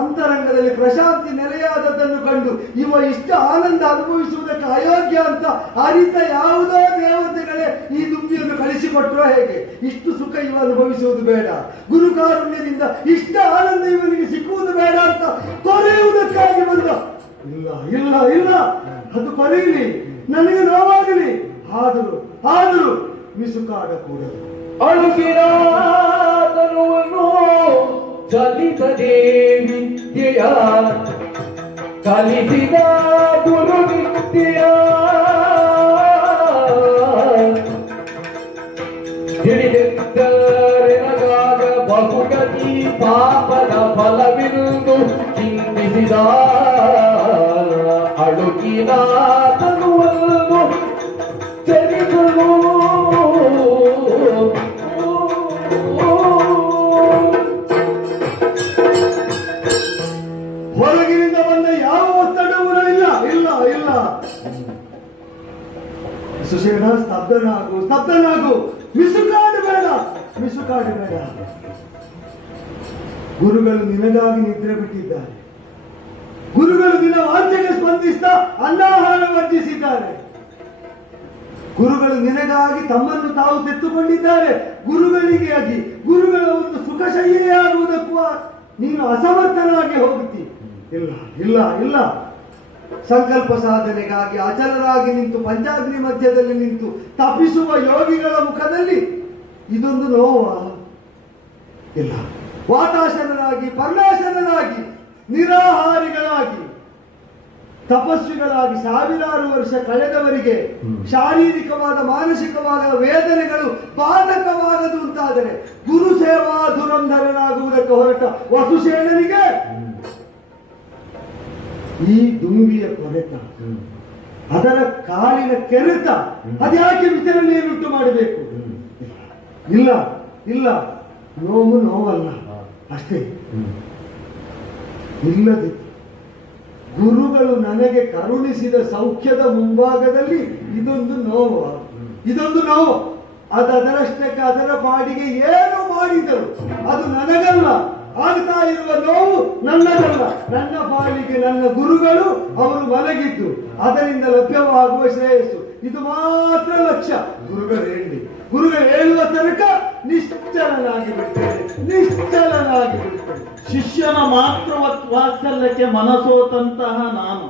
ಅಂತರಂಗದಲ್ಲಿ ಪ್ರಶಾಂತಿ ನೆಲೆಯಾದದನ್ನು ಕಂಡು ಇವ ಇಷ್ಟ ಆನಂದ ಅನುಭವಿಸುವುದಕ್ಕೆ ಅಯೋಗ್ಯ ಅಂತ ಅರಿತ ಯಾವುದೋ ದೇವತೆಗಳೇ ಈ ದುಂಬಿಯನ್ನು ಕಳಿಸಿಕೊಟ್ಟರೋ ಹೇಗೆ? ಇಷ್ಟು ಸುಖ ಇವ ಅನುಭವಿಸುವುದು ಬೇಡ, ಗುರುಕಾರುಣ್ಯದಿಂದ ಇಷ್ಟ ಆನಂದ ಇವನಿಗೆ ಸಿಕ್ಕುವುದು ಬೇಡ ಅಂತ ಕೊರೆಯುವುದಕ್ಕಾಗಿ ಬಂದ. ಇಲ್ಲ ಇಲ್ಲ ಇಲ್ಲ, ಅದು ಕೊರೆಯಲಿ, ನನಗೆ ನೋವಾಗಲಿ, ಆದರೂ ಮಿಸುಕಾಡಕೂಡದು. ಅಳುಕಿರಾತನುವನ್ನು ಚಲಿಸದೆ ವಿದ್ಯೆಯ ಕಲಿಸಿದ ಗುರು ವಿದ್ಯೆಯ ತಿಳಿದೆಂದರೆನಗಾಗ ಬಹುಗತಿ ಪಾಪದ ಫಲವೆಂದು ಚಿಂತಿಸಿದ ಅಳುಕಿರಾತನುವನ್ನು ಚಲಿಸಲು ಹೊರಗಿನಿಂದ ಬಂದ ಯಾವ ಒತ್ತಡವೂ ಇಲ್ಲ. ಸುಶೇಣ, ಸ್ತಬ್ಧನಾಗು, ಮಿಸುಕಾಡಬೇಡ. ಗುರುಗಳು ನಿನಗಾಗಿ ನಿದ್ರೆ ಬಿಟ್ಟಿದ್ದಾರೆ. ಗುರುಗಳು ನಿನ್ನ ವಾಂಛೆಗೆ ಸ್ಪಂದಿಸ್ತಾ ಅನ್ನಾಹಾರ ವರ್ಜಿಸಿದ್ದಾರೆ. ಗುರುಗಳು ನಿನಗಾಗಿ ತಮ್ಮನ್ನು ತಾವು ತೆತ್ತುಕೊಂಡಿದ್ದಾರೆ. ಗುರುಗಳ ಒಂದು ಸುಖಶಯ್ಯೆ ಆಗುವುದಕ್ಕೂ ನೀನು ಅಸಮರ್ಥನಾಗಿ ಹೋಗುತ್ತಿ. ಇಲ್ಲ. ಸಂಕಲ್ಪ ಸಾಧನೆಗಾಗಿ ಅಚಲರಾಗಿ ನಿಂತು ಪಂಚಾಗ್ನಿ ಮಧ್ಯದಲ್ಲಿ ನಿಂತು ತಪಿಸುವ ಯೋಗಿಗಳ ಮುಖದಲ್ಲಿ ಇದೊಂದು ನೋವ ಇಲ್ಲ. ವಾತಾಶನರಾಗಿ, ಪರ್ಣಾಶನರಾಗಿ, ನಿರಾಹಾರಿಗಳಾಗಿ, ತಪಸ್ವಿಗಳಾಗಿ ಸಾವಿರಾರು ವರ್ಷ ಕಳೆದವರಿಗೆ ಶಾರೀರಿಕವಾದ ಮಾನಸಿಕವಾದ ವೇದನೆಗಳು ಬಾಧಕವಾಗದು ಅಂತಾದರೆ ಗುರು ಸೇವಾ ಧುರಂಧರನಾಗುವುದಕ್ಕೆ ಹೊರಟ ವಸುಸೇನನಿಗೆ ಈ ದುಂಬಿಯ ಕೊರೆತ, ಅದರ ಕಾಲಿನ ಕೆರೆತ, ಅದ್ಯಾಕೆ ವಿತರಣೆಯನ್ನುಂಟು ಮಾಡಬೇಕು? ಇಲ್ಲ ಇಲ್ಲ, ನೋವು ನೋವಲ್ಲ ಅಷ್ಟೇ. ಇಲ್ಲದೆ ಗುರುಗಳು ನನಗೆ ಕರುಣಿಸಿದ ಸೌಖ್ಯದ ಮುಂಭಾಗದಲ್ಲಿ ಇದೊಂದು ನೋವು, ಇದೊಂದು ನೋವು. ಅದರಷ್ಟಕ್ಕೆ ಅದರ ಪಾಡಿಗೆ ಏನು ಮಾಡಿದರು ಅದು ನನಗಲ್ಲ. ಆಗ್ತಾ ಇರುವ ನೋವು ನನ್ನದಲ್ಲ. ನನ್ನ ಪಾಲಿಗೆ ನನ್ನ ಗುರುಗಳು ಅವರು ಮಲಗಿದ್ದು, ಅದರಿಂದ ಲಭ್ಯವಾಗುವ ಶ್ರೇಯಸ್ಸು ಇದು ಮಾತ್ರ ಲಕ್ಷ್ಯ. ಗುರುಗಳು ಹೇಳುವ ತನಕ ನಿಶ್ಚಲನಾಗಿ ಬಿಡ್ತೇನೆ, ನಿಶ್ಚಲನಾಗಿ ಬಿಡ್ತೇನೆ. ಶಿಷ್ಯನ ಮಾತ್ರ ವಾತ್ಸಲ್ಯಕ್ಕೆ ಮನಸೋತಂತಹ ನಾನು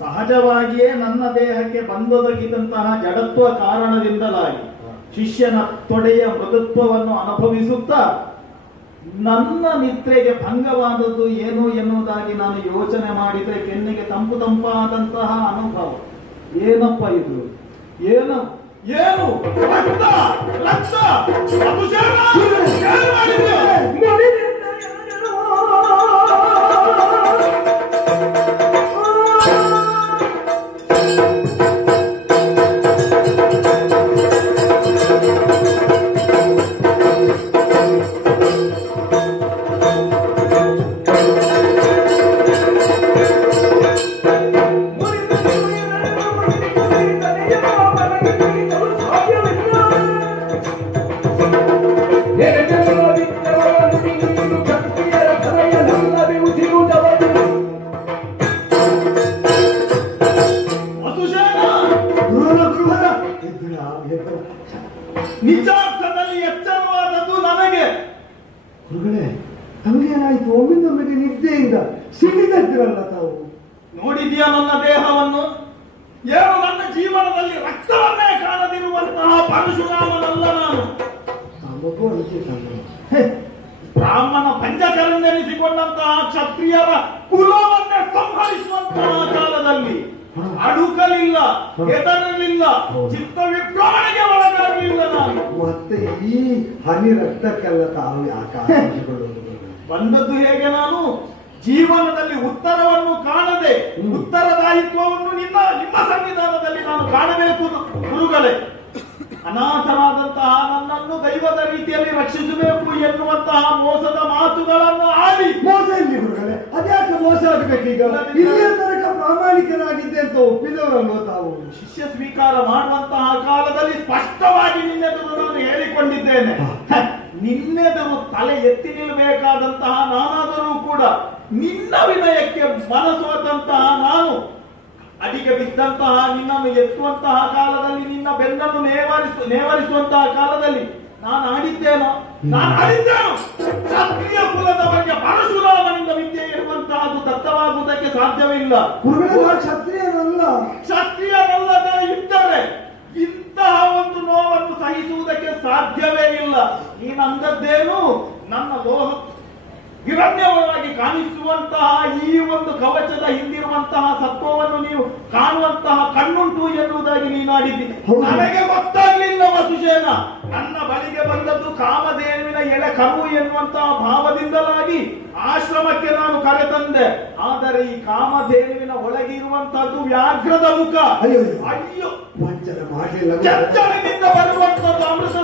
ಸಹಜವಾಗಿಯೇ ನನ್ನ ದೇಹಕ್ಕೆ ಬಂದೊದಗಿದಂತಹ ಜಡತ್ವ ಕಾರಣದಿಂದಲಾಗಿ ಶಿಷ್ಯನ ತೊಡೆಯ ಮೃದುತ್ವವನ್ನು ಅನುಭವಿಸುತ್ತಾ ನನ್ನ ನಿದ್ರೆಗೆ ಭಂಗವಾದದ್ದು ಏನು ಎನ್ನುವುದಾಗಿ ನಾನು ಯೋಚನೆ ಮಾಡಿದ್ರೆ ಕೆನ್ನೆಗೆ ತಂಪು ತಂಪಾದಂತಹ ಅನುಭವ. ಏನಪ್ಪ ಇದು? ಏನು ಏನು ರಕ್ತ ರಕ್ತ ನಿಜಾರ್ಥದಲ್ಲಿ ಎಚ್ಚರವಾದದ್ದು ನನಗೆ. ಗುರುಗಳೇ, ತಮಗೇನಾಯ್ತು? ಒಮ್ಮಿಂದೊಮ್ಮೆಗೆ ನಿದ್ದೆಯಿಂದ ಸಿಡಿದದ್ರಲ್ಲ ತಾವು. ನೋಡಿದ್ಯಾ ನನ್ನ ದೇಹವನ್ನು? ಏನು ನನ್ನ ಜೀವನದಲ್ಲಿ ರಕ್ತವನ್ನೇ ಕಾಣದಿರುವಂತಹ ಪರಶುರಾಮನಲ್ಲ ನಾನು. ತಮಗೂ ಅನಿಸಿತು ಬ್ರಾಹ್ಮಣ ಪಂಚಕರೆಂದೆನಿಸಿಕೊಂಡಂತಹ ಕ್ಷತ್ರಿಯರ ಕುಲವನ್ನೇ ಸಂಹರಿಸುವಂತಹ ಕಾಲದಲ್ಲಿ ಅಡುಕಲಿಲ್ಲ, ಹೆದರಲಿಲ್ಲ, ಚಿತ್ತ ವಿಭ್ರಮಣೆಗೆ ಒಳಗಾಗಲಿಲ್ಲ ನಾನು. ಮತ್ತೆ ಈ ಹನಿ ರಕ್ತಕ್ಕೆಲ್ಲ ತಾವು ಯಾಕೆ ಬಂದದ್ದು ಹೇಗೆ? ನಾನು ಜೀವನದಲ್ಲಿ ಉತ್ತರವನ್ನು ಕಾಣದೆ ಉತ್ತರದಾಯಿತ್ವವನ್ನು ನಿಮ್ಮ ಸನ್ನಿಧಾನದಲ್ಲಿ ನಾನು ಕಾಣಬೇಕು. ಗುರುಗಳೇ, ಅನಾಥರಾದಂತಹ ನನ್ನನ್ನು ದೈವದ ರೀತಿಯಲ್ಲಿ ರಕ್ಷಿಸಬೇಕು ಎನ್ನುವಂತಹ ಮೋಸದ ಮಾತುಗಳನ್ನು ಆಡಿ. ಮೋಸ ಇಲ್ಲಿ ಗುರುಗಳೇ, ಅದ್ಯಾಕೆ ಮೋಸ ಆಗಬೇಕೀಗ? ಇಲ್ಲಿಯ ತನಕ ಪ್ರಾಮಾಣಿಕನಾಗಿದ್ದೆ ಅಂತ ಒಪ್ಪಿದವರಲ್ವ ತಾವು? ಶಿಷ್ಯ ಸ್ವೀಕಾರ ಮಾಡುವಂತಹ ಕಾಲದಲ್ಲಿ ಸ್ಪಷ್ಟವಾಗಿ ನಿನ್ನೆದುರು ನಾನು ಹೇಳಿಕೊಂಡಿದ್ದೇನೆ. ನಿನ್ನೆದುರು ತಲೆ ಎತ್ತಿ ನಿಲ್ಲಬೇಕಾದಂತಹ ನಾನಾದರೂ ಕೂಡ ನಿನ್ನ ವಿನಯಕ್ಕೆ ಮನಸೋದಂತಹ ನಾನು ಅಡಿಗೆ ಬಿದ್ದಂತಹ ನಿನ್ನನ್ನು ಎತ್ತುವಂತಹ ಕಾಲದಲ್ಲಿ, ನಿನ್ನ ಬೆನ್ನನ್ನು ನೇವರಿಸುವಂತಹ ಕಾಲದಲ್ಲಿ ನಾನು ಆಡಿದ್ದೇನೋ? ಕ್ಷತ್ರಿಯ ಕುಲದವರಿಗೆ ಪರಶುರಾಮನಿಂದ ವಿದ್ಯೆ ಇರುವಂತಹದ್ದು ದತ್ತವಾಗುವುದಕ್ಕೆ ಸಾಧ್ಯವಿಲ್ಲ. ಕ್ಷತ್ರಿಯರಲ್ಲ. ಕ್ಷತ್ರಿಯರಲ್ಲದೆ ಇದ್ದರೆ ಇಂತಹ ಒಂದು ನೋವನ್ನು ಸಹಿಸುವುದಕ್ಕೆ ಸಾಧ್ಯವೇ ಇಲ್ಲ. ನೀನಂದದ್ದೇನು? ನನ್ನ ಲೋಹ ಹಿರಣ್ಯವಾಗಿ ಕಾಣಿಸುವಂತಹ ಈ ಒಂದು ಕವಚದ ಹಿಂದಿರುವಂತಹ ಸತ್ವವನ್ನು ನೀವು ಕಾಣುವಂತಹ ಕಣ್ಣುಂಟು ಎನ್ನುವುದಾಗಿ ನೀನಾಡಿದ್ದೀನಿ. ನನಗೆ ಗೊತ್ತಾಗ್ಲಿಲ್ಲ ವಸುಶೇನ. ನನ್ನ ಬಳಿಗೆ ಬಂದದ್ದು ಕಾಮಧೇನುವಿನ ಎಳೆ ಕರು ಎನ್ನುವಂತಹ ಭಾವದಿಂದಲಾಗಿ ಆಶ್ರಮಕ್ಕೆ ನಾನು ಕರೆತಂದೆ. ಆದರೆ ಈ ಕಾಮಧೇನುವಿನ ಒಳಗೆ ಇರುವಂತಹದ್ದು ವ್ಯಾಘ್ರದ ಮುಖ. ಅಯ್ಯೋ, ಚರ್ಚನಿಂದ ಬರುವಂತದ್ದು ಅಮೃತ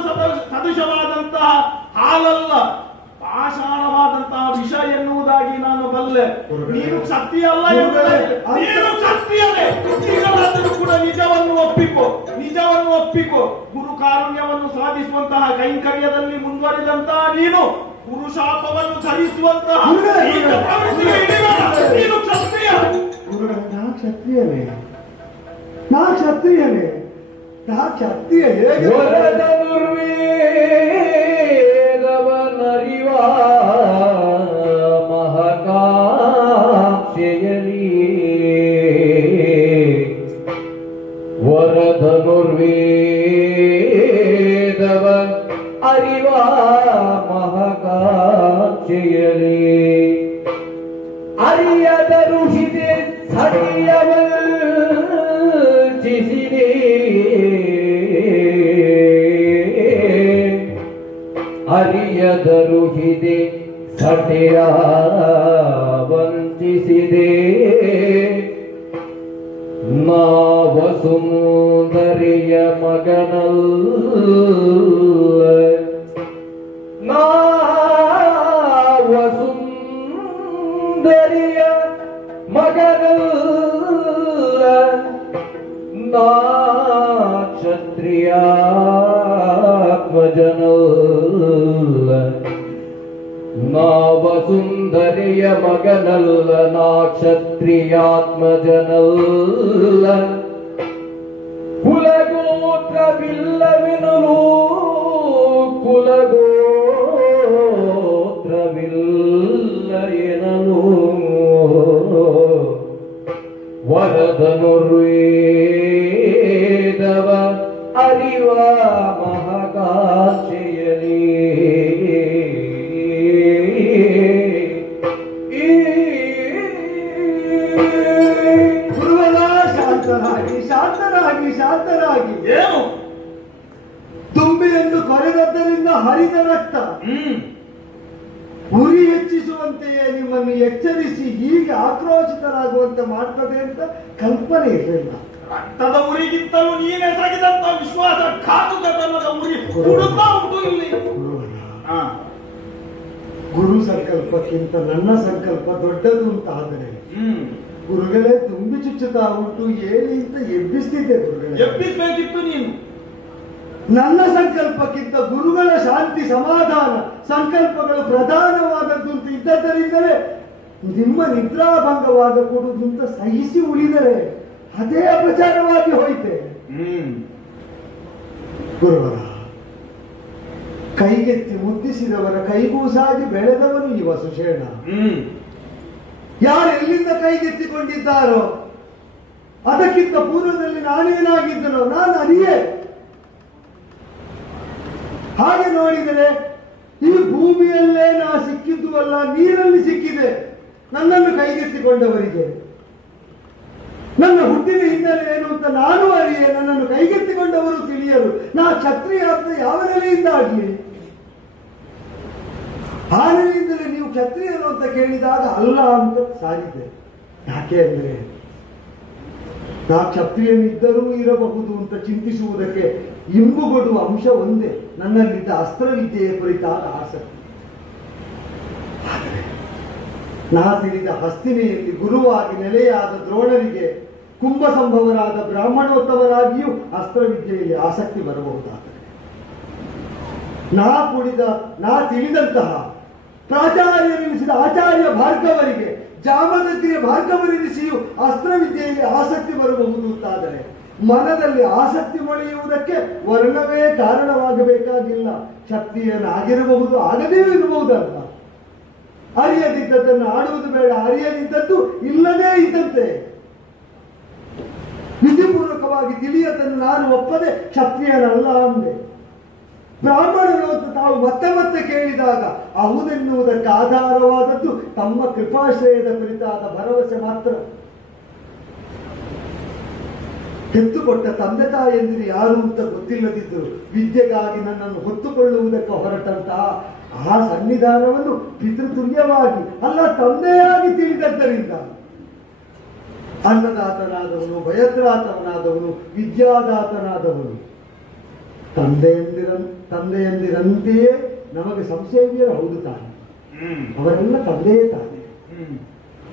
ಸದೃಶವಾದಂತಹ ಹಾಲಲ್ಲ, ಪಾಷಾಣವಾದಂತಹ ವಿಷ ಎನ್ನುವುದಾಗಿ ನಾನು ಬಲ್ಲೆ. ನೀನು ಕ್ಷತ್ರಿಯ ಅಲ್ಲ ಎನ್ನುವುದಾಗಿ, ನೀನು ಕ್ಷತ್ರಿಯನೇ. ಈಗಲಾದರೂ ಕೂಡ ನಿಜವನ್ನು ಒಪ್ಪಿಕೋ, ನಿಜವನ್ನು ಒಪ್ಪಿಕೋ. ಗುರು ಕಾರುಣ್ಯವನ್ನು ಸಾಧಿಸುವಂತಹ ಕೈಂಕರ್ಯದಲ್ಲಿ ಮುಂದುವರಿದಂತಹ ನೀನು ಗುರುಶಾಪವನ್ನು ಧರಿಸುವಂತಹ ನೀನು ಕ್ಷತ್ರಿಯ. ನಾ ಕ್ಷತ್ರಿಯನೇ, ನಾ ಕ್ಷತ್ರಿಯನೇ, ನಾ ಕ್ಷತ್ರಿಯ. ಹೇಗೆ ನರಿವ ಮಹಕಾಕ್ಷೆಯಲಿ ವರದನುರ್ವೇದವ ಅರಿವ ಮಹಕಾಕ್ಷೆಯಲಿ ಅರಿಯದ ಋಷಿದೆ ಸಡಿಯವಲ್ಚಿಸಿದೆ ಅರಿಯದರು ಹಿದೆ ಸಟೆಯ ವಂಚಿಸಿದೆ ಮಗನಲ್ಲ ನಾ ಕ್ಷತ್ರಿಯಾತ್ಮಜನಲ್ಲ ನಾ ವಸುಂಧರೆಯ ಮಗನಲ್ಲ ನಾ ಕ್ಷತ್ರಿಯಾತ್ಮಜನಲ್ಲ ಕುಲಗೋತ್ರವಿಲ್ಲವೆನಲು ಕುಲಗೋತ್ರವಿಲ್ಲ ಎನಲು ವರದನುರ್ವೇದವ ಅರಿವ ಮಹಾಕಾಶೆಯಲಿ ಗುರುವರ ಶಾಂತರಾಗಿ ಶಾಂತರಾಗಿ ಶಾಂತರಾಗಿ ಏನು ತುಂಬಿಯನ್ನು ಕೊರೆದದ್ದರಿಂದ ಹರಿದ ರಕ್ತ ಉರಿ ಹೆಚ್ಚಿಸುವಂತೆಯೇ ನಿಮ್ಮನ್ನು ಎಚ್ಚರಿಸಿ ಹೀಗೆ ಆಕ್ರೋಶಿತರಾಗುವಂತೆ ಮಾಡ್ತದೆ ಅಂತ ಕಲ್ಪನೆ ಇರಲಿಲ್ಲ. ರಕ್ತದ ಉರಿಗಿಂತಲೂ ನೀನೇ ಸಾಗಿದಂತ ವಿಶ್ವಾಸ ಘಾತುಕತನದ ಉರಿ ಹುಡುಕ್ತಾ ಉಂಟು ಇಲ್ಲಿ. ಗುರು ಸಂಕಲ್ಪಕ್ಕಿಂತ ನನ್ನ ಸಂಕಲ್ಪ ದೊಡ್ಡದು ಅಂತ ಆದರೆ ಗುರುಗಳೇ ತುಂಬಿ ಚುಚ್ಚುತ್ತಾ ಉಂಟು ಹೇಳಿ ಅಂತ ಎಬ್ಬಿಸ್ತಿದ್ದೆ ಗುರುಗಳೇ. ಎಬ್ಬಿಸ್ಬೇಕಿತ್ತು ನೀನು. ನನ್ನ ಸಂಕಲ್ಪಕ್ಕಿಂತ ಗುರುಗಳ ಶಾಂತಿ ಸಮಾಧಾನ ಸಂಕಲ್ಪಗಳು ಪ್ರಧಾನವಾದದ್ದು ಅಂತ ಇದ್ದದ್ದರಿಂದಲೇ ನಿಮ್ಮ ನಿದ್ರಾಭಂಗವಾಗಕೂಡುದು ಅಂತ ಸಹಿಸಿ ಉಳಿದರೆ ಅದೇ ಅಪಚಾರವಾಗಿ ಹೋಯ್ತೆ. ಗುರುವರ ಕೈಗೆತ್ತಿ ಮುದ್ದಿಸಿದವರ ಕೈಗೂಸಾಗಿ ಬೆಳೆದವನು ಈ ವಸುಷೇಣ. ಯಾರು ಎಲ್ಲಿಂದ ಕೈಗೆತ್ತಿಕೊಂಡಿದ್ದಾರೋ ಅದಕ್ಕಿಂತ ಪೂರ್ವದಲ್ಲಿ ನಾನೇನಾಗಿದ್ದನೋ ನಾನು ಅರಿಯೇ. ಹಾಗೆ ನೋಡಿದರೆ ಈ ಭೂಮಿಯಲ್ಲೇ ನಾ ಸಿಕ್ಕಿದ್ದು ಅಲ್ಲ, ನೀರಲ್ಲಿ ಸಿಕ್ಕಿದೆ ನನ್ನನ್ನು ಕೈಗೆತ್ತಿಕೊಂಡವರಿಗೆ. ನನ್ನ ಹುಟ್ಟಿನ ಹಿನ್ನೆಲೆ ಏನು ಅಂತ ನಾನು ಅರಿಯೇ, ನನ್ನನ್ನು ಕೈಗೆತ್ತಿಕೊಂಡವರು ತಿಳಿಯರು. ನಾ ಕ್ಷತ್ರಿಯ ಅಂತ ಯಾವ ನೆಲೆಯಿಂದ ಆಗಲಿ? ಆ ನೆಲೆಯಿಂದಲೇ ನೀವು ಕ್ಷತ್ರಿಯರು ಅಂತ ಕೇಳಿದಾಗ ಅಲ್ಲ ಅಂತ ಸಾರಿದೆ. ಯಾಕೆ ಅಂದ್ರೆ ನಾ ಕ್ಷತ್ರಿಯನಿದ್ದರೂ ಇರಬಹುದು ಅಂತ ಚಿಂತಿಸುವುದಕ್ಕೆ ಇಂಬುಗೊಡುವ ಅಂಶ ಒಂದೇ, ನನ್ನಲ್ಲಿದ್ದ ಅಸ್ತ್ರವಿದ್ಯೆಯ ಕುರಿತಾದ ಆಸಕ್ತಿ. ಆದರೆ ನಾ ತಿಳಿದ ಹಸ್ತಿನೆಯಲ್ಲಿ ಗುರುವಾಗಿ ನೆಲೆಯಾದ ದ್ರೋಣರಿಗೆ ಕುಂಭ ಸಂಭವರಾದ ಬ್ರಾಹ್ಮಣೋತ್ತಮರಾಗಿಯೂ ಅಸ್ತ್ರವಿದ್ಯೆಯಲ್ಲಿ ಆಸಕ್ತಿ ಬರಬಹುದಾದರೆ, ನಾ ತಿಳಿದಂತಹ ಪ್ರಾಚಾರ್ಯರೆನಿಸಿದ ಆಚಾರ್ಯ ಭಾರ್ಗವರಿಗೆ ಜಾಮದಗ್ರಿಯ ಭಾರ್ಗವರೆನಿಸಿಯೂ ಅಸ್ತ್ರವಿದ್ಯೆಯಲ್ಲಿ ಆಸಕ್ತಿ ಬರಬಹುದು ಅಂತಾದರೆ ಮನದಲ್ಲಿ ಆಸಕ್ತಿ ಮೊಳೆಯುವುದಕ್ಕೆ ವರ್ಣವೇ ಕಾರಣವಾಗಬೇಕಾಗಿಲ್ಲ. ಕ್ಷತ್ರಿಯನಾಗಿರಬಹುದು, ಆಗದೇ ಇರಬಹುದಲ್ಲ. ಅರಿಯದಿದ್ದದನ್ನು ಆಡುವುದು ಬೇಡ, ಅರಿಯದಿದ್ದದ್ದು ಇಲ್ಲದೇ ಇದ್ದಂತೆ. ವಿಧಿಪೂರ್ವಕವಾಗಿ ತಿಳಿಯದನ್ನು ನಾನು ಒಪ್ಪದೆ ಕ್ಷತ್ರಿಯನಲ್ಲ ಅಂದೆ. ಬ್ರಾಹ್ಮಣರು ಅಂತ ತಾವು ಮತ್ತೆ ಮತ್ತೆ ಕೇಳಿದಾಗ ಹೌದೆನ್ನುವುದಕ್ಕೆ ಆಧಾರವಾದದ್ದು ತಮ್ಮ ಕೃಪಾಶ್ರಯದ ಕುರಿತಾದ ಭರವಸೆ ಮಾತ್ರ. ಹೆತ್ತುಕೊಟ್ಟ ತಂದೆ ತಾಯಂದಿರು ಯಾರು ಅಂತ ಗೊತ್ತಿಲ್ಲದಿದ್ದರು ವಿದ್ಯೆಗಾಗಿ ನನ್ನನ್ನು ಹೊತ್ತುಕೊಳ್ಳುವುದಕ್ಕೆ ಹೊರಟಂತಹ ಆ ಸನ್ನಿಧಾನವನ್ನು ಪಿತೃತುಲ್ಯವಾಗಿ ಅಲ್ಲ ತಂದೆಯಾಗಿ ತಿಳಿದದ್ದರಿಂದ ಅನ್ನದಾತನಾದವನು, ಭಯತ್ರಾತವನಾದವನು, ವಿದ್ಯಾದಾತನಾದವನು ತಂದೆಯಂದಿರಂತೆಯೇ ನಮಗೆ ಸಂಸೇವಿಯರು ಹೌದು ತಾನೆ. ಅವರೆಲ್ಲ ತಂದೆಯೇ ತಾನೆ.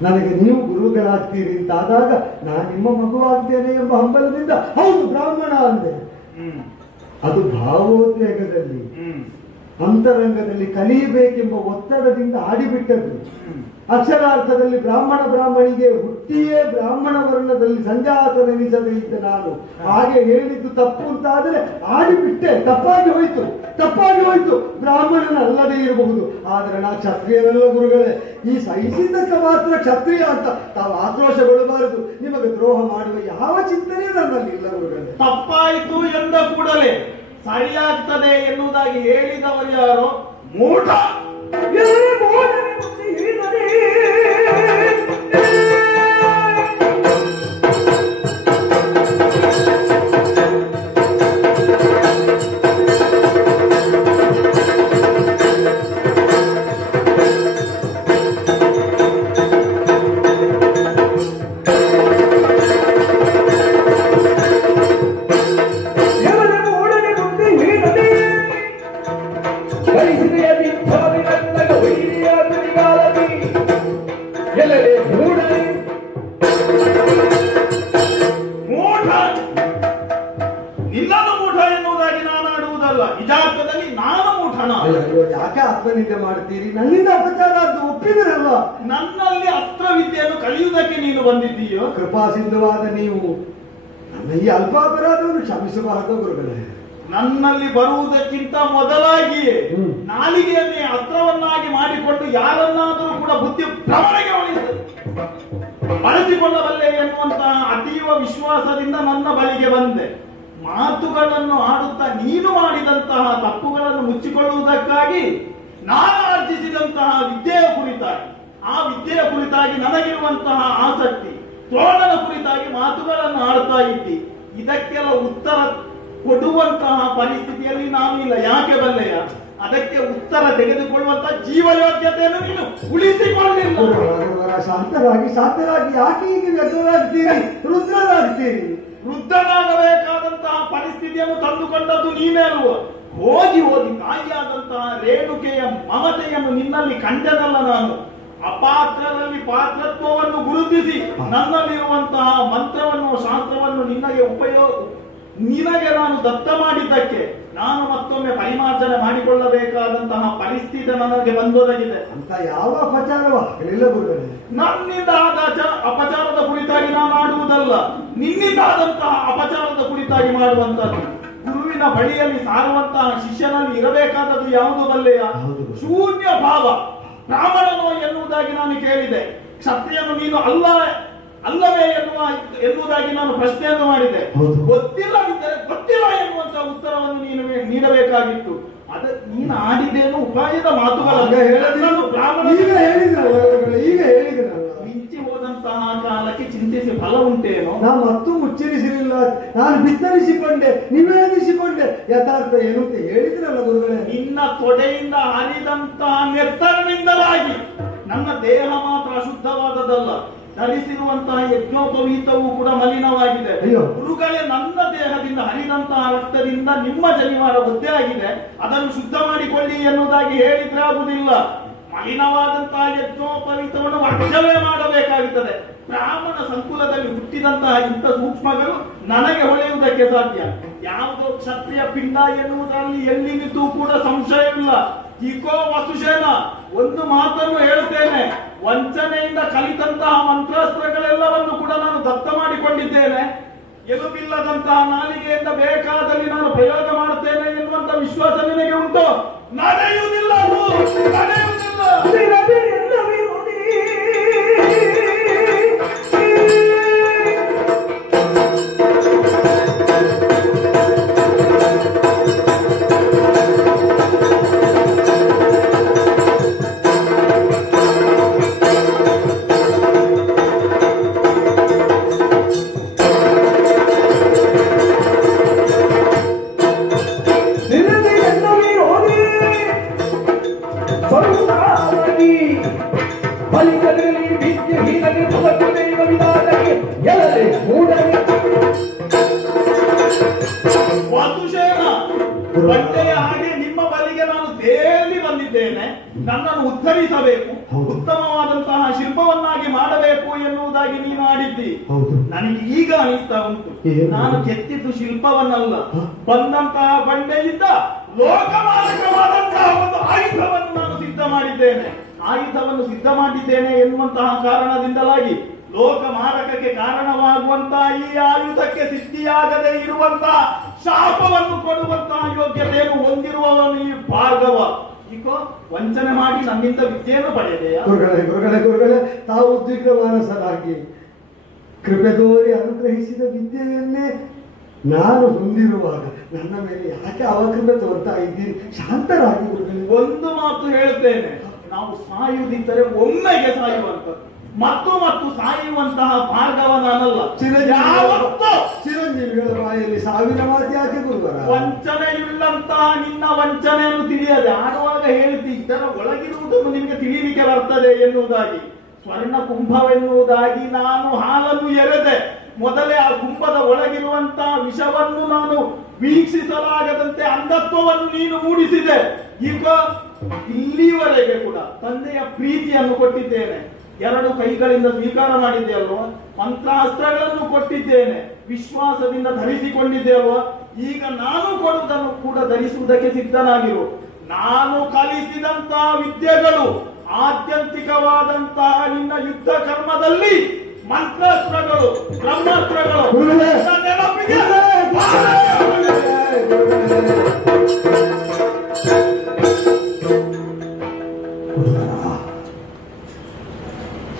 ನನಗೆ ನೀವು ಗುರುಗಳಾಗ್ತೀರಿ ಅಂತಾದಾಗ ನಾನು ನಿಮ್ಮ ಮಗುವಾಗ್ತೇನೆ ಎಂಬ ಹಂಬಲದಿಂದ ಹೌದು ಬ್ರಾಹ್ಮಣ ಅಂದೆ. ಅದು ಭಾವೋದ್ವೇಗದಲ್ಲಿ ಅಂತರಂಗದಲ್ಲಿ ಕಲಿಯಬೇಕೆಂಬ ಒತ್ತಡದಿಂದ ಆಡಿಬಿಟ್ಟದ್ದು. ಅಕ್ಷರಾರ್ಥದಲ್ಲಿ ಬ್ರಾಹ್ಮಣಿಗೆ ಹುಟ್ಟಿಯೇ ಬ್ರಾಹ್ಮಣ ವರ್ಣದಲ್ಲಿ ಸಂಜಾತನೆನಿಸದೇ ಇದ್ದ ನಾನು ಹಾಗೆ ಹೇಳಿದ್ದು ತಪ್ಪು ಅಂತಾದರೆ ಆಡಿಬಿಟ್ಟೆ. ತಪ್ಪಾಗಿ ಹೋಯ್ತು. ಬ್ರಾಹ್ಮಣನಲ್ಲದೇ ಇರಬಹುದು, ಆದರೆ ನಾ ಕ್ಷತ್ರಿಯನಲ್ಲ ಗುರುಗಳೇ. ಈ ಸಹಿಸಿದ್ದಕ್ಕೆ ಮಾತ್ರ ಕ್ಷತ್ರಿಯ ಅಂತ ತಾವು ಆಕ್ರೋಶಗೊಳ್ಳಬಾರದು. ನಿಮಗೆ ದ್ರೋಹ ಮಾಡುವ ಯಾವ ಚಿಂತನೆ ನನ್ನಲ್ಲಿ ಇಲ್ಲ ಗುರುಗಳೇ. ತಪ್ಪಾಯಿತು ಎಂದ ಕೂಡಲೇ ಸರಿಯಾಗ್ತದೆ ಎನ್ನುವುದಾಗಿ ಹೇಳಿದವರು ಯಾರೋ ಮೂಢ. ಆತ್ಮನಿಂದೆ ಮಾಡ್ತೀರಿ? ನನ್ನಿಂದ ಅಪಚಾರ ಅದು ಒಪ್ಪಿದ್ರಲ್ವ? ನನ್ನಲ್ಲಿ ಅಸ್ತ್ರವಿದ್ಯೆಯನ್ನು ಕಲಿಯುವುದಕ್ಕೆ ನೀನು ಬಂದಿದ್ದೀಯೋ? ಕೃಪಾ ಸಿಂಧುವಾದ ನೀವು ನನ್ನ ಈ ಅಲ್ಪ ಅಪರಾಧವನ್ನು ಕ್ಷಮಿಸಬಾರದು ಗುರುಗಳೇ. ನನ್ನಲ್ಲಿ ಬರುವುದಕ್ಕಿಂತ ಮೊದಲಾಗಿಯೇ ನಾಲಿಗೆಯನ್ನೇ ಅಸ್ತ್ರವನ್ನಾಗಿ ಮಾಡಿಕೊಂಡು ಯಾರನ್ನಾದರೂ ಕೂಡ ಬುದ್ಧಿ ಭ್ರಮಣೆಗೆ ಬಳಸಿಕೊಳ್ಳಬಲ್ಲೆ ಎನ್ನುವಂತಹ ಅತೀವ ವಿಶ್ವಾಸದಿಂದ ನನ್ನ ಬಳಿಗೆ ಬಂದೆ. ಮಾತುಗಳನ್ನು ಆಡುತ್ತಾ ನೀನು ಮಾಡಿದಂತಹ ತಪ್ಪುಗಳನ್ನು ಮುಚ್ಚಿಕೊಳ್ಳುವುದಕ್ಕಾಗಿ ನಾನು ಆರ್ಜಿಸಿದಂತಹ ವಿದ್ಯೆಯ ಕುರಿತಾಗಿ, ಆ ವಿದ್ಯೆಯ ಕುರಿತಾಗಿ ನನಗಿರುವಂತಹ ಆಸಕ್ತಿ, ದ್ರೋಣನ ಕುರಿತಾಗಿ ಮಾತುಗಳನ್ನು ಆಡ್ತಾ ಇದ್ದಿ. ಇದಕ್ಕೆಲ್ಲ ಉತ್ತರ ಕೊಡುವಂತಹ ಪರಿಸ್ಥಿತಿಯಲ್ಲಿ ನಾನು ಇಲ್ಲ. ಯಾಕೆ ಬಲ್ಲೆಯ? ಅದಕ್ಕೆ ಉತ್ತರ ತೆಗೆದುಕೊಳ್ಳುವಂತಹ ಜೀವಯೋಗ್ಯತೆಯನ್ನು ನೀನು ಉಳಿಸಿಕೊಳ್ಳಲಿಲ್ಲ. ಶಾಂತರಾಗಿ ಯಾಕೆ ಹೀಗೆ ವ್ಯಗ್ರರಾಗ್ತೀರಿ, ರುದ್ರರಾಗ್ತೀರಿ? ವೃದ್ಧನಾಗಬೇಕಾದಂತಹ ಪರಿಸ್ಥಿತಿಯನ್ನು ತಂದುಕೊಂಡದ್ದು ನೀನೇ ಅಲ್ವ? ಹೋಗಿ ತಾಯಿಯಾದಂತಹ ರೇಣುಕೆಯ ಮಮತೆಯನ್ನು ನಿನ್ನಲ್ಲಿ ಕಂಡನಲ್ಲ ನಾನು. ಅಪಾತ್ರರಲ್ಲಿ ಪಾತ್ರತ್ವವನ್ನು ಗುರುತಿಸಿ ನನ್ನಲ್ಲಿರುವಂತಹ ಮಂತ್ರವನ್ನು, ಶಾಸ್ತ್ರವನ್ನು ನಿನಗೆ ನಾನು ದತ್ತ ಮಾಡಿದ್ದಕ್ಕೆ ನಾನು ಮತ್ತೊಮ್ಮೆ ಪರಿಮಾರ್ಜನೆ ಮಾಡಿಕೊಳ್ಳಬೇಕಾದಂತಹ ಪರಿಸ್ಥಿತಿ ನನಗೆ ಬಂದೊದಗಿದೆ. ಅಂತ ಯಾವ ಅಪಚಾರವೂ ಆಗಲಿಲ್ಲ ಗುರುಗಳೇ. ನನ್ನಿಂದ ಆದ ಅಪಚಾರದ ಕುರಿತಾಗಿ ನಾನು ಆಡುವುದಲ್ಲ, ನಿನ್ನಿಂದ ಆದಂತಹ ಅಪಚಾರದ ಕುರಿತಾಗಿ ಮಾಡುವಂತದ್ದು. ಗುರುವಿನ ಬಳಿಯಲ್ಲಿ ಸಾರುವಂತಹ ಶಿಷ್ಯನಲ್ಲಿ ಇರಬೇಕಾದದ್ದು ಯಾವುದು ಬಲ್ಲೆಯ? ಶೂನ್ಯ ಭಾವ. ಬ್ರಾಹ್ಮಣನೋ ಎನ್ನುವುದಾಗಿ ನಾನು ಕೇಳಿದೆ. ಕ್ಷತ್ರಿಯನು ನೀನು ಅಲ್ಲವೇ ಎನ್ನುವುದಾಗಿ ನಾನು ಪ್ರಶ್ನೆಯನ್ನು ಮಾಡಿದೆ. ಗೊತ್ತಿಲ್ಲ ಎನ್ನುವಂತ ಉತ್ತರವನ್ನು ನೀನು ನೀಡಬೇಕಾಗಿತ್ತು. ನೀನು ಆಡಿದೇನು ಉಪಾಯದ ಮಾತುಗಳನ್ನು ಮಿಂಚಿ ಹೋದಂತಹ ಕಾಲಕ್ಕೆ ಚಿಂತಿಸಿ ಫಲ ಉಂಟೇನೋ? ನಾನು ಮತ್ತೂ ಮುಚ್ಚರಿಸಲಿಲ್ಲ, ನಾನು ಬಿತ್ತರಿಸಿಕೊಂಡೆ, ನಿವೇದಿಸಿಕೊಂಡೆ. ಯಥಾರ್ಥ ಏನು ಅಂತ ಹೇಳಿದ್ರಲ್ಲ ಗುರುಗಳೇ. ನಿನ್ನ ತೊಡೆಯಿಂದ ಹರಿದಂತಹ ನೆತ್ತರನಿಂದಲಾಗಿ ನನ್ನ ದೇಹ ಮಾತ್ರ ಅಶುದ್ಧವಾದದಲ್ಲ, ಧರಿಸಿರುವಂತಹ ಯಜ್ಞೋಪವೀತವೂ ಕೂಡ ಮಲಿನವಾಗಿದೆ. ಗುರುಗಳೇ, ನನ್ನ ದೇಹದಿಂದ ಹರಿದಂತಹ ರಕ್ತದಿಂದ ನಿಮ್ಮ ಜನಿವಾರ ಒದ್ದೆ ಆಗಿದೆ, ಅದನ್ನು ಶುದ್ಧ ಮಾಡಿಕೊಳ್ಳಿ ಎನ್ನುವುದಾಗಿ ಹೇಳಿದ್ರೆ ಆಗುವುದಿಲ್ಲ. ಮಲಿನವಾದಂತಹ ಯಜ್ಞೋಪವೀತವನ್ನು ವರ್ಷವೇ ಮಾಡಬೇಕಾಗುತ್ತದೆ. ಬ್ರಾಹ್ಮಣ ಸಂಕುಲದಲ್ಲಿ ಹುಟ್ಟಿದಂತಹ ಇಂಥ ಸೂಕ್ಷ್ಮಗಳು ನನಗೆ ಹೊಳೆಯುವುದಕ್ಕೆ ಸಾಧ್ಯ? ಯಾವುದೋ ಕ್ಷತ್ರಿಯ ಪಿಂಡ ಎನ್ನುವುದರಲ್ಲಿ ಎಲ್ಲಿನಿದ್ದು ಕೂಡ ಸಂಶಯವಿಲ್ಲ. ಈಗೋ ವಸುಶೇನ, ಒಂದು ಮಾತನ್ನು ಹೇಳುತ್ತೇನೆ, ವಂಚನೆಯಿಂದ ಕಲಿತಂತಹ ಮಂತ್ರಾಸ್ತ್ರಗಳೆಲ್ಲವನ್ನು ಕೂಡ ನಾನು ದತ್ತ ಮಾಡಿಕೊಂಡಿದ್ದೇನೆ. ಎಲುಬಿಲ್ಲದಂತಹ ನಾಲಿಗೆಯಿಂದ ಬೇಕಾದಲ್ಲಿ ನಾನು ಪ್ರಯೋಗ ಮಾಡುತ್ತೇನೆ ಎನ್ನುವಂತ ವಿಶ್ವಾಸ ನಿನಗೆ ಉಂಟು? ನಡೆಯುವುದಿಲ್ಲ, ನಡೆಯುವುದಿಲ್ಲ. ಬಟ್ಟೆಯ ಹಾಗೆ ನಿಮ್ಮ ಬಳಿಗೆ ನಾನು ತೇಲಿ ಬಂದಿದ್ದೇನೆ. ನನ್ನನ್ನು ಉದ್ಧರಿಸಬೇಕು, ಉತ್ತಮವಾದಂತಹ ಶಿಲ್ಪವನ್ನಾಗಿ ಮಾಡಬೇಕು ಎನ್ನುವುದಾಗಿ ನೀನು ಆಡಿದ್ದಿ. ನನಗೆ ಈಗ ಅನಿಸ್ತಾ ಉಂಟು, ನಾನು ಕೆತ್ತಿದ್ದು ಶಿಲ್ಪವನ್ನಲ್ಲ, ಬಂದಂತಹ ಬಂಡೆಯಿಂದ ಲೋಕಮಾರಕವಾದಂತಹ ಒಂದು ಆಯುಧವನ್ನು ನಾನು ಸಿದ್ಧ ಮಾಡಿದ್ದೇನೆ. ಆಯುಧವನ್ನು ಸಿದ್ಧ ಮಾಡಿದ್ದೇನೆ ಎನ್ನುವಂತಹ ಕಾರಣದಿಂದಲಾಗಿ ಲೋಕ ಮಾರಕಕ್ಕೆ ಕಾರಣವಾಗುವಂತಹ ಈ ಆಯುಧಕ್ಕೆ ಸಿದ್ಧಿಯಾಗದೆ ಇರುವಂತಹ ಶಾಪವನ್ನು ಕೊಡುವಂತಹ ಯೋಗ್ಯತೆಯನ್ನು ಹೊಂದಿರುವವನು ಈ ಭಾರ್ಗವ. ಈಗ ವಂಚನೆ ಮಾಡಿ ನನ್ನಿಂದ ವಿದ್ಯೆಯನ್ನು ಪಡೆಯದೆಯಾ? ಗುರುಗಳೇ, ತಾವು ಉದ್ವಿಗ್ನಮಾನಸರಾಗಿ ಕೃಪೆ ತೋರಿ ಅನುಗ್ರಹಿಸಿದ ವಿದ್ಯೆಯನ್ನೇ ನಾನು ಹೊಂದಿರುವಾಗ ನನ್ನ ಮೇಲೆ ಯಾಕೆ ಅವಕೃಪೆ ತೋರ್ತಾ ಇದ್ದೀರಿ? ಶಾಂತರಾಗಿ ಗುರುಗಳೇ. ಒಂದು ಮಾತು ಹೇಳುತ್ತೇನೆ, ನಾವು ಸಾಯುವುದಿದ್ದರೆ ಒಮ್ಮೆಗೆ ಸಾಯುವಂಥದ್ದು, ಮತ್ತು ಸಾಯುವಂತಹ ಭಾರ್ಗವ ನಾನಲ್ಲ. ಚಿರಂಜೀವಿಗಳ ಬಾಯಲ್ಲಿ ಸಾವಿನ ಮಾತು ಯಾಕೆ ಗುರುವರ? ವಂಚನೆಯುಳ್ಳಂತಹ ನಿನ್ನ ವಂಚನೆಯನ್ನು ತಿಳಿಯದೆ ಆಡುವಾಗ ಹೇಳ್ತಿ, ಇದರ ಒಳಗಿರುವುದನ್ನು ನಿಮಗೆ ತಿಳಿಯಲಿಕ್ಕೆ ಬರ್ತದೆ ಎನ್ನುವುದಾಗಿ. ಸ್ವರ್ಣ ಕುಂಭವೆನ್ನುವುದಾಗಿ ನಾನು ಹಾಲನ್ನು ಎರೆದೆ. ಮೊದಲೇ ಆ ಕುಂಭದ ಒಳಗಿರುವಂತಹ ವಿಷವನ್ನು ನಾನು ವೀಕ್ಷಿಸಲಾಗದಂತೆ ಅಂಧತ್ವವನ್ನು ನೀನು ಮೂಡಿಸಿದೆ. ಈಗ ಇಲ್ಲಿವರೆಗೆ ಕೂಡ ತಂದೆಯ ಪ್ರೀತಿಯನ್ನು ಕೊಟ್ಟಿದ್ದೇನೆ, 2 ಕೈಗಳಿಂದ ಸ್ವೀಕಾರ ಮಾಡಿದ್ದೆ ಅಲ್ವಾ? ಮಂತ್ರಾಸ್ತ್ರಗಳನ್ನು ಕೊಟ್ಟಿದ್ದೇನೆ, ವಿಶ್ವಾಸದಿಂದ ಧರಿಸಿಕೊಂಡಿದ್ದೆ ಅಲ್ವಾ? ಈಗ ನಾನು ಕೊಡುವುದನ್ನು ಕೂಡ ಧರಿಸುವುದಕ್ಕೆ ಸಿದ್ಧನಾಗಿರು. ನಾನು ಕಲಿಸಿದಂತಹ ವಿದ್ಯೆಗಳು ಆತ್ಯಂತಿಕವಾದಂತಹ ನಿನ್ನ ಯುದ್ಧ ಕರ್ಮದಲ್ಲಿ ಮಂತ್ರಾಸ್ತ್ರಗಳು ಬ್ರಹ್ಮಾಸ್ತ್ರಗಳು ನನ್ನ ನೆನಪಿಗೆ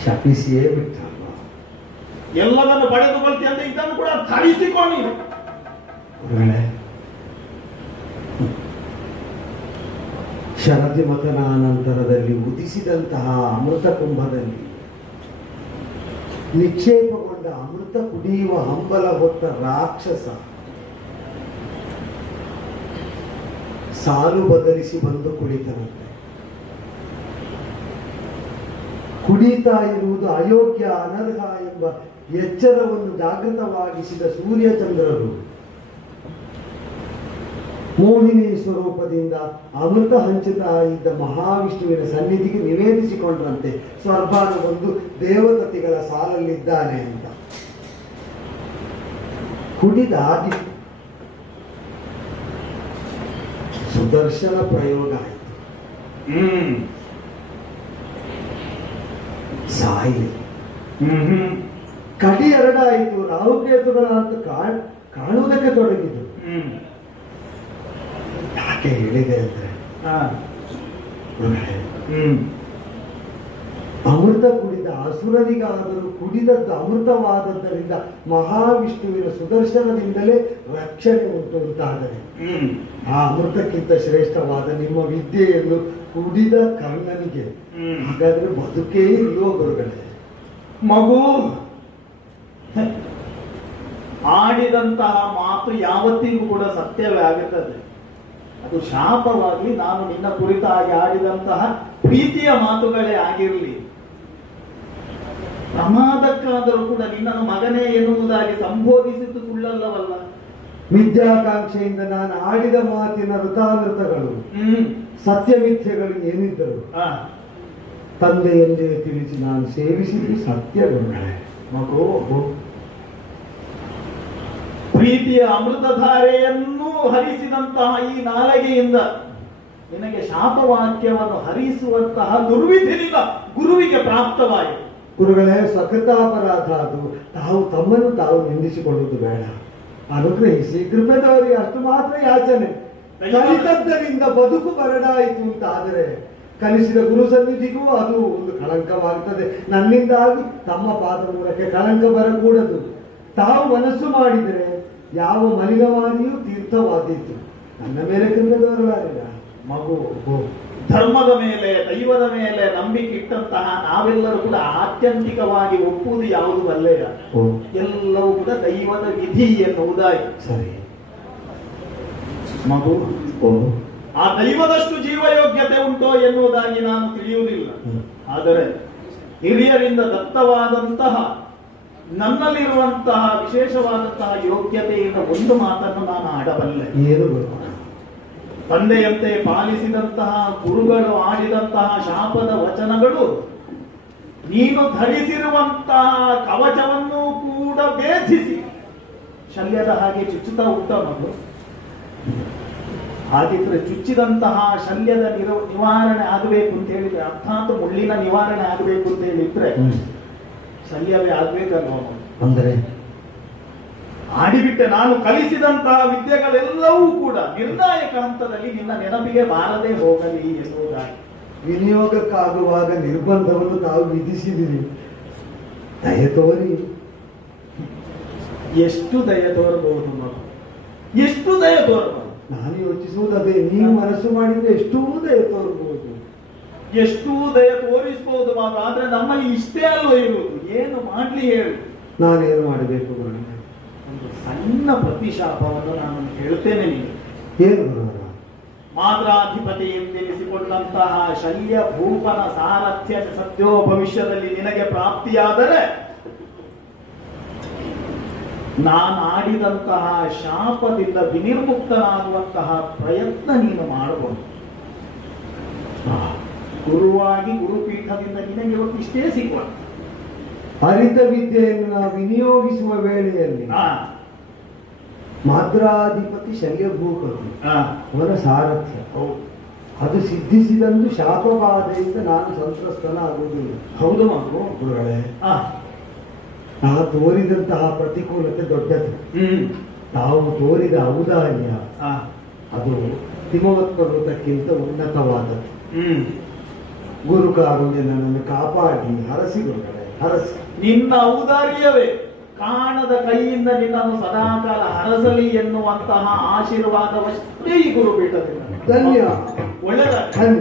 ಶಪಿಸಿಯೇ ಬಿಟ್ಟ. ಎಲ್ಲದನ್ನು ಪಡೆದುಕೊಳ್ತೀಯ ಅಂತ ಇದನ್ನು ಕೂಡ ಧರಿಸಿಕೊಂಡು ಶರದಿ ಮತನ ನಂತರದಲ್ಲಿ ಉದಿಸಿದಂತಹ ಅಮೃತ ಕುಂಭದಲ್ಲಿ ನಿಕ್ಷೇಪಗೊಂಡ ಅಮೃತ ಕುಡಿಯುವ ಹಂಬಲ ಹೊತ್ತ ರಾಕ್ಷಸ ಸಾಲು ಬದಲಿಸಿ ಬಂದು ಕುಳಿತನಂತೆ. ಕುಡಿತಾ ಇರುವುದು ಅಯೋಗ್ಯ ಅನರ್ಹ ಎಂಬ ಎಚ್ಚರವನ್ನು ಜಾಗೃತವಾಗಿಸಿದ ಸೂರ್ಯಚಂದ್ರರು ಮೋಹಿನಿ ಸ್ವರೂಪದಿಂದ ಅಮೃತ ಹಂಚುತ್ತಾ ಇದ್ದ ಮಹಾವಿಷ್ಣುವಿನ ಸನ್ನಿಧಿಗೆ ನಿವೇದಿಸಿಕೊಂಡ್ರಂತೆ ಸ್ವರ್ಭಾನ ಒಂದು ದೇವತತಿಗಳ ಸಾಲಲ್ಲಿದ್ದಾನೆ ಅಂತ. ಕುಡಿದಾಗಿ ಸುದರ್ಶನ ಪ್ರಯೋಗ ಆಯಿತು. ಸಾಯಿ ಕಡಿ ಎರಡಾಯಿತು. ರಾಹುಕೇತುಗಳ ಅಂತ ಕಾಣುವುದಕ್ಕೆ ತೊಡಗಿದ್ರು. ಯಾಕೆ ಹೇಳಿದೆ ಅಂದ್ರೆ ಅಮೃತ ಕುಡಿದ ಅಸುರನಿಗಾದರೂ ಕುಡಿದದ್ದು ಅಮೃತವಾದದ್ದರಿಂದ ಮಹಾವಿಷ್ಣುವಿನ ಸುದರ್ಶನದಿಂದಲೇ ರಕ್ಷಣೆ ಉಂಟಾದರೆ ಆ ಅಮೃತಕ್ಕಿಂತ ಶ್ರೇಷ್ಠವಾದ ನಿಮ್ಮ ವಿದ್ಯೆಯನ್ನು ಕುಡಿದ ಕರ್ಣನಿಗೆ ಹಾಗಾದ್ರೆ ಬದುಕೇ ಇಲ್ಲೋ ಗುರುಗಳೇ? ಮಗು ಆಡಿದಂತಹ ಮಾತು ಯಾವತ್ತಿಗೂ ಕೂಡ ಸತ್ಯವೇ ಆಗುತ್ತದೆ. ಅದು ಶಾಪವಾಗಿ ನಾನು ನಿನ್ನ ಕುರಿತಾಗಿ ಆಡಿದಂತಹ ಪ್ರೀತಿಯ ಮಾತುಗಳೇ ಆಗಿರಲಿ. ಪ್ರಮಾದಕ್ಕಾದರೂ ಕೂಡ ನಿನ್ನನ್ನು ಮಗನೇ ಎನ್ನುವುದಾಗಿ ಸಂಬೋಧಿಸಿದ್ದು ಸುಳ್ಳಲ್ಲವಲ್ಲ. ವಿದ್ಯಾಕಾಂಕ್ಷೆಯಿಂದ ನಾನು ಆಡಿದ ಮಾತಿನ ವೃತಾನೃತಗಳು ಸತ್ಯಮಿಥ್ಯಗಳು ಏನಿದ್ದರು ತಂದೆ ಎಂದೇ ತಿಳಿಸಿ ನಾನು ಸೇವಿಸಿದ್ದು ಸತ್ಯಗಳೇ. ಮಗು ಪ್ರೀತಿಯ ಅಮೃತಧಾರೆಯನ್ನು ಹರಿಸಿದಂತಹ ಈ ನಾಲಗೆಯಿಂದ ನಿನಗೆ ಶಾಪವಾಕ್ಯವನ್ನು ಹರಿಸುವಂತಹ ದುರ್ವಿಧಿನಿಂದ ಗುರುವಿಗೆ ಪ್ರಾಪ್ತವಾಯಿತು. ಗುರುಗಳೇ, ಸಕೃತಾಪರಾಧ ಅದು. ತಾವು ತಮ್ಮನ್ನು ತಾವು ನಿಂದಿಸಿಕೊಳ್ಳುವುದು ಬೇಡ. ಅನುಗ್ರಹಿಸಿ ಕೃಪೆದವರಿಗೆ ಅಷ್ಟು ಮಾತ್ರ ಯಾಚನೆ. ಕಲಿತದ್ದರಿಂದ ಬದುಕು ಬರಡಾಯಿತು ಅಂತ ಆದರೆ ಕಲಿಸಿದ ಗುರು ಸನ್ನಿಧಿಗೂ ಅದು ಒಂದು ಕಳಂಕವಾಗುತ್ತದೆ. ನನ್ನಿಂದಾಗಿ ತಮ್ಮ ಪಾದ ಮೂಲಕ ಕಳಂಕ ಬರಕೂಡದು. ತಾವು ಮನಸ್ಸು ಮಾಡಿದರೆ ಯಾವ ಮಲಿನವಾದಿಯೂ ತೀರ್ಥವಾದೀತು. ನನ್ನ ಮೇಲೆ ಕೃಪೆದವರಲಾರಿಲ್ಲ. ಮಗು ಧರ್ಮದ ಮೇಲೆ ದೈವದ ಮೇಲೆ ನಂಬಿಕೆ ಇಟ್ಟಂತಹ ನಾವೆಲ್ಲರೂ ಕೂಡ ಆತ್ಯಂತಿಕವಾಗಿ ಒಪ್ಪುವುದು ಯಾವುದು ಅಲ್ಲೇಯ, ಎಲ್ಲವೂ ಕೂಡ ದೈವದ ವಿಧಿ ಎನ್ನುವುದಾಗಿ. ಸರಿ ಮಗು, ಆ ದೈವದಷ್ಟು ಜೀವಯೋಗ್ಯತೆ ಉಂಟೋ ಎನ್ನುವುದಾಗಿ ನಾನು ತಿಳಿಯುವುದಿಲ್ಲ. ಆದರೆ ಹಿರಿಯರಿಂದ ದತ್ತವಾದಂತಹ ನನ್ನಲ್ಲಿರುವಂತಹ ವಿಶೇಷವಾದಂತಹ ಯೋಗ್ಯತೆಯಿಂದ ಒಂದು ಮಾತನ್ನು ನಾನು ಆಡಬಲ್ಲೆ. ಏನು? ತಂದೆಯಂತೆ ಪಾಲಿಸಿದಂತಹ ಗುರುಗಳು ಆಡಿದಂತಹ ಶಾಪದ ವಚನಗಳು ನೀನು ಧರಿಸಿರುವಂತಹ ಕವಚವನ್ನು ಕೂಡ ಭೇದಿಸಿ ಶಲ್ಯದ ಹಾಗೆ ಚುಚ್ಚುತ್ತಾ ಉಂಟು. ಹಾಗಿದ್ರೆ ಚುಚ್ಚಿದಂತಹ ಶಲ್ಯದ ನಿವಾರಣೆ ಆಗಬೇಕು ಅಂತ ಹೇಳಿದ್ರೆ, ಅರ್ಥಾತ್ ಮುಳ್ಳಿನ ನಿವಾರಣೆ ಆಗಬೇಕು ಅಂತ ಹೇಳಿದ್ರೆ ಶಲ್ಯವೇ ಆಗ್ಬೇಕಲ್ವ? ಅಂದರೆ ಆಡಿಬಿಟ್ಟೆ. ನಾನು ಕಲಿಸಿದಂತಹ ವಿದ್ಯೆಗಳೆಲ್ಲವೂ ಕೂಡ ನಿರ್ಣಾಯಕ ಹಂತದಲ್ಲಿ ನಿನ್ನ ನೆನಪಿಗೆ ಬಾರದೆ ಹೋಗಲಿ ಎನ್ನುವುದಾಗಿ. ವಿನಿಯೋಗಕ್ಕಾಗುವಾಗ ನಿರ್ಬಂಧವನ್ನು ತಾವು ವಿಧಿಸಿದಿರಿ. ದಯ ತೋರಿ. ಎಷ್ಟು ದಯ ತೋರಬಹುದು ಮಗು, ಎಷ್ಟು ದಯ ತೋರಬಹುದು? ನಾನು ಯೋಚಿಸುವುದೇ, ನೀವು ಮನಸ್ಸು ಮಾಡಿದ್ರೆ ಎಷ್ಟೂ ದಯ ತೋರಬಹುದು, ಎಷ್ಟೂ ದಯ ತೋರಿಸಬಹುದು ಮಗ. ಆದ್ರೆ ನಮ್ಮಲ್ಲಿ ಇಷ್ಟೇ ಅಲ್ವ ಇರುವುದು. ಏನು ಮಾಡ್ಲಿ ಹೇಳು? ನಾನೇನು ಮಾಡಬೇಕು? ಒಂದು ಸಣ್ಣ ಪ್ರತಿಶಾಪವನ್ನು ನಾನು ಹೇಳ್ತೇನೆ ನಿಮಗೆ. ಏನು? ಮಾತ್ರಾಧಿಪತಿ ಎಂದೆನಿಸಿಕೊಂಡಂತಹ ಶಲ್ಯ ಭೂಪನ ಸಾರಥ್ಯ ಸದ್ಯೋ ಭವಿಷ್ಯದಲ್ಲಿ ನಿನಗೆ ಪ್ರಾಪ್ತಿಯಾದರೆ ನಾನು ಆಡಿದಂತಹ ಶಾಪದಿಂದ ವಿನಿರ್ಮುಕ್ತನಾಗುವಂತಹ ಪ್ರಯತ್ನ ನೀನು ಮಾಡಬಹುದು. ಗುರುವಾಗಿ ಗುರುಪೀಠದಿಂದ ನಿನಗೆ ಇವತ್ತು ಇಷ್ಟೇ ಸಿಗುವ ಹರಿತ ವಿದ್ಯೆಯನ್ನು ನಾವು ವಿನಿಯೋಗಿಸುವ ವೇಳೆಯಲ್ಲಿ ಮಾತ್ರಾಧಿಪತಿ ಶಲ್ಯಭೂಕರು ಅವರ ಸಾರಥ್ಯ ಅದು ಸಿದ್ಧಿಸಿದಂದು ಶಾಪಬಾಧೆಯಿಂದ ನಾನು ಸಂತ್ರಸ್ತನಾಗುವುದಿಲ್ಲ. ಹೌದು ಮಗು. ಗುರುಗಳೇ, ಆ, ನಾ ತೋರಿದಂತಹ ಪ್ರತಿಕೂಲತೆ ದೊಡ್ಡದು. ಹ್ಮ್ ತಾವು ತೋರಿದ ಔದಾರ್ಯ ಆ, ಅದು ಹಿಮವತ್ ಪರ್ವತಕ್ಕಿಂತ ಉನ್ನತವಾದದ್ದು. ಹ್ಮ್ ಗುರುಕಾರುಣ್ಯ ನನ್ನನ್ನು ಕಾಪಾಡಿ ಹರಸಿ ಗುರುಗಳೇ, ಹರಸಿ. ನಿನ್ನ ಔದಾರ್ಯವೇ ಕಾಣದ ಕೈಯಿಂದ ನಿನ್ನನ್ನು ಸದಾಕಾಲ ಹರಸಲಿ ಎನ್ನುವಂತಹ ಆಶೀರ್ವಾದವಷ್ಟೇ ಈ ಗುರುಪೀಠದಿಂದ. ಧನ್ಯ ಒಳ್ಳೆದ. ಧನ್ಯ.